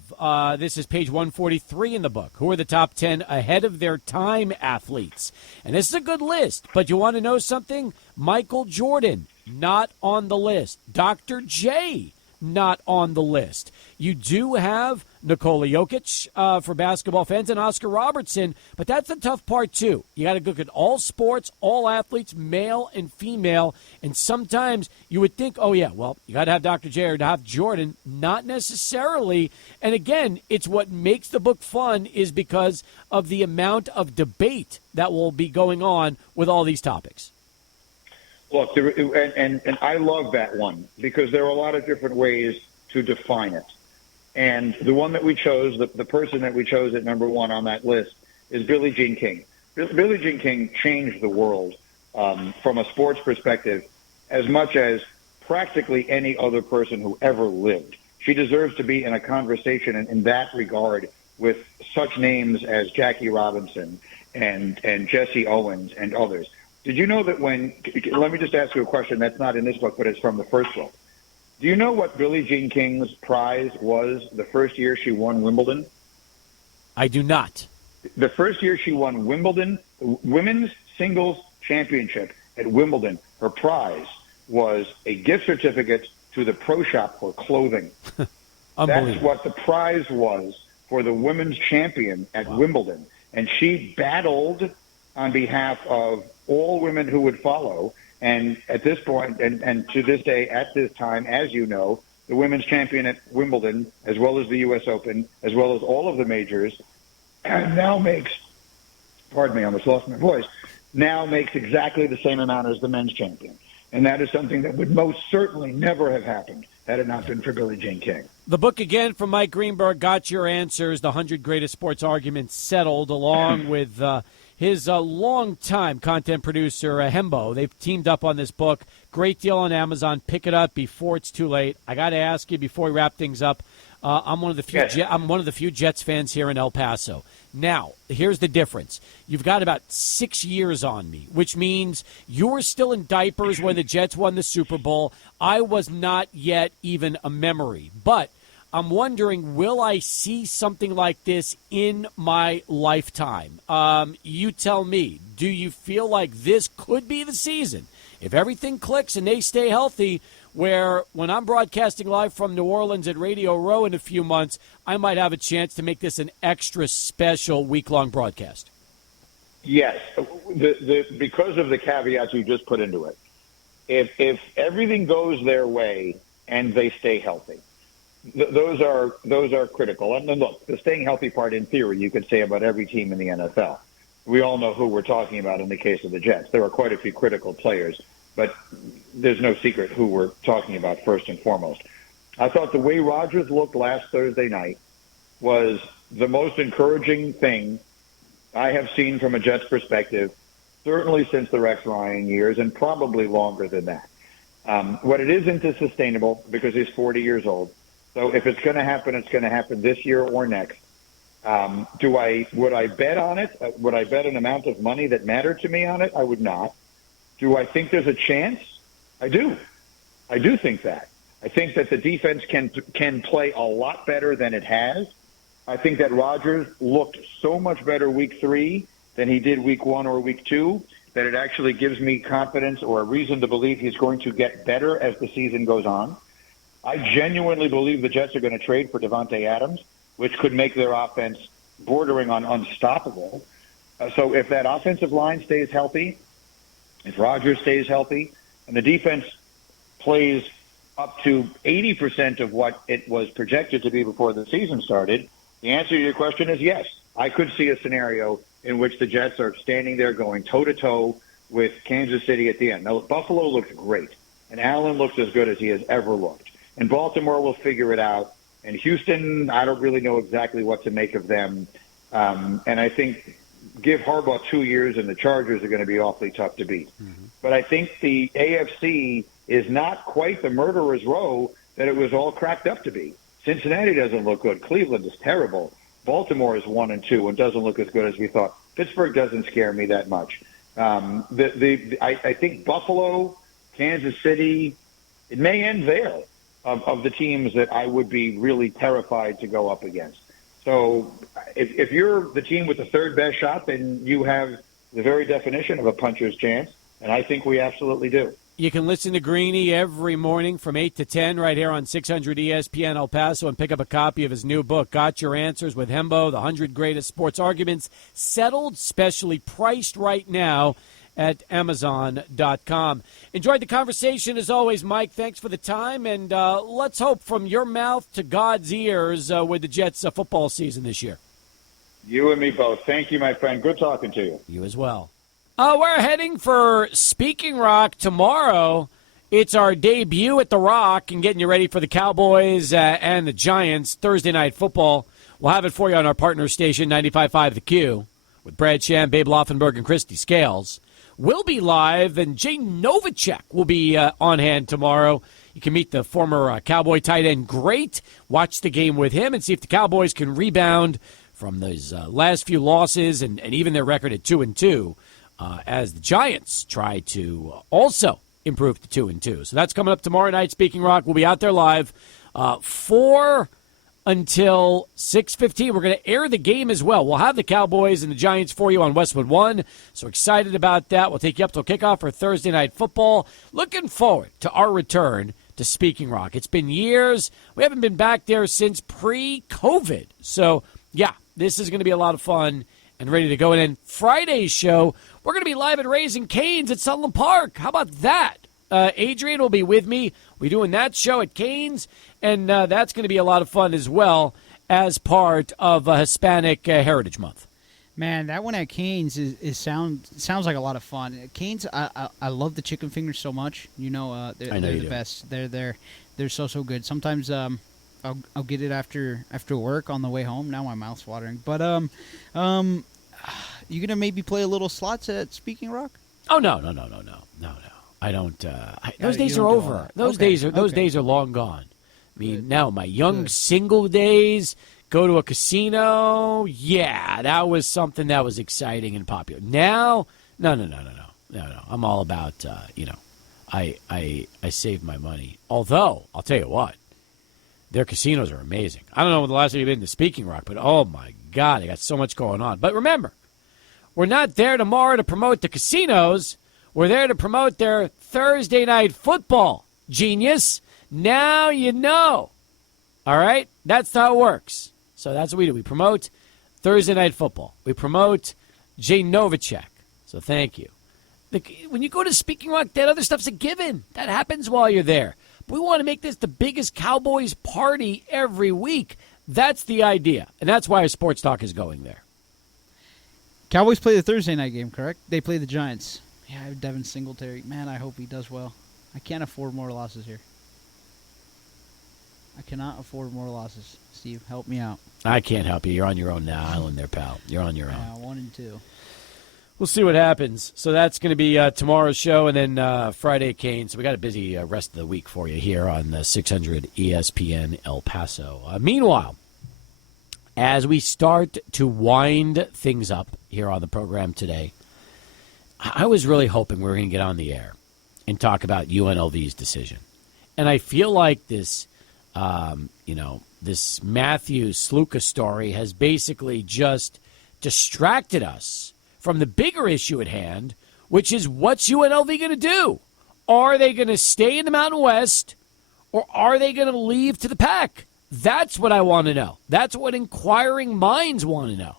This is page 143 in the book. Who are the top 10 ahead of their time athletes? And this is a good list, but you want to know something? Michael Jordan, not on the list. Dr. J, not on the list. You do have Nikola Jokic for basketball fans and Oscar Robertson, but that's the tough part too. You got to look at all sports, all athletes, male and female, and sometimes you would think, oh yeah, well, you got to have Dr. J or to have Jordan. Not necessarily. And again, it's what makes the book fun is because of the amount of debate that will be going on with all these topics. Look, and I love that one because there are a lot of different ways to define it. And the one that we chose, the person that we chose at number 1 on that list is Billie Jean King. Billie Jean King changed the world from a sports perspective as much as practically any other person who ever lived. She deserves to be in a conversation in that regard with such names as Jackie Robinson and Jesse Owens and others. Did you know that let me just ask you a question that's not in this book, but it's from the first book. Do you know what Billie Jean King's prize was the first year she won Wimbledon? I do not. The first year she won Wimbledon, the women's singles championship at Wimbledon, her prize was a gift certificate to the Pro Shop for clothing. That's what the prize was for the women's champion at Wimbledon. And she battled on behalf of all women who would follow. And at this point, and to this day, at this time, as you know, the women's champion at Wimbledon, as well as the U.S. Open, as well as all of the majors, now makes, pardon me, I almost lost my voice, now makes exactly the same amount as the men's champion. And that is something that would most certainly never have happened had it not been for Billie Jean King. The book again from Mike Greenberg, Got Your Answers, the 100 Greatest Sports Arguments Settled, along with his longtime content producer, Hembo. They've teamed up on this book. Great deal on Amazon. Pick it up before it's too late. I got to ask you before we wrap things up. I'm one of the few. Yes. I'm one of the few Jets fans here in El Paso. Now, here's the difference. You've got about 6 years on me, which means you were still in diapers when the Jets won the Super Bowl. I was not yet even a memory. But I'm wondering, will I see something like this in my lifetime? You tell me. Do you feel like this could be the season? If everything clicks and they stay healthy, where when I'm broadcasting live from New Orleans at Radio Row in a few months, I might have a chance to make this an extra special week-long broadcast. Yes, because of the caveats you just put into it. If everything goes their way and they stay healthy, those are critical. And then look, the staying healthy part, in theory, you could say about every team in the NFL. We all know who we're talking about in the case of the Jets. There are quite a few critical players, but there's no secret who we're talking about first and foremost. I thought the way Rodgers looked last Thursday night was the most encouraging thing I have seen from a Jets perspective, certainly since the Rex Ryan years, and probably longer than that. What it isn't sustainable because he's 40 years old. So if it's going to happen, it's going to happen this year or next. Would I bet on it? Would I bet an amount of money that mattered to me on it? I would not. Do I think there's a chance? I do. I do think that. I think that the defense can play a lot better than it has. I think that Rodgers looked so much better week 3 than he did week 1 or week 2 that it actually gives me confidence or a reason to believe he's going to get better as the season goes on. I genuinely believe the Jets are going to trade for Devontae Adams, which could make their offense bordering on unstoppable. So if that offensive line stays healthy, if Rodgers stays healthy, and the defense plays up to 80% of what it was projected to be before the season started, the answer to your question is yes. I could see a scenario in which the Jets are standing there going toe-to-toe with Kansas City at the end. Now, Buffalo looks great, and Allen looks as good as he has ever looked. And Baltimore will figure it out. And Houston, I don't really know exactly what to make of them. And I think give Harbaugh 2 years and the Chargers are going to be awfully tough to beat. Mm-hmm. But I think the AFC is not quite the murderer's row that it was all cracked up to be. Cincinnati doesn't look good. Cleveland is terrible. Baltimore is 1-2 and doesn't look as good as we thought. Pittsburgh doesn't scare me that much. I think Buffalo, Kansas City, it may end there. Of the teams that I would be really terrified to go up against. So if you're the team with the third best shot, then you have the very definition of a puncher's chance, and I think we absolutely do. You can listen to Greeny every morning from 8 to 10 right here on 600 ESPN El Paso and pick up a copy of his new book, Got Your Answers with Hembo, the 100 Greatest Sports Arguments Settled, specially priced right now at Amazon.com. Enjoyed the conversation as always, Mike. Thanks for the time, and let's hope from your mouth to God's ears with the Jets' football season this year. You and me both. Thank you, my friend. Good talking to you. You as well. We're heading for Speaking Rock tomorrow. It's our debut at the Rock and getting you ready for the Cowboys and the Giants Thursday night football. We'll have it for you on our partner station, 95.5 The Q, with Brad Sham, Babe Loffenberg, and Christy Scales. We'll be live, and Jay Novacek will be on hand tomorrow. You can meet the former Cowboy tight end great, watch the game with him, and see if the Cowboys can rebound from those last few losses and even their record at 2-2 as the Giants try to also improve to 2-2. So that's coming up tomorrow night, Speaking Rock. We'll be out there live 4 until 6:15. We're going to air the game as well. We'll have the Cowboys and the Giants for you on Westwood One. So excited about that. We'll take you up till kickoff for Thursday night football. Looking forward to our return to Speaking Rock. It's been years. We haven't been back there since pre-COVID. So, yeah, this is going to be a lot of fun and ready to go. And then Friday's show, we're going to be live at Raising Cane's at Sunland Park. How about that? Adrian will be with me. We're doing that show at Cane's, and that's going to be a lot of fun as well as part of Hispanic Heritage Month. Man, that one at Cane's sounds like a lot of fun. Cane's, I love the chicken fingers so much. They're the best. They're so good. Sometimes I'll get it after work on the way home. Now my mouth's watering. But you gonna maybe play a little slots at Speaking Rock? Oh no. I don't. Those days are over. Those days are long gone. I mean, now my young single days. Go to a casino, yeah, that was something that was exciting and popular. Now, no. I'm all about, I save my money. Although, I'll tell you what, their casinos are amazing. I don't know when the last time you've been to Speaking Rock, but oh my God, they got so much going on. But remember, we're not there tomorrow to promote the casinos. We're there to promote their Thursday night football. Genius. Now you know. All right? That's how it works. So that's what we do. We promote Thursday night football. We promote Jay Novacek. So thank you. When you go to Speaking Rock, that other stuff's a given. That happens while you're there. But we want to make this the biggest Cowboys party every week. That's the idea. And that's why our Sports Talk is going there. Cowboys play the Thursday night game, correct? They play the Giants. Yeah, I have Devin Singletary. Man, I hope he does well. I can't afford more losses here. I cannot afford more losses. Steve, help me out. I can't help you. You're on your own now, Island there, pal. You're on your own. Yeah, 1 and 2. We'll see what happens. So that's going to be tomorrow's show, and then Friday at Kane. So we got a busy rest of the week for you here on the 600 ESPN El Paso. Meanwhile, as we start to wind things up here on the program today, I was really hoping we were going to get on the air and talk about UNLV's decision. And I feel like this, this Matthew Sluka story has basically just distracted us from the bigger issue at hand, which is what's UNLV going to do? Are they going to stay in the Mountain West, or are they going to leave to the Pac? That's what I want to know. That's what inquiring minds want to know.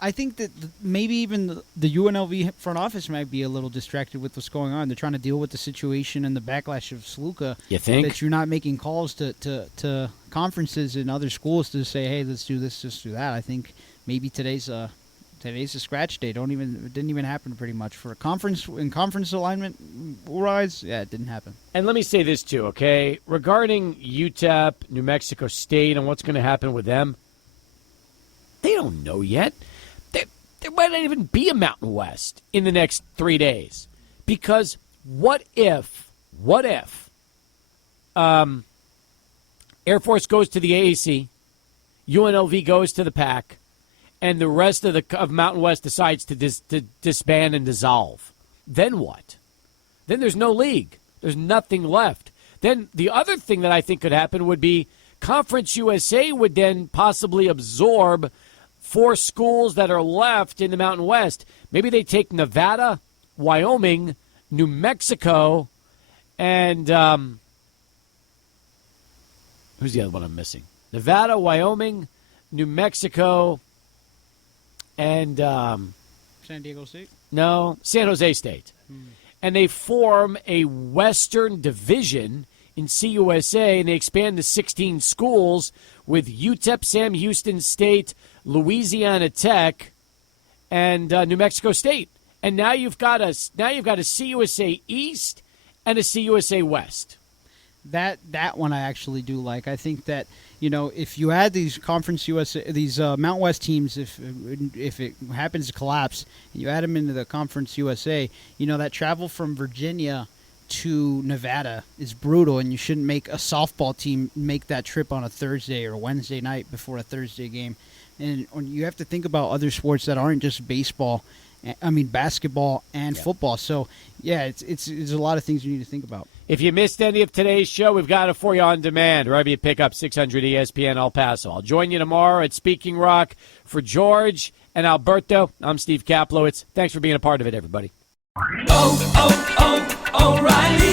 I think that maybe even the UNLV front office might be a little distracted with what's going on. They're trying to deal with the situation and the backlash of Sluka. You think? That you're not making calls to conferences and other schools to say, hey, let's do this, let's do that. I think maybe today's a scratch day. It didn't even happen pretty much. For a conference alignment wise, yeah, it didn't happen. And let me say this too, okay? Regarding UTEP, New Mexico State, and what's going to happen with them, they don't know yet. There might not even be a Mountain West in the next 3 days. Because what if Air Force goes to the AAC, UNLV goes to the PAC, and the rest of Mountain West decides to disband and dissolve? Then what? Then there's no league. There's nothing left. Then the other thing that I think could happen would be Conference USA would then possibly absorb 4 schools that are left in the Mountain West. Maybe they take Nevada, Wyoming, New Mexico, and who's the other one I'm missing? Nevada, Wyoming, New Mexico, and San Diego State? No, San Jose State. And they form a Western Division in CUSA, and they expand to 16 schools with UTEP, Sam Houston State, Louisiana Tech, and New Mexico State. And now you've got a CUSA East and a CUSA West. That one I actually do like. I think that, if you add these Conference USA, these Mountain West teams, if it happens to collapse, and you add them into the Conference USA, that travel from Virginia to Nevada is brutal, and you shouldn't make a softball team make that trip on a Thursday or Wednesday night before a Thursday game. And you have to think about other sports that aren't just basketball and football. So, yeah, it's a lot of things you need to think about. If you missed any of today's show, we've got it for you on demand, wherever you pick up 600 ESPN El Paso. I'll join you tomorrow at Speaking Rock. For George and Alberto, I'm Steve Kaplowitz. Thanks for being a part of it, everybody. O'Reilly!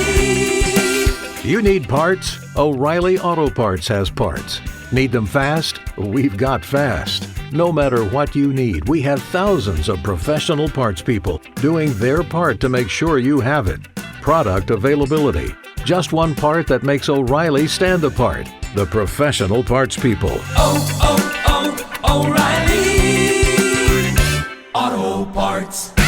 You need parts? O'Reilly Auto Parts has parts. Need them fast? We've got fast. No matter what you need, we have thousands of professional parts people doing their part to make sure you have it. Product availability. Just one part that makes O'Reilly stand apart. The professional parts people. O'Reilly! O'Reilly Auto Parts.